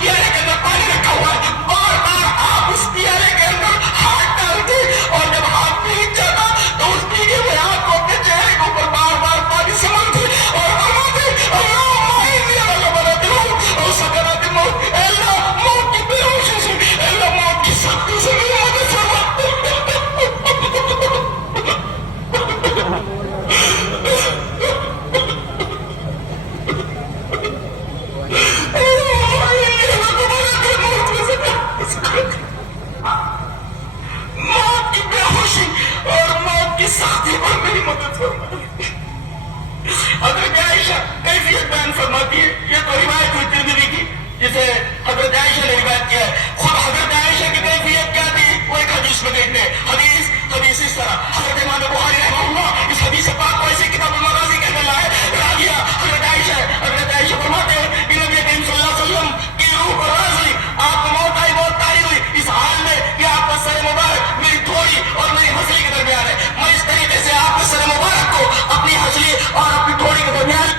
پیالے کے اندر پانی رکھا ہوا ہے. بار بار آپ اس پیالے کے اندر ہاتھ ڈالتے، اور جب ہاتھ بھیگ جاتا تو اس بھیگے ہوئے ہاتھ کو اپنے چہرے کے اوپر بار بار پانی سمجھتے اور فرماتے اللہم اعذنی من غلبۃ الموت اور سکرات الموت. اے اللہ موت کی بے ہوشی سے، اے اللہ موت کی سختی سے میری مدد فرما. موت کی بے ہوشی اور موت کی سختی پر میری مدد فرما. حضرت عائشہ کیفیت بیان فرماتی ہے. یہ تو روایت ہوئی ترمذی کی جسے حضرت عائشہ نے روایت کیا ہے. خود حضرت عائشہ کی کیفیت کیا تھی وہ ایک حدیث میں دیکھتے ہیں. حدیث اس طرح حضرت امام بخاری رحمہ اللہ اس حدیث پاک کو ایسے کتاب المغازی کے اندر لائے. راویہ حضرت عائشہ ہے. حضرت عائشہ فرماتے ہیں کہ نبی کریم صلی اللہ علیہ وسلم کی روح پر راز ہوئی، آپ کو موت آئی، موت طاری ہوئی اس حال میں کہ آپ کا سر مبارک میری تھوڑی اور میری ہنسلی کے درمیان ہے. میں اس طریقے سے آپ کے سر مبارک کو اپنی ہنسلی اور اپنی تھوڑی کے درمیان.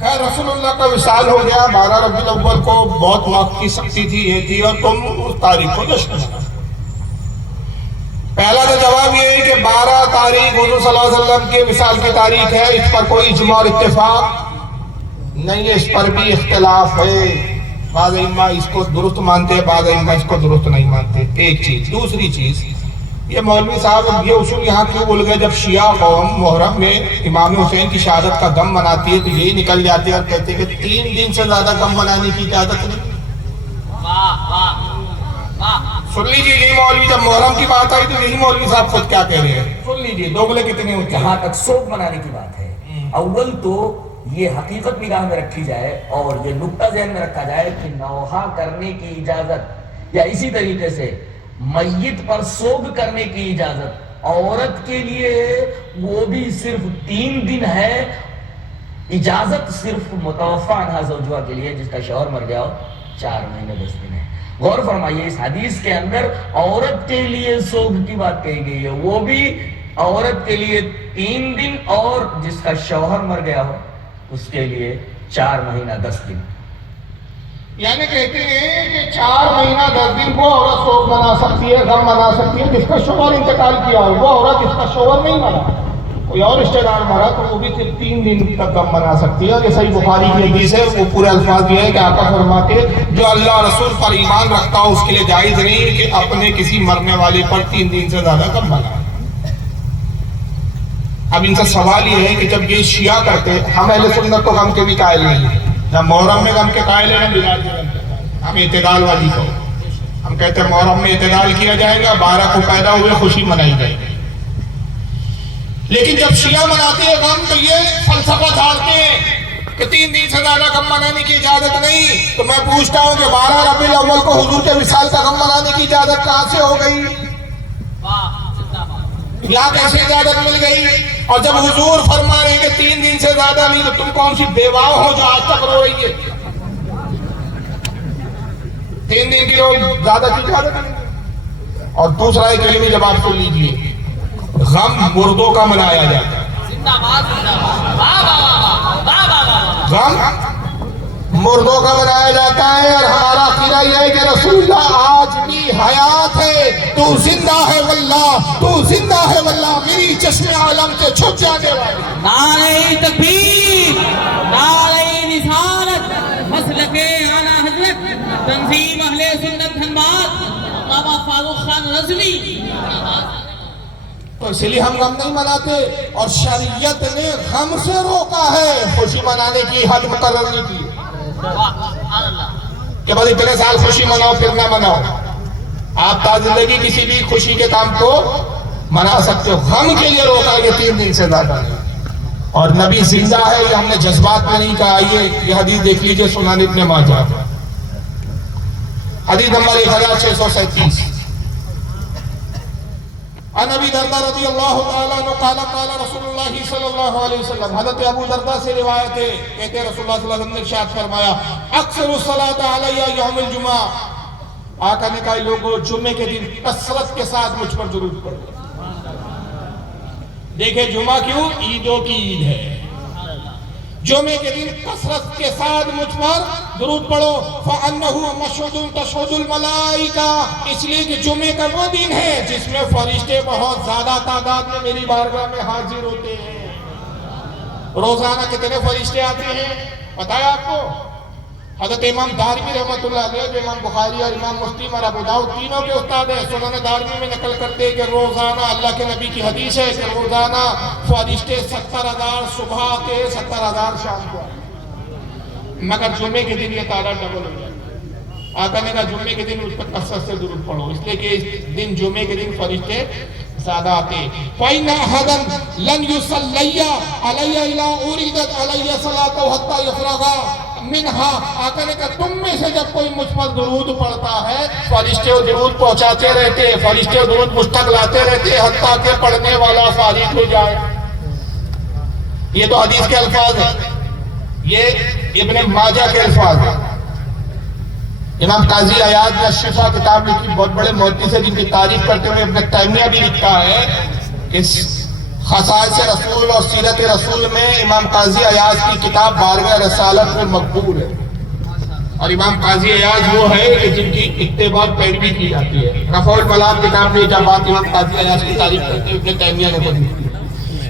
خیر رسول اللہ کا وصال ہو گیا 12 ربیع الاول کو. بہت موت کی سختی تھی، یہ تھی، اور تم اس تاریخ کو جشن منا. پہلا تو جواب یہ ہے کہ 12 تاریخ حضور صلی اللہ علیہ وسلم کے وصال کی تاریخ ہے. اس پر کوئی اجماع اور اتفاق نہیں ہے، اس پر بھی اختلاف ہے. بعض ائمہ اس کو درست مانتے ہیں، بعض ائمہ اس کو درست نہیں مانتے. ایک چیز. دوسری چیز، یہ مولوی صاحب یہ اصول یہاں کیوں بھول گئے؟ جب شیعہ قوم محرم میں امام حسین کی شہادت کا غم مناتی ہے تو یہی نکل جاتے ہیں اور کہتے ہیں کہ 3 دن سے زیادہ غم منانے کی اجازت نہیں. سن لیجیے یہی مولوی جب محرم کی بات آئی تو یہی مولوی صاحب خود کیا کہہ رہے ہیں. سن لیجیے دوگلے کتنے ہوتے ہیں. جہاں تک سوگ منانے کی بات ہے، اول تو یہ حقیقت نگاہ میں رکھی جائے اور یہ نقطہ ذہن میں رکھا جائے کہ نوحہ کرنے کی اجازت یا اسی طریقے سے میت پر سوگ کرنے کی اجازت عورت کے لیے وہ بھی صرف 3 دن ہے. اجازت صرف متوفی عنہا زوجہ کے لیے جس کا شوہر مر گیا ہو 4 مہینے 10 دن ہے. غور فرمائیے اس حدیث کے اندر عورت کے لیے سوگ کی بات کہی گئی ہے، وہ بھی عورت کے لیے 3 دن اور جس کا شوہر مر گیا ہو اس کے لیے 4 مہینہ 10 دن. یعنی کہتے ہیں کہ 4 مہینہ 10 دن وہ عورت سوگ منا سکتی ہے، غم منا سکتی ہے جس کا شوہر انتقال کیا ہے، وہ عورت جس کا شوہر نہیں مرا، کوئی اور رشتہ دار مرا تو وہ بھی صرف 3 دن تک غم منا سکتی ہے. اور یہ صحیح بخاری کی حدیث ہے، وہ پورے الفاظ یہ ہے کہ آقا فرماتے جو اللہ رسول پر ایمان رکھتا ہو اس کے لیے جائز نہیں کہ اپنے کسی مرنے والے پر 3 دن سے زیادہ غم منائے. اب ان کا سوال یہ ہے کہ جب یہ شیعہ کرتے، ہم اہل سنت تو غم کے بھی قائل نہیں ہیں، نہ محرم میں غم کے قائل ہیں نہ میلاد میں غم کے قائل ہیں. ہم اعتدال والی کو ہم کہتے ہیں محرم میں اعتدال کیا جائے گا، 12 کو پیدا ہوئے خوشی منائی جائے گی. لیکن جب شیعہ مناتے ہیں غم تو یہ فلسفہ جھاڑتے ہیں کہ 3 دن سے زیادہ غم منانے کی اجازت نہیں. تو میں پوچھتا ہوں کہ 12 ربیع الاول کو حضور کے وصال کا غم منانے کی اجازت کہاں سے ہو گئی؟ یا کیسے اجازت مل گئی؟ اور جب حضور فرما رہے ہیں کہ 3 دن سے زیادہ نہیں تو تم کون سی بیوہ ہو جو آج تک رو رہی ہے؟ 3 دن کی روز زیادہ کی اجازت نہیں. اور دوسرا ایک علمی جواب سن لیجیے، غم مردوں کا منایا جاتا ہے. غم مردوں کا منایا جاتا ہے، اور ہمارا عقیدہ یہ ہے کہ رسول اللہ آج بھی حیات ہے، تو زندہ ہے واللہ، تو زندہ ہے واللہ، میری چشم عالم سے چھپ جانے والی. نعرہ تکبیر، نعرہ رسالت، مسلک اعلیٰ حضرت تنظیم اہل سنت دھنباد علامہ فاروق خان رضوی. تو اس لیے ہم غم نہیں مناتے، اور شریعت نے غم سے روکا ہے، خوشی منانے کی حد مقرر نہیں کی کہ بس اتنے سال خوشی مناؤ پھر نہ مناؤ. آپ تا زندگی کسی بھی خوشی کے کام کو منا سکتے ہو، غم کے لیے روکا ہے کہ 3 دن سے زیادہ نہیں. اور نبی زندہ ہے، یہ ہم نے جذبات میں نہیں کہا. آئیے یہ حدیث دیکھ لیجئے، سنن ابن ماجہ حدیث نمبر 1637. عن ابی دردہ رضی اللہ تعالیٰ عنہ قال قال رسول اللہ صلی اللہ علیہ وسلم. حضرت ابو دردہ سے روایت ہے، کہتے ہیں رسول اللہ صلی اللہ علیہ وسلم نے ارشاد فرمایا، اکثر الصلاۃ علی یوم الجمعہ. آقا نے کہا لوگوں جمعے کے دن کثرت کے ساتھ مجھ پر درود پڑھو. دیکھیں جمعہ کیوں؟ عیدوں کی عید ہے. جمعے کے دن کثرت کے ساتھ مجھ پر درود پڑھو. فَأَنَّهُ مَشْهُودٌ تَشْهُودُ الْمَلَائِكَةُ، اس لیے کہ جمعے کا وہ دن ہے جس میں فرشتے بہت زیادہ تعداد میں میری بارگاہ میں حاضر ہوتے ہیں. روزانہ کتنے فرشتے آتے ہیں پتہ ہے آپ کو؟ حضرت امام دارمی رحمۃ اللہ علیہ جو امام بخاری اور امام مسلم اور ابو داؤد تینوں کے استاد ہیں، سنن دارمی میں نقل کرتے ہیں کہ روزانہ اللہ کے نبی کی حدیث ہے کہ روزانہ فرشتے 70,000 صبح آتے ہیں، 70,000 شام کو آتے ہیں. مگر جمعے کے دن یہ تعداد ڈبل ہو جاتی ہے. آقا نے کہا جمعے کے دن اس پر کثرت سے درود پڑھو، اس لیے کہ اس دن جمعے کے دن فرشتے زیادہ آتے ہیں. فَإِنَّ أَحَدًا لَنْ يُصَلِّيَ عَلَيَّ إِلَّا أُرِيدَتْ عَلَيَّ صَلَاتُهُ حَتَّى يَفْرَغَ منہا. آقا نے کہا تم میں سے جب کوئی مجھ پر درود پڑھتا ہے فرشتے درود پہنچاتے رہتے ہیں، فرشتے درود مجھ تک لاتے رہتے ہیں حتیٰ کہ پڑھنے والا فارغ ہو جائے. یہ تو حدیث کے الفاظ ہیں، یہ ابن ماجہ کے الفاظ ہیں. امام قاضی عیاض نے الشفا کتاب لکھی، بہت بڑے محدث ہیں جن کی تعریف کرتے ہوئے ابن تیمیہ بھی لکھتا ہے کہ خصائص رسول اور سیرت رسول میں امام قاضی عیاض کی کتاب 12ویں رسالت میں مقبول ہے. اور امام قاضی عیاض وہ ہے کہ جن کی اتباع پیروی کی جاتی ہے. رفع الملام کتاب میں جب بات امام قاضی عیاض کی تعریف کرتے ہوئے ابن تیمیہ نے خود لکھی.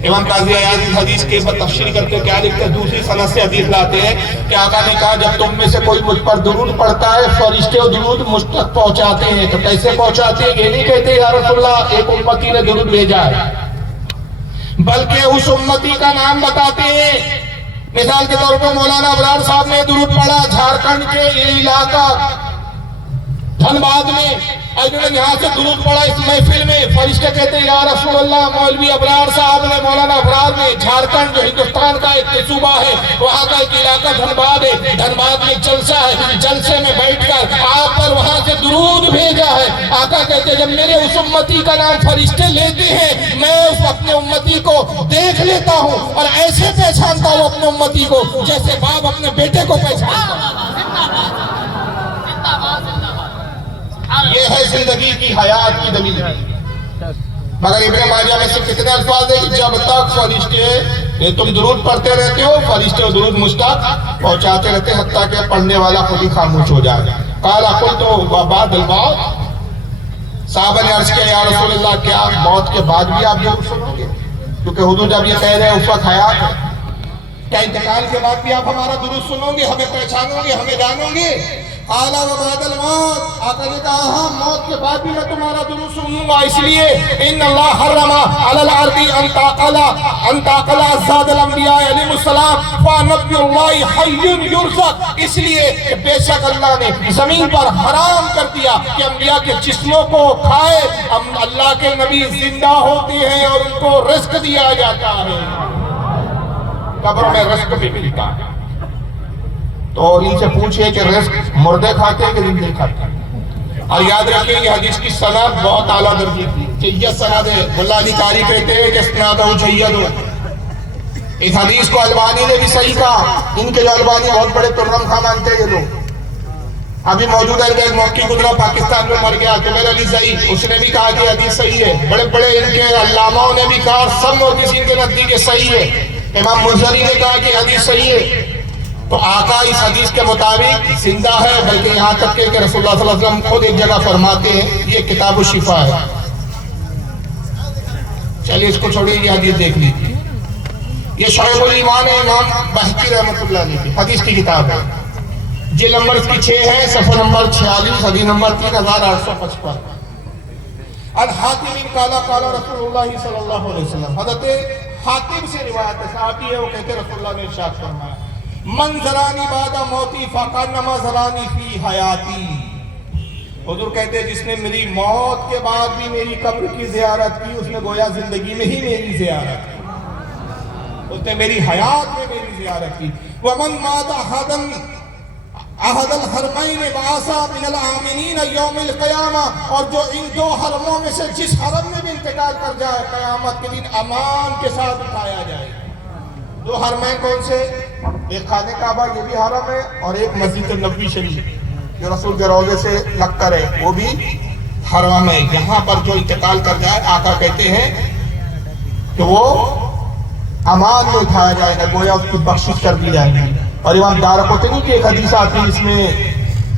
امام قاضی عیاض اس حدیث کے تفسیر کرتے کیا لکھتے ہیں؟ دوسری سند سے حدیث لاتے ہیں کہ آقا نے کہا جب تم میں سے کوئی مجھ پر درود پڑھتا ہے فرشتے درود مجھ تک پہنچاتے ہیں. تو کیسے پہنچاتے ہیں؟ یہ نہیں کہتے یا رسول اللہ ایک امتی نے درود بھیجا ہے، بلکہ اس امتی کا نام بتاتے ہیں. مثال کے طور پر مولانا ابرار صاحب نے درود پڑھا جھارکھنڈ کے یہ علاقہ دھنباد میں، اور یہاں سے درود پڑھا اس محفل میں. فرشتے کہتے ہیں یا رسول اللہ مولوی ابرار صاحب نے، مولانا ابرار نے جھارکھنڈ جو ہندوستان کا ایک صوبہ ہے وہاں کا ایک علاقہ دھنباد ہے، دھنباد میں جلسہ ہے، جلسے میں بیٹھ کر آپ پر وہاں سے درود بھیجا ہے. آقا کہتے ہیں جب میرے اس امتی کا نام فرشتے لیتے ہیں میں اس اپنے امتی کو دیکھ لیتا ہوں اور ایسے پہچانتا ہوں اپنے امتی کو جیسے باپ اپنے بیٹے کو پہچانتا ہے. یہ ہے زندگی کی حیات کی دلیل. مگر ابن ماجہ میں سے کتنے الفاظ ہیں کہ جب تک فرشتے یہ تم درود پڑھتے رہتے ہو، فرشتے درود مشتاق پہنچاتے رہتے ہیں، حتیٰ کہ پڑھنے والا خود ہی خاموش ہو جائے. قال قلت وبعد الموت، صحابہ نے عرض کیا یا رسول اللہ کیا موت کے بعد بھی آپ درود سنو گے؟ کیونکہ حضور جب یہ کہہ رہے ہیں اس وقت حیات ہے، کیا انتقال کے بعد بھی آپ ہمارا درود سنو گے، ہمیں پہچانو گے، ہمیں جانو گے؟ قال وبعد الموت، آقا نے کہا ہاں موت کے بعد بھی میں تمہارا درود سنوں گا، اس لیے ان اللہ حرم علی الارض ان تعقل ازداد الانبیاء علیہ السلام فنبی اللہ حی یرزق، اس لیے کہ بے شک اللہ نے زمین پر حرام کر دیا کہ انبیاء کے جسموں کو کھائے. اللہ کے نبی زندہ ہوتے ہیں اور ان کو رزق دیا جاتا ہے، قبر میں رزق بھی ملتا ہے. تو ان سے پوچھئے کہ رزق مردے کھاتے ہیں کہ زندے کھاتے ہیں؟ اور یاد رکھیں یہ حدیث کی سند بہت اعلیٰ درجے کی جید سند ہے. ملا علی قاری کہتے ہیں کہ سند ہو جید ہو. اس حدیث کو البانی نے بھی صحیح کہا. ان کے جو البانی بہت بڑے ترم خواہ مانتے ہیں یہ لوگ. ابھی موجود ہے کہ ایک موقع گزرا پاکستان میں مر گیا جبیل علی زئی، اس نے بھی کہا کہ حدیث صحیح ہے. بڑے بڑے ان کے علاماؤں نے بھی کہا اور سب محدثین کے نزدیک صحیح ہے. امام منذری نے کہا کہ حدیث صحیح ہے. تو آقا اس حدیث کے مطابق زندہ ہے، بلکہ یہاں تک کہ رسول اللہ صلی اللہ علیہ وسلم خود ایک جگہ فرماتے ہیں یہ کتاب الشفا ہے. چلیے اس کو چھوڑیے، یہ حدیث دیکھ لیجیے. یہ شعب الایمان ہے، امام بہقی رحمۃ اللہ علیہ کی حدیث کی کتاب ہے. جلد نمبر اس کی 6 ہے، صفحہ نمبر 46، حدیث نمبر 3855. الحاتم قال قال رسول اللہ صلی اللہ علیہ وسلم، حضرت حاتم سے روایت ہے، صحابی ہے، وہ کہتے رسول اللہ نے ارشاد فرمایا من زرانی بعد موتی فکانما زرانی فی حیاتی. حضور کہتے ہیں جس نے میری موت کے بعد بھی میری قبر کی زیارت کی اس نے گویا زندگی میں ہی میری زیارت کی، اس نے میری حیات میں میری زیارت کی. ومن مات احد الحرمین بعثا من الآمنین یوم القیامہ، اور جو ان دو حرموں میں سے جس حرم میں بھی انتقال کر جائے قیامت کے دن امان کے ساتھ اٹھایا جائے. دو حرمین کون سے؟ ایک خانہ کعبہ یہ بھی حرم ہے، اور ایک مسجد النبوی شریف جو رسول کے روضے سے لگ کر ہے وہ بھی حرم ہے. یہاں پر جو انتقال کر جائے آقا کہتے ہیں کہ وہ امان میں اٹھایا جائے گا، گویا اس کی بخشش کر دی جائے گی. اور امام دارقطنی کی ایک حدیث آتی ہے، اس میں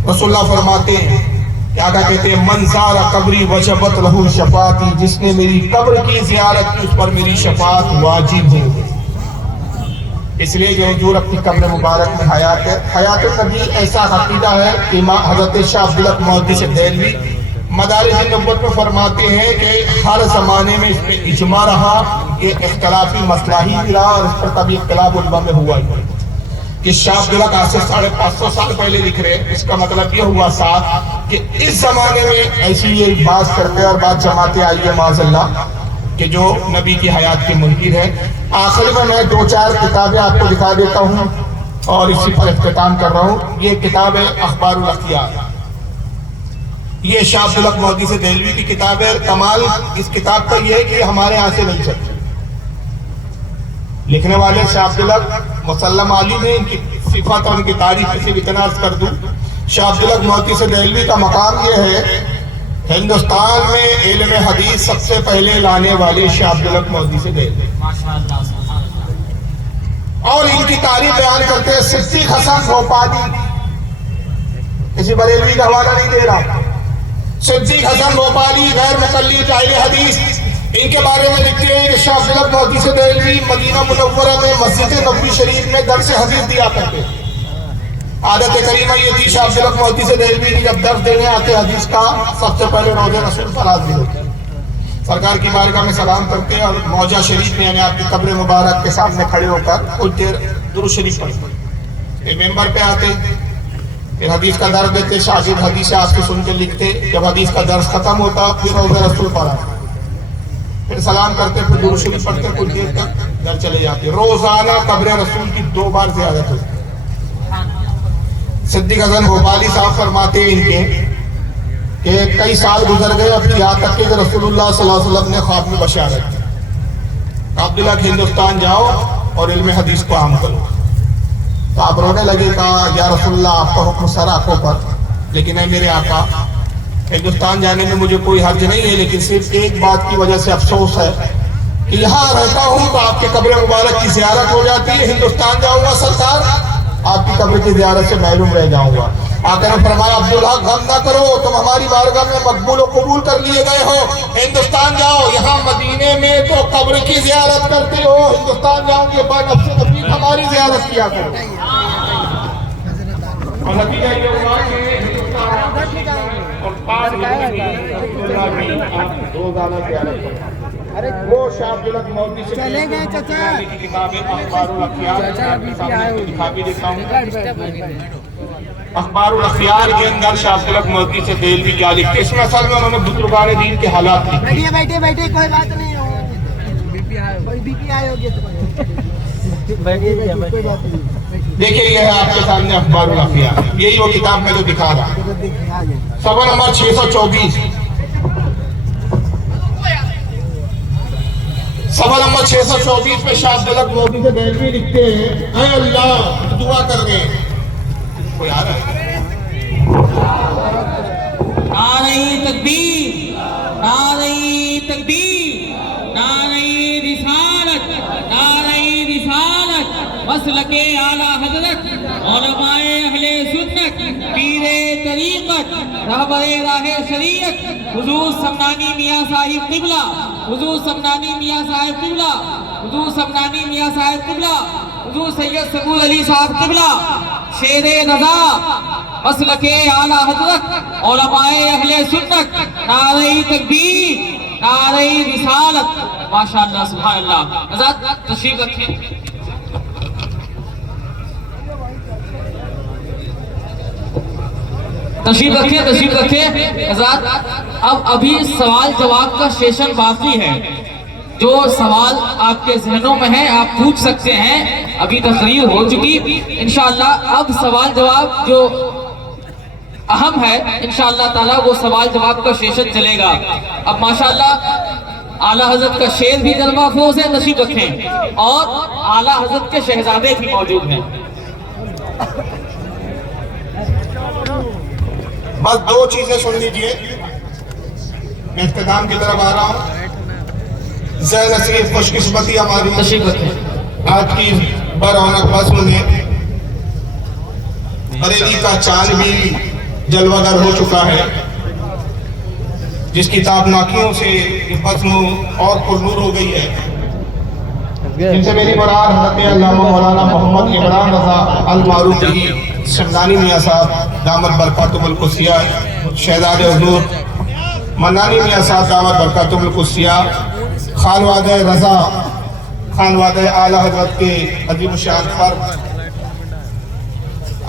رسول اللہ فرماتے ہیں کہ آقا کہتے ہیں من زار قبری وجبت لہ شفاعتی، جس نے میری قبر کی زیارت کی اس پر میری شفاعت واجب ہے. اس لیے جو حضور اپنی قبر مبارک میں حیات ہے. حیات النبی ایسا عقیدہ ہے کہ امام حضرت شاہ عبداللہ محدث دہلوی مدارج النبوت میں فرماتے ہیں کہ ہر زمانے میں اس میں اجماع رہا، یہ اختلافی مسئلہ ہی رہا، اور اس پر کبھی اختلاف علماء میں ہوا ہی کہ شاہ عبداللہ آج سے 550 سال پہلے لکھ رہے ہیں. اس کا مطلب یہ ہوا صاحب کہ اس زمانے میں ایسی یہ بات کرتے اور بات جماعتیں آئی ہے معاذ اللہ کہ جو نبی کی حیات کی منکر ہے. آخر میں 2-4 کتابیں آپ کو دکھا دیتا ہوں اور اسی پر اختتام کر رہا ہوں. یہ کتاب ہے اخبار الاخیار، یہ شاہ عبداللہ محدث دہلوی کی کتاب ہے. کمال اس کتاب کا یہ ہے کہ ہمارے یہاں سے نہیں چلتی. لکھنے والے شاہ عبداللہ مسلم عالم ہیں، ان کی صفات اور ان کی تاریخ سے اتنا عرض کر دوں. شاہ عبداللہ محدث دہلوی کا مقام یہ ہے ہندوستان میں علم حدیث سب سے پہلے لانے والے شاہ عبداللہ محدث دہلوی، اور ان کی تاریخ بیان کرتے ہیں صدیق حسن بھوپالی. کسی بریلوی کا حوالہ نہیں دے رہا. صدیق حسن بھوپالی غیر مقلد اہل حدیث، ان کے بارے میں لکھتے ہیں کہ شاہ عبداللہ محدث دہلوی مدینہ منورہ میں مسجد نبوی شریف میں درس حدیث دیا کرتے. عادت کریمہ یہ تھی شاہ عبداللہ محدث دہلوی جب درس دینے آتے حدیث کا سب سے پہلے روضہ رسول پر حاضر ہوتے، سرکار کی بارگاہ میں سلام کرتے اور موجہ شریف میں یعنی آپ کی قبر مبارک کے سامنے کھڑے ہو کر کچھ دیر درود شریف پڑھتے. ممبر پہ آتے، پھر حدیث کا درس دیتے، شاگرد حدیث آپ سے سن کے لکھتے. جب حدیث کا درس ختم ہوتا پھر روضہ رسول پر آتے، پھر سلام کرتے، پھر درود شریف پڑھتے، کچھ دیر تک گھر چلے جاتے. روزانہ قبر رسول کی 2 بار زیارت ہوتی. صدیق حسن بھوپالی صاحب فرماتے ہیں ان کے کہ کئی سال گزر گئے، اب یہاں تک کہ رسول اللہ صلی اللہ علیہ وسلم نے خواب میں بشارت کی عبداللہ کہ ہندوستان جاؤ اور علم حدیث کو عام کرو. تو آپ رونے لگے، کہا یا رسول اللہ آپ کا حکم سر آنکھوں پر، لیکن اے میرے آقا ہندوستان جانے میں مجھے کوئی حرج نہیں ہے، لیکن صرف ایک بات کی وجہ سے افسوس ہے کہ یہاں رہتا ہوں تو آپ کے قبر مبارک کی زیارت ہو جاتی ہے، ہندوستان جاؤں گا سرکار آپ کی قبر کی زیارت سے محروم رہ جاؤں گا۔ آقا نے فرمایا عبدالحق غم نہ کرو، تم ہماری بارگاہ میں مقبول و قبول کر لیے گئے ہو، ہندوستان جاؤ، یہاں مدینے میں تو قبر کی زیارت کرتے ہو، ہندوستان جاؤ گے بعد نفس تفریق ہماری زیارت کیا کرو۔ اور نتیجہ یہ ہوا کہ ہندوستان اور پانچ روزانہ زیارت کرو۔ وہ شاہ عبدالحق مودودی سے چلے گئے چچا کی کتاب اخبار الاخیار دکھا بھی دیتا ہوں۔ اخبار الاخیار کے اندر شاہ عبدالحق مودودی سے دہلوی کیا لکھتے ہیں، اس میں اصل میں انہوں نے بزرگان دین کے حالات لکھے۔ بیٹھے کوئی بات نہیں ہو، بی پی آئی ہوگی دیکھیں یہ ہے آپ کے سامنے اخبار الاخیار، یہی وہ کتاب میں جو دکھا رہا ہے۔ صفحہ نمبر 624، صفحہ نمبر 624 میں شاہ عبدالحق مودودی سے دہلوی لکھتے ہیں، اے اللہ دعا کر رہے ہیں، کوئی آ رہا ہے؟ نعرہ تکبیر، نعرہ تکبیر، نعرہ رسالت، نعرہ رسالت، مسلک اعلیٰ حضرت علماء اہل سنت پیر طریقت رہبر راہ شریعت حضور سمنانی میاں صاحب قبلہ، حضور سمنانی میاں صاحب قبلہ، حضور سمنانی میاں صاحب قبلہ، حضور سید ثبور علی صاحب قبلہ، شیر رضا مسلک اعلیٰ حضرت علماء اہل سنت، نعرہ تکبیر، نعرہ رسالت۔ ماشاءاللہ سبحان اللہ۔ حضرات تشریف رکھیں، تشریف رکھیں، تشریف رکھیں حضرات۔ اب ابھی سوال جواب کا سیشن باقی ہے، جو سوال آپ کے ذہنوں میں ہیں آپ پوچھ سکتے ہیں، ابھی تقریر ہو چکی انشاءاللہ۔ اب سوال جواب جو اہم ہے انشاءاللہ تعالی وہ سوال جواب کا سیشن چلے گا۔ اب ماشاءاللہ اعلیٰ حضرت کا شعر بھی جلوہ افروز ہے، تشریف رکھیں، اور اعلیٰ حضرت کے شہزادے بھی موجود ہیں۔ بس دو چیزیں سن لیجئے، میں اختتام کی طرف آ رہا ہوں۔ زیر نصیب خوش قسمتی ہماری تشریف رکھیں۔ آج کی برونق بزم میں بریلی کا چاند بھی جلوہ گر ہو چکا ہے، جس کی تابناکیوں سے یہ بزم اور پرنور ہو گئی ہے، جن سے میری مراد حضرت علامہ مولانا محمد عمران رضا المعروف کی سمنانی میاں صاحب دامت برکاتہم القدسیہ، شہزاد حضور منانی میاں صاحب دامت برکاتہم القدسیہ، خانوادہ رضا، خانوادہ اعلیٰ حضرت کے عظیم الشان فرد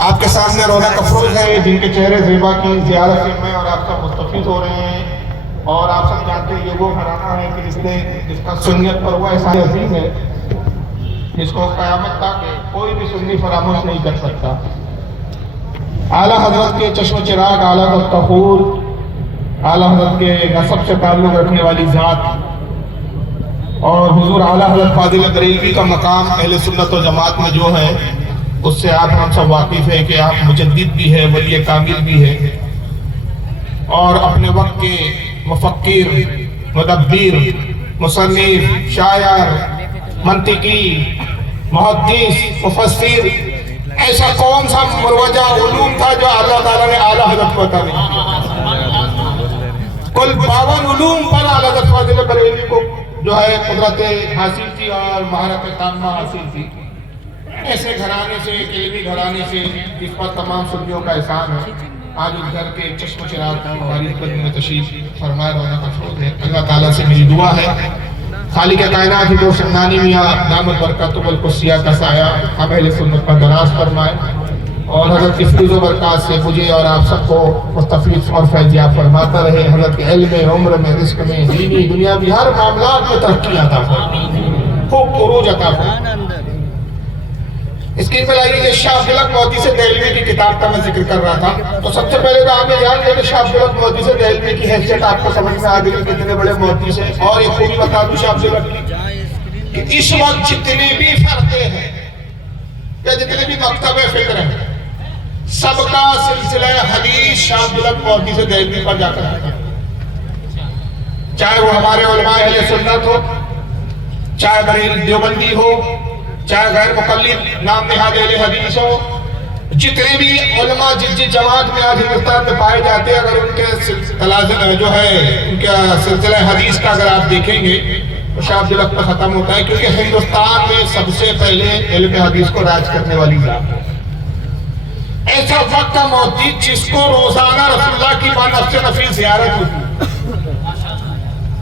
آپ کے سامنے رونق افروز ہے، جن کے چہرے زیبا کی زیارت سے میں اور آپ سب مستفید ہو رہے ہیں۔ اور آپ سب جانتے ہیں یہ وہ گھرانہ ہے کہ جس کا سنیت پر ہوا احسان عظیم ہے، جس کو قیامت تک کوئی بھی سنی فراموش نہیں کر سکتا۔ اعلیٰ حضرت کے چشم چراغ، اعلیٰ حضرت کا خور، اعلیٰ حضرت کے نسب سے تعلق رکھنے والی ذات، اور حضور اعلیٰ حضرت فاضل بریلوی کا مقام اہل سنت و جماعت میں جو ہے، اس سے آپ ہم سب واقف ہیں کہ آپ مجدد بھی ہے، ولی کامل بھی ہے، اور اپنے وقت کے مفکر، مدبر، مصنف، شاعر، منطقی، محدث، مفسر، ایسا کون سا مروجہ علوم تھا جو اللہ تعالیٰ نے اعلیٰ حضرت کو عطا نہیں کیا؟ کل 52 علوم پر اعلیٰ حضرت فاضل بریلوی کو جو ہے قدرت حاصل تھی اور مہارت تامہ حاصل تھی۔ ایسے گھرانے سے، ایک علمی گھرانے سے جس پر تمام سنیوں کا احسان ہے، آج اس گھر کے چشم چراغ ہماری خدمت میں تشریف فرمائے رونق افروز ہے۔ اللہ تعالیٰ سے میری دعا ہے خالق کائنات جو سمنانی میاں دامت برکاتہم القدسیہ کا سایہ ہم اہل سنت پر دراز فرمائے، اور حضرت کی فیض و برکات سے مجھے اور آپ سب کو مستفید اور فیضیاب فرماتا رہے۔ حضرت کے علم میں، عمر میں، رزق میں، دینی دنیاوی ہر معاملات میں ترقی عطا فرمائے، خوب عروج عطا فرمائے۔ اسکرین پر آئیے کہ شاہ عبدالحق مودودی سے دہلوی کی کتاب کا میں ذکر کر رہا تھا، تو سب سے پہلے تو آپ یہ جان لیں کہ شاہ عبدالحق مودودی سے دہلوی کی حیثیت آپ کو سمجھ میں آ گئی کتنے بڑے مودودی سے۔ اور یہ خوبی بتا دوں شاہ عبدالحق کہ اس وقت جتنے بھی فرقے ہیں یا جتنے بھی مکتب فکر ہیں، سب کا سلسلہ حدیث شاہ عبدالحق مودودی سے دہلوی پر جا کر ہے، چاہے وہ ہمارے علماء اہل سنت ہو، چاہے بریلوی دیوبندی ہو، چاہے غیر مقلد نام نہاد اہل حدیث ہو، جتنے بھی علماء جس جماعت میں آج ہندوستان میں پائے جاتے ہیں، اگر ان کے تلازم جو ہے ان کا سلسلہ حدیث کا اگر آپ دیکھیں گے تو شاہ عبد الحق پر ختم ہوتا ہے، کیونکہ ہندوستان میں سب سے پہلے علم حدیث کو راج کرنے والی ذات ہے۔ ایسا وقت کا موجود جس کو روزانہ رسول اللہ کی نفس نفیس زیارت ہوتی،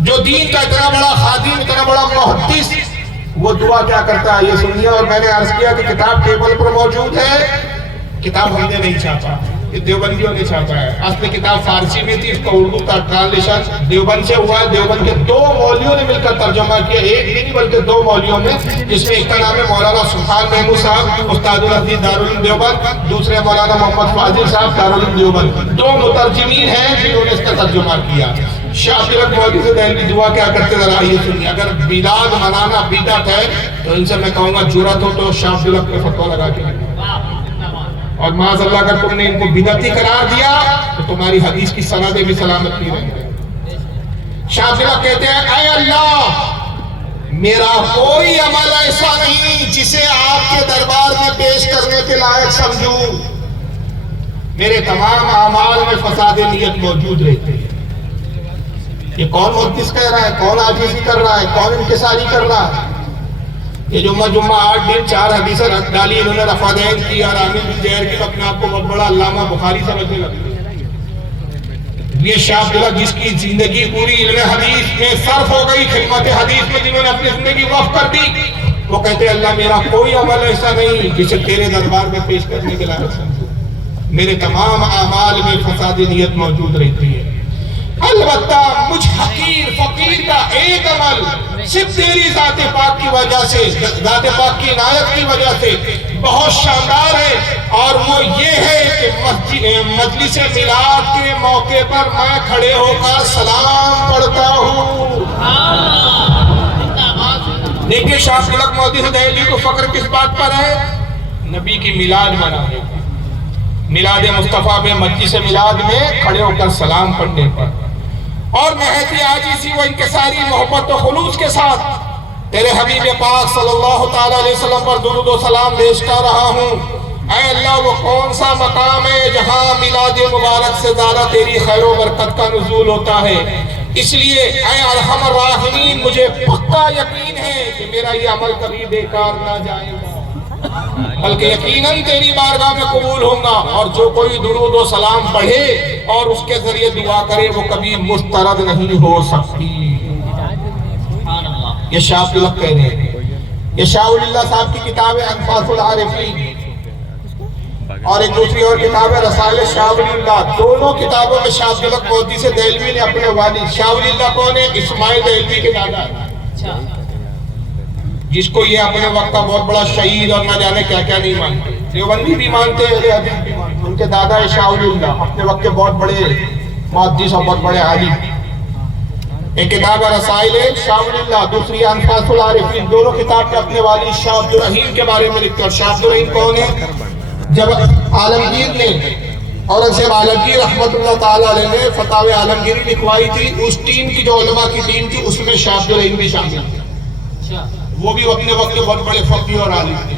جو دین کا اتنا بڑا خادم، اتنا بڑا محدث، وہ دعا کیا کرتا ہے یہ سنیے۔ اور میں نے عرض کیا کہ کتاب ٹیبل پر موجود ہے، کتاب ہم نے نہیں چھاپا، یہ دیوبندیوں نے چھاپا ہے۔ اصل کتاب فارسی میں تھی، اس کا اردو کا ٹرانسلیشن دیوبند سے ہوا ہے، دیوبند کے 2 مولویوں نے مل کر ترجمہ کیا، ایک نہیں بلکہ 2 مولویوں نے، جس میں ایک کا نام ہے مولانا سبحان محمود صاحب استاد الحدیث دارالعلوم دیوبند، دوسرے مولانا محمد فاضل صاحب دارالعلوم دیوبند، 2 مترجمین ہیں جنہوں نے اس کا ترجمہ کیا۔ شاہ عبد الحق مولوی سے دہلوی دعا کیا کرتے ذرا یہ سنیے۔ اگر میلاد منانا بدعت ہے تو ان سے میں کہوں گا جرأت ہو تو شاہ عبد الحق پہ فتویٰ لگا کے اور معاذ اللہ اگر تم نے ان کو بدعتی قرار دیا تو تمہاری حدیث کی سندیں بھی سلامت نہیں رہیں گے۔ شاہ عبد الحق کہتے ہیں اے اللہ میرا کوئی عمل ایسا نہیں جسے آپ کے دربار میں پیش کرنے کے لائق سمجھوں، میرے تمام اعمال میں فساد نیت موجود رہتے ہیں۔ یہ کون محدث کہہ رہا ہے، کون عاجزی کر رہا ہے، کون انکساری کر رہا ہے؟ یہ جمعہ 8 دن 4 حدیثیں رکھ ڈالی انہوں نے، رفع دین کی اور عامر بن زہر کی، اپنے آپ کو بہت بڑا علامہ بخاری سمجھنے لگے۔ یہ شاہ عبد الحق جس کی زندگی پوری علم حدیث میں صرف ہو گئی، خدمت حدیث میں جنہوں نے اپنی زندگی وقف کر دی، وہ کہتے ہیں اللہ میرا کوئی عمل ایسا نہیں جسے تیرے دربار میں پیش کرنے کے لائق سمجھوں، میرے تمام اعمال میں فساد نیت موجود رہتی ہے۔ البتہ مجھ حقیر فقیر کا ایک عمل صرف تیری ذات پاک کی وجہ سے، ذات پاک کی عنایت کی وجہ سے بہت شاندار ہے، اور وہ یہ ہے کہ مجلس میلاد کے موقع پر میں کھڑے ہو کر سلام پڑھتا ہوں۔ دیکھیں شاہ عبد الحق محدث دہلوی کو فخر کس بات پر ہے؟ نبی کی میلاد منانے پر، میلاد مصطفیٰ میں مجلس میلاد میں کھڑے ہو کر سلام پڑھنے پر، اور نہایت عاجزی و انکساری محبت و خلوص کے ساتھ تیرے حبیب پاک صلی اللہ تعالی علیہ وسلم پر درود و سلام پیش کر رہا ہوں۔ اے اللہ وہ کون سا مقام ہے جہاں میلاد مبارک سے زیادہ تیری خیر و برکت کا نزول ہوتا ہے، اس لیے اے ارحم الراحمین مجھے پکا یقین ہے کہ میرا یہ عمل کبھی بیکار نہ جائے گا، بلکہ یقیناً تیری بارگاہ میں قبول ہوں گا، اور جو کوئی درود و سلام پڑھے اور اس کے ذریعے دعا کرے وہ کبھی مسترد نہیں ہو سکتی۔ یہ شاہ عبد الحق کہہ رہے ہیں۔ یہ شاہ ولی اللہ صاحب کی کتاب ہے انفاس العارفین، اور ایک دوسری اور کتاب ہے رسائل شاہ ولی اللہ۔ دونوں کتابوں میں شاہ عبد الحق محدث دہلوی نے اپنے والد شاہ ولی اللہ کون ہے؟ اسماعیل دہلوی کے دادا، جس کو یہ اپنے وقت کا بہت بڑا شہید اور نہ جانے کیا کیا نہیں مانتے، دیوبندی بھی مانتے ہیں، اہل حدیث بھی مانتے ہیں۔ ان کے دادا ہے شاہ ولی اللہ، اپنے وقت کے بہت بڑے محدث اور بہت بڑے عالم۔ ایک کتاب رسائل شاہ ولی اللہ، دوسری انفاس العارفین۔ دونوں کتاب میں اپنے والد شاہ عبد الرحیم کے بارے میں لکھتے ہیں۔ اور شاہ عبد الرحیم کون ہے؟ جب عالمگیر نے اورنگزیب عالمگیر رحمت اللہ تعالی علیہ نے فتاوی عالمگیری لکھوائی تھی، اس ٹیم کی جو علماء کی ٹیم تھی اس میں شاہ عبد الرحیم بھی شامل تھے، وہ بھی اپنے وقت کے بہت بڑے فقیہ اور عالم تھے۔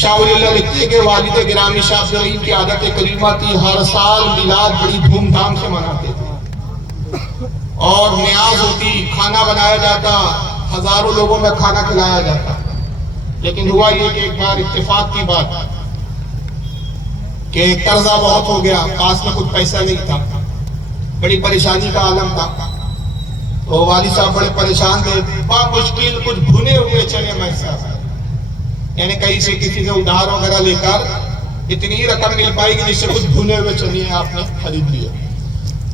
شاہ ولی اللہ لکھتے ہیں کہ والد گرامی شاہ عبد الرحیم کی عادت کریمہ تھی، ہر سال میلاد بڑی دھوم دھام سے مناتے تھے، اور نیاز ہوتی، کھانا بنایا جاتا، ہزاروں لوگوں میں کھانا کھلایا جاتا۔ لیکن ہوا یہ کہ ایک بار اتفاق کی بات کہ قرضہ بہت ہو گیا، پاس میں کچھ پیسہ نہیں تھا، بڑی پریشانی کا عالم تھا، تو والد صاحب بڑے پریشان تھے، بامشکل کچھ بھنے ہوئے چنے میسر، یعنی کہیں سے کسی سے ادھار وغیرہ لے کر اتنی ہی رقم مل پائی کہ جس سے کچھ بھنے ہوئے چنے آپ نے خرید لیے،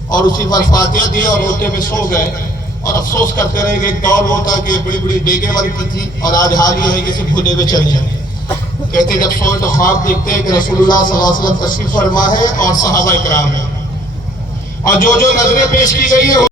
اور اسی پر فاتحہ دی اور روتے میں سو گئے، اور افسوس کرتے رہے کہ ایک دور وہ تھا کہ بڑی بڑی ڈیگیں بنتی تھی، اور آج حال یہ ہے کہ صرف بھنے ہوئے چنے ہیں۔ کہتے جب سوئے تو خواب دیکھتے ہیں کہ رسول اللہ صلی اللہ علیہ وسلم تشریف فرما ہے اور صحابہ اکرام ہیں، اور جو نظریں پیش کی گئی ہے